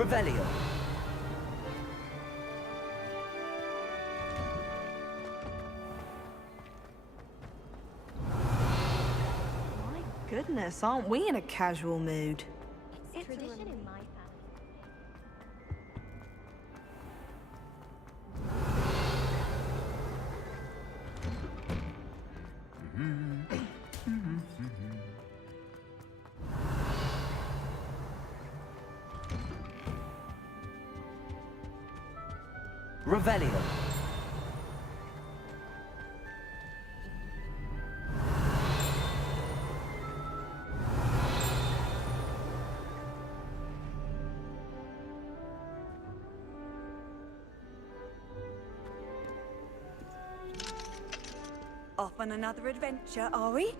Revelio. My goodness, aren't we in a casual mood? It's tradition in my family. Revelio. Off on another adventure, are we?